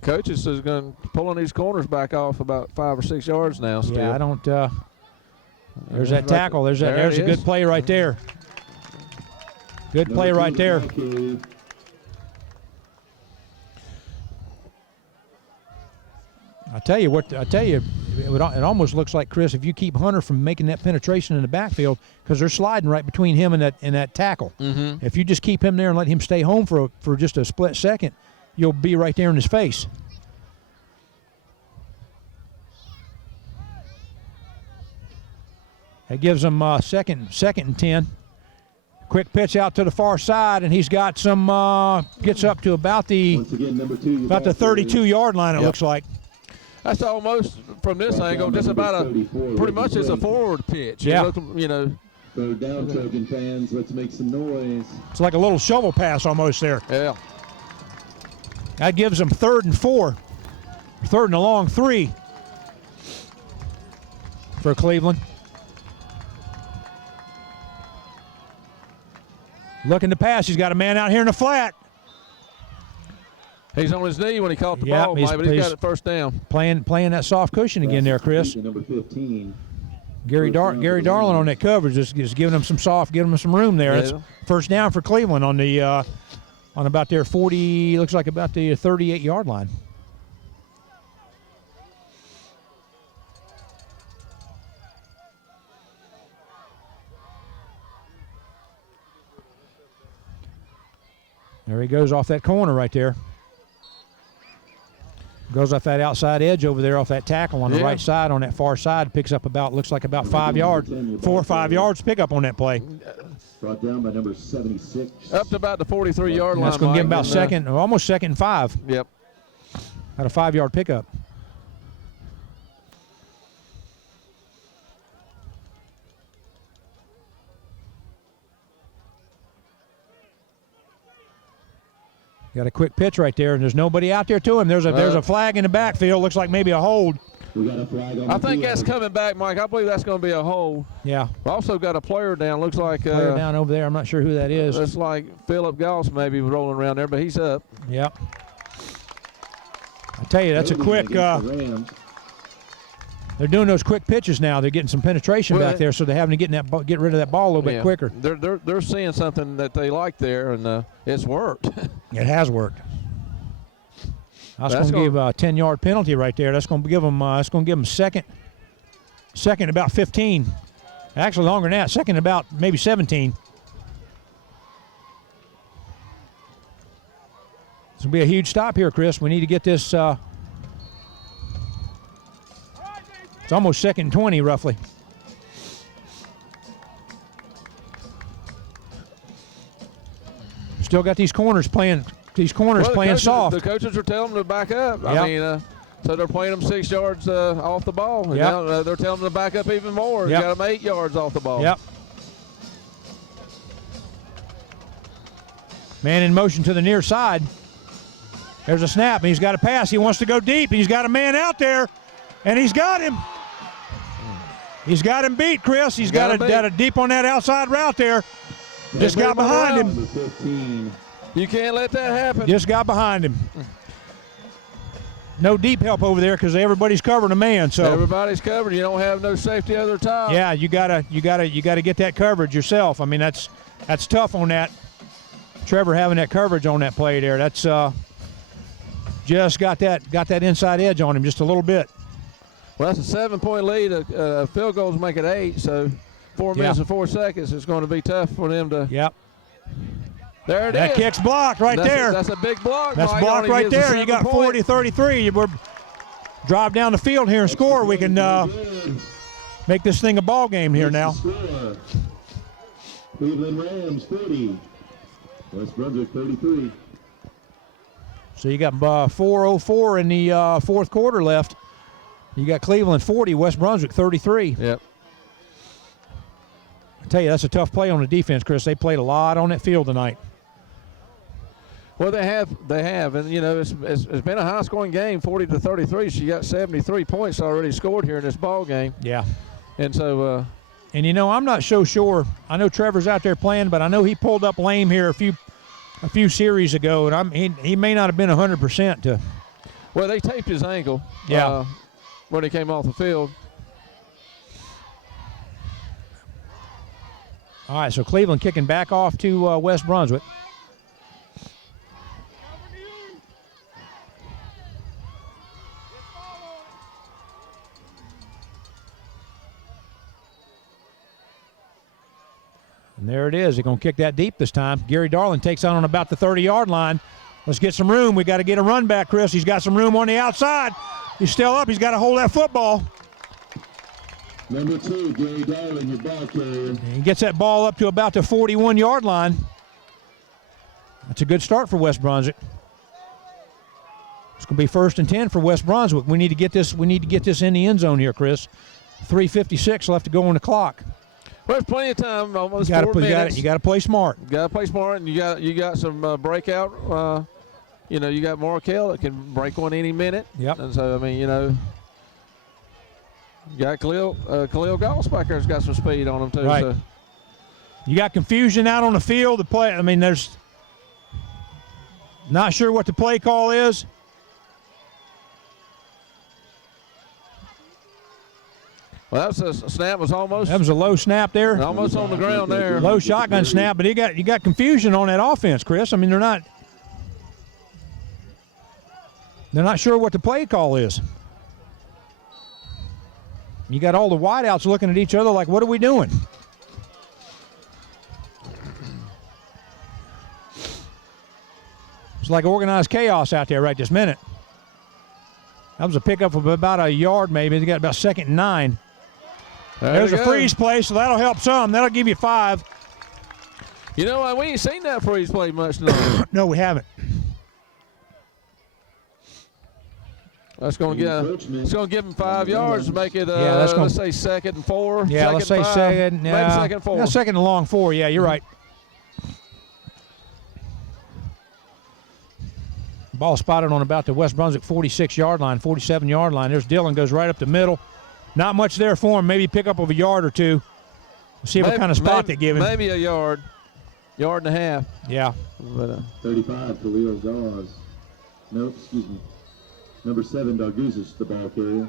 Coaches is going to pulling these corners back off about 5 or 6 yards now. Still. Yeah, I don't. There's that tackle. There's a good play right there. Good play right there. I tell you, it almost looks like, Chris, if you keep Hunter from making that penetration in the backfield, because they're sliding right between him and that tackle. Mm-hmm. If you just keep him there and let him stay home for just a split second, you'll be right there in his face. That gives him second and 10. Quick pitch out to the far side, and he's got some. Gets up to about the 32-yard line. It looks like. That's almost from this angle, just about pretty much as a forward pitch. Yeah. Third down, Trojan fans. Let's make some noise. It's like a little shovel pass almost there. Yeah. That gives him 3rd and 4. 3rd and a long 3 for Cleveland. Looking to pass. He's got a man out here in the flat. He's on his knee when he caught the ball, but he's got it 1st down. Playing that soft cushion again there, Chris. Number 15. Gary Darling on that coverage just giving him some room there. Yeah. It's 1st down for Cleveland on the on about their 40, looks like about the 38-yard line. There he goes off that corner right there. Goes off that outside edge over there off that tackle on the right side, on that far side. Picks up looks like about 5 yards. 4 or 5 yards pick up on that play. Brought down by number 76. Up to about the 43-yard line. That's going to give him about almost 2nd and 5. Yep. At a 5-yard pickup. Got a quick pitch right there, and there's nobody out there to him. There's a flag in the backfield. Looks like maybe a hold. We got a flag on I the think field. that's coming back, Mike. I believe that's going to be a hold. Yeah. We also got a player down. Looks like Player down over there. I'm not sure who that is. Looks like Philip Goss maybe rolling around there, but he's up. Yep. I tell you, that's a quick. Against the Rams. They're doing those quick pitches now. They're getting some penetration back there, so they're having to get rid of that ball a little bit quicker. They're seeing something that they like there, and it's worked. It has worked. That's going to give a 10-yard penalty right there. That's going to give them. That's going to give them second about 15. Actually, longer than that. Second about maybe 17. This will be a huge stop here, Chris. We need to get this. It's almost 2nd and 20, roughly. Still got these corners playing. These corners playing soft. The coaches are telling them to back up. Yep. I mean, so they're playing them 6 yards off the ball. And now, they're telling them to back up even more. Yep. You got them 8 yards off the ball. Yep. Man in motion to the near side. There's a snap, and he's got a pass. He wants to go deep. He's got a man out there, and he's got him. He's got him beat, Chris. He's got a deep on that outside route there. Just got behind him. 15. You can't let that happen. Just got behind him. No deep help over there because everybody's covering a man. So everybody's covered. You don't have no safety over the top. Yeah, you gotta get that coverage yourself. I mean, that's tough on that. Trevor having that coverage on that play there. That's just got that inside edge on him just a little bit. Well, that's a 7-point lead. A field goals make it 8, so 4 minutes and 4 seconds. It's going to be tough for them to. Yep. There it is. That kick's blocked right there. That's a big block. That's Mike. blocked right there. You got 40-33. We're drive down the field here and score. We can make this thing a ball game here now. Cleveland Rams 40. West Brunswick 33. So you got 4:04 in the fourth quarter left. You got Cleveland 40, West Brunswick 33. Yep. I tell you, that's a tough play on the defense, Chris. They played a lot on that field tonight. Well, they have, and you know it's been a high-scoring game, 40-33. So you got 73 points already scored here in this ball game. Yeah. And so. And you know, I'm not so sure. I know Trevor's out there playing, but I know he pulled up lame here a few series ago, and he may not have been 100% to. Well, they taped his ankle. Yeah. When he came off the field. All right, so Cleveland kicking back off to West Brunswick. And there it is. They're going to kick that deep this time. Gary Darling takes on about the 30-yard line. Let's get some room. We got to get a run back, Chris. He's got some room on the outside. He's still up. He's got to hold that football. Number 2, Gary Darling, your ball carrier. He gets that ball up to about the 41-yard line. That's a good start for West Brunswick. It's going to be 1st and 10 for West Brunswick. We need to get this. We need to get this in the end zone here, Chris. 3:56 left to go on the clock. Well, there's plenty of time. Almost 4 minutes. You got to play smart. You got to play smart, and you got some breakout. You know, you got Markel that can break one any minute. Yep. And so, I mean, you know, you got Khalil Gossbacker's got some speed on him too. Right. So. You got confusion out on the field. The play. I mean, there's not sure what the play call is. Well, that was a snap. Was almost. That was a low snap there. Almost on the ground there. Low shotgun snap, but you got confusion on that offense, Chris. I mean, they're not sure what the play call is. You got all the wideouts looking at each other like, what are we doing? It's like organized chaos out there right this minute. That was a pickup of about a yard maybe. They got about 2nd and 9. There's a freeze play, so that'll help some. That'll give you 5. You know what? We ain't seen that freeze play much tonight. No, we haven't. That's going to give him 5 yards to make it, let's say 2nd and 4. Yeah, let's say 2nd. Maybe 2nd and 4. Yeah, 2nd and long 4. Yeah, you're right. Ball spotted on about the West Brunswick 46-yard line, 47-yard line. There's Dillon, goes right up the middle. Not much there for him. Maybe pick up of a yard or two. See what kind of spot they give him. Maybe a yard and a half. Yeah. But, 35, Khalil Gauze. No, excuse me. Number 7, Darguzis, the ball carrier.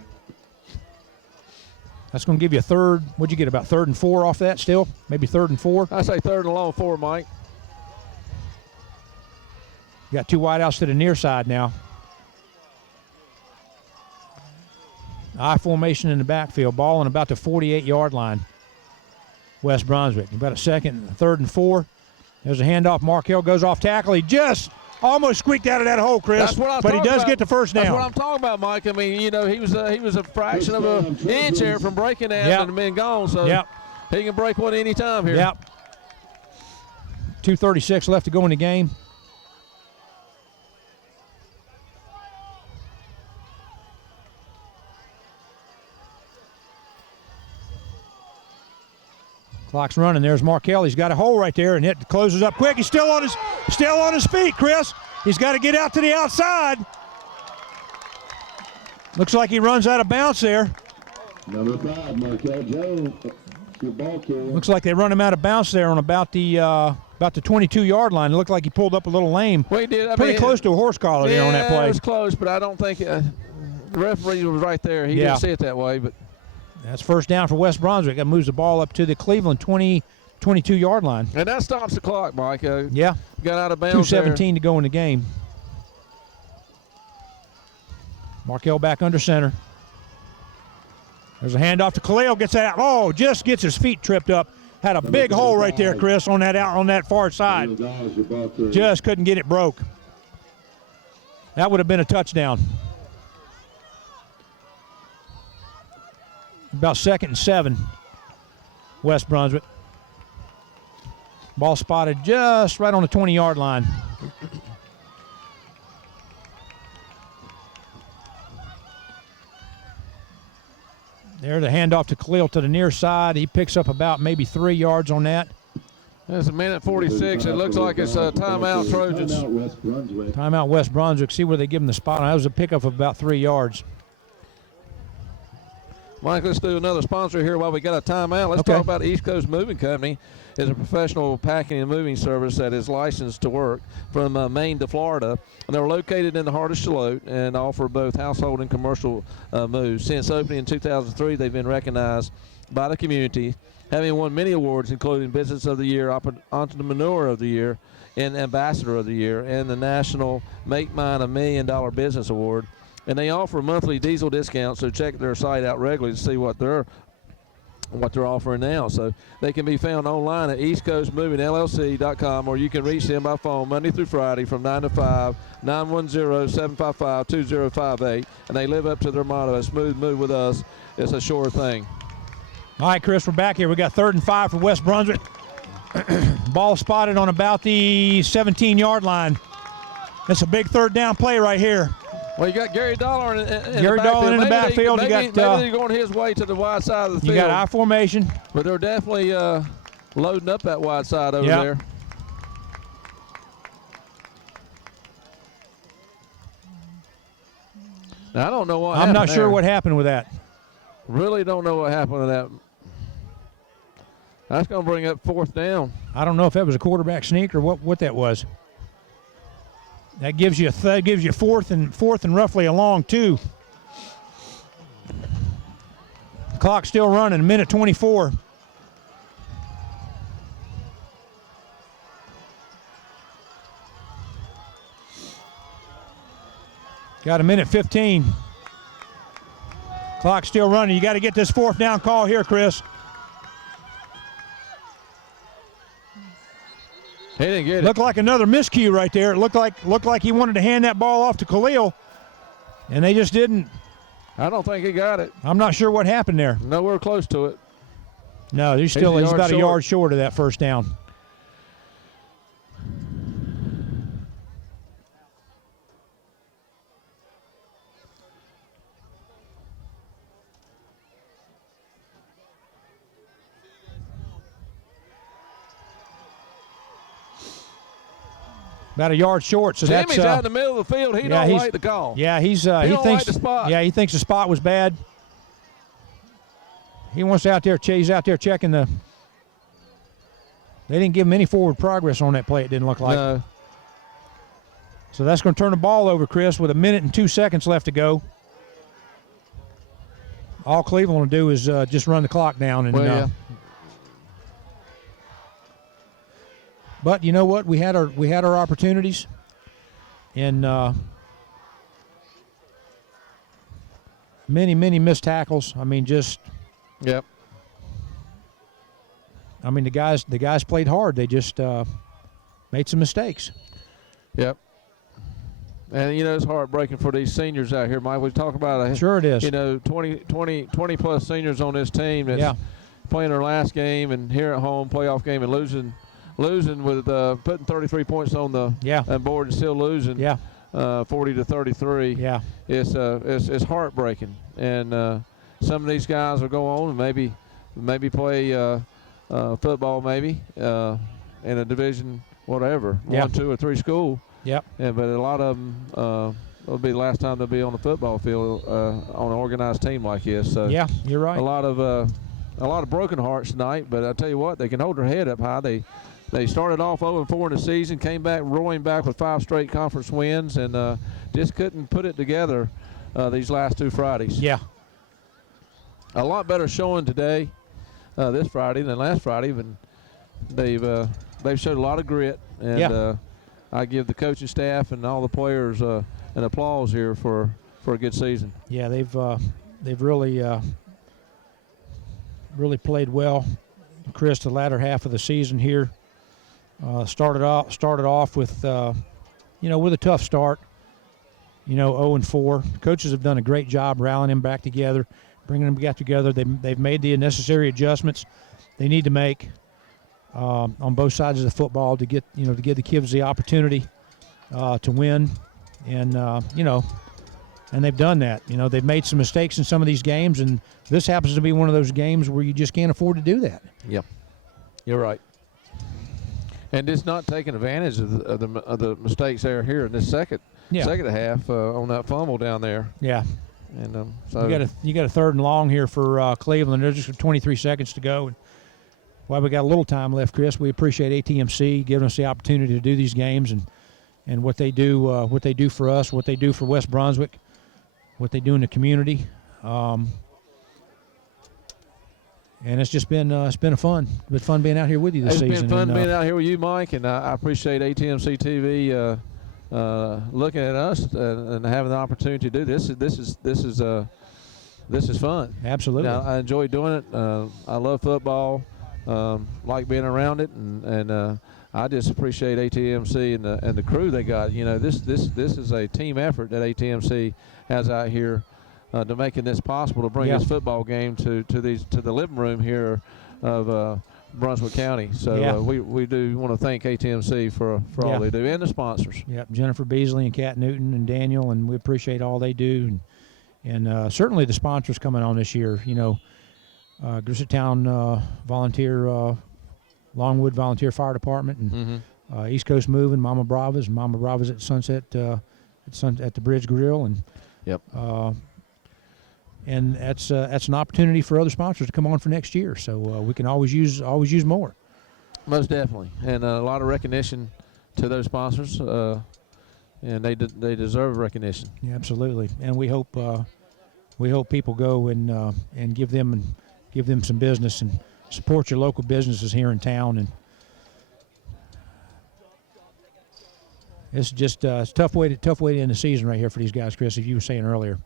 That's going to give you a third. What'd you get, about 3rd and 4 off that still? Maybe 3rd and 4? I say 3rd and long 4, Mike. You got 2 wideouts to the near side now. I formation in the backfield. Ball on about the 48-yard line. West Brunswick. About a 2nd, 3rd and 4. There's a handoff. Markell goes off tackle. He just almost squeaked out of that hole, Chris. That's what I'm but he does about. get the first down. That's what I'm talking about, Mike. I mean, you know, he was a fraction of an inch here from breaking that and been gone. So he can break one any time here. Yep. 2:36 left to go in the game. Clock's running. There's Markell. He's got a hole right there, and it closes up quick. He's still on his feet, Chris. He's got to get out to the outside. Looks like he runs out of bounds there. Number 5, Markell Joe, your ball carrier. Looks like they run him out of bounds there on about the 22-yard line. It looked like he pulled up a little lame. Well, he did. Pretty close to a horse collar there on that play. Yeah, it was close, but I don't think the referee was right there. He didn't see it that way, but. That's first down for West Brunswick. That moves the ball up to the Cleveland 22-yard line. And that stops the clock, Mike. Yeah. Got out of bounds 2:17 to go in the game. Markell back under center. There's a handoff to Khalil. Gets that out. Oh, just gets his feet tripped up. Had a big hole right there, Chris, on that far side. Just couldn't get it broke. That would have been a touchdown. About 2nd and 7, West Brunswick. Ball spotted just right on the 20-yard line. There, the handoff to Khalil to the near side. He picks up about maybe 3 yards on that. That's a minute 46. It looks like it's a timeout, Trojans. Timeout, West Brunswick. See where they give him the spot. That was a pickup of about 3 yards. Mike, let's do another sponsor here while we got a timeout. Let's talk about East Coast Moving Company. It's a professional packing and moving service that is licensed to work from Maine to Florida. And they're located in the heart of Charlotte and offer both household and commercial moves. Since opening in 2003, they've been recognized by the community, having won many awards, including Business of the Year, Entrepreneur of the Year, and Ambassador of the Year, and the National Make Mine $1 Million Business Award. And they offer monthly diesel discounts, so check their site out regularly to see what they're offering now. So they can be found online at eastcoastmovingllc.com, or you can reach them by phone Monday through Friday from 9 to 5, 910-755-2058. And they live up to their motto, a smooth move with us, it's a sure thing. All right, Chris, we're back here. We got 3rd and 5 for West Brunswick. Ball spotted on about the 17-yard line. That's a big 3rd down play right here. Well, you got Gary Dollar in the backfield. Maybe they're going his way to the wide side of the field. You got I formation. But they're definitely loading up that wide side over there. Now, I don't know what happened. I'm not sure what happened with that. Really don't know what happened with that. That's going to bring up 4th down. I don't know if that was a quarterback sneak or what that was. That gives you fourth and roughly a long 2. Clock still running, a minute 24. Got a minute 15. Clock still running. You got to get this 4th down call here, Chris. He didn't get it. Looked like another miscue right there. It looked like he wanted to hand that ball off to Khalil, and they just didn't. I don't think he got it. I'm not sure what happened there. Nowhere close to it. No, he's about a yard short of that 1st down. About a yard short. So Jimmy's that's out in the middle of the field. He don't like the call. Yeah, he don't thinks like the spot. Yeah, he thinks the spot was bad. He wants out there. He's out there checking the. They didn't give him any forward progress on that play. It didn't look like. No. So that's going to turn the ball over, Chris, with 1 minute and 2 seconds left to go. All Cleveland will do is just run the clock down. And, yeah. But you know what? We had our opportunities, and many missed tackles. I mean, just. Yep. I mean, the guys played hard. They just made some mistakes. Yep. And, it's heartbreaking for these seniors out here, Mike. We talk about Sure it is. 20-plus seniors on this team that's playing their last game and here at home, playoff game, and losing with putting 33 points on the board and still losing 40-33. Yeah. It's heartbreaking. And some of these guys will go on and maybe play football maybe in a division whatever, 1, 2, or 3 school. Yep. Yeah, but a lot of them will be the last time they'll be on the football field on an organized team like this. So yeah, you're right. A lot of broken hearts tonight, but I tell you what, they can hold their head up high. They started off 0-4 in the season, came back roaring back with 5 straight conference wins, and just couldn't put it together these last 2 Fridays. Yeah. A lot better showing today, this Friday, than last Friday. But they've showed a lot of grit, and I give the coaching staff and all the players an applause here for a good season. Yeah, they've really played well, Chris. The latter half of the season here started off with with a tough start. 0-4. Coaches have done a great job rallying them back together, bringing them back together. They've made the necessary adjustments they need to make on both sides of the football to get to give the kids the opportunity to win, and and they've done that. They've made some mistakes in some of these games, and this happens to be one of those games where you just can't afford to do that. Yep, you're right. And just not taking advantage of the mistakes there here in this second half on that fumble down there. Yeah. And so you got a 3rd and long here for Cleveland. There's just 23 seconds to go. While we got a little time left, Chris, we appreciate ATMC giving us the opportunity to do these games and what they do for us, what they do for West Brunswick, what they do in the community. And it's just been fun being out here with you this season. It's been fun being out here with you, Mike, and I appreciate ATMC TV looking at us and having the opportunity to do this. This is fun. Absolutely. I enjoy doing it. I love football. Like being around it, and I just appreciate ATMC and the crew they got. This is a team effort that ATMC has out here to making this possible to bring this football game to the living room here of Brunswick County. So we do want to thank ATMC for all they do, and the sponsors. Yep, Jennifer Beasley and Kat Newton and Daniel, and we appreciate all they do, and certainly the sponsors coming on this year. Grizzly Town Volunteer, Longwood Volunteer Fire Department, and East Coast Moving, Mama Bravas at Sunset at the Bridge Grill, and and that's an opportunity for other sponsors to come on for next year. So we can always use more. Most definitely, and a lot of recognition to those sponsors, and they deserve recognition. Yeah, absolutely, and we hope people go and give them some business and support your local businesses here in town. And it's just it's a tough way to end the season right here for these guys, Chris, as you were saying earlier.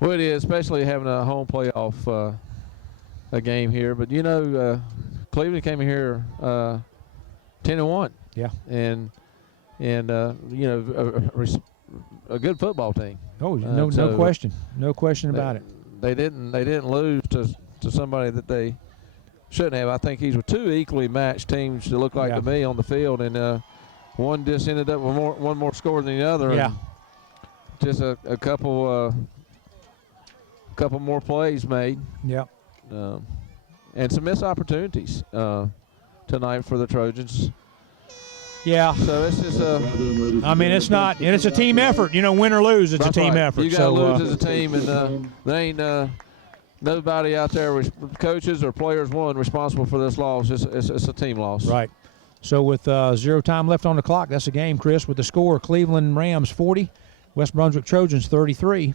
Well, it is, especially having a home playoff a game here. But Cleveland came here 10-1. Yeah. And a good football team. Oh, no question about it. They didn't lose to somebody that they shouldn't have. I think these were 2 equally matched teams to look like to me on the field, and one just ended up with one more score than the other. Yeah. And just a couple more plays made. Yeah. And some missed opportunities tonight for the Trojans. Yeah. So it's just I mean, it's not, and it's a team effort. You know, win or lose, it's a team effort. You got to lose as a team, and there ain't nobody out there, coaches or players, responsible for this loss. It's a team loss. Right. So with 0 time left on the clock, that's a game, Chris, with the score: Cleveland Rams 40, West Brunswick Trojans 33,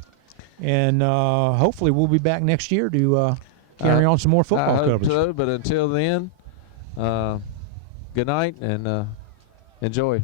and hopefully we'll be back next year to carry on some more football coverage. I hope so, but until then, good night and enjoy.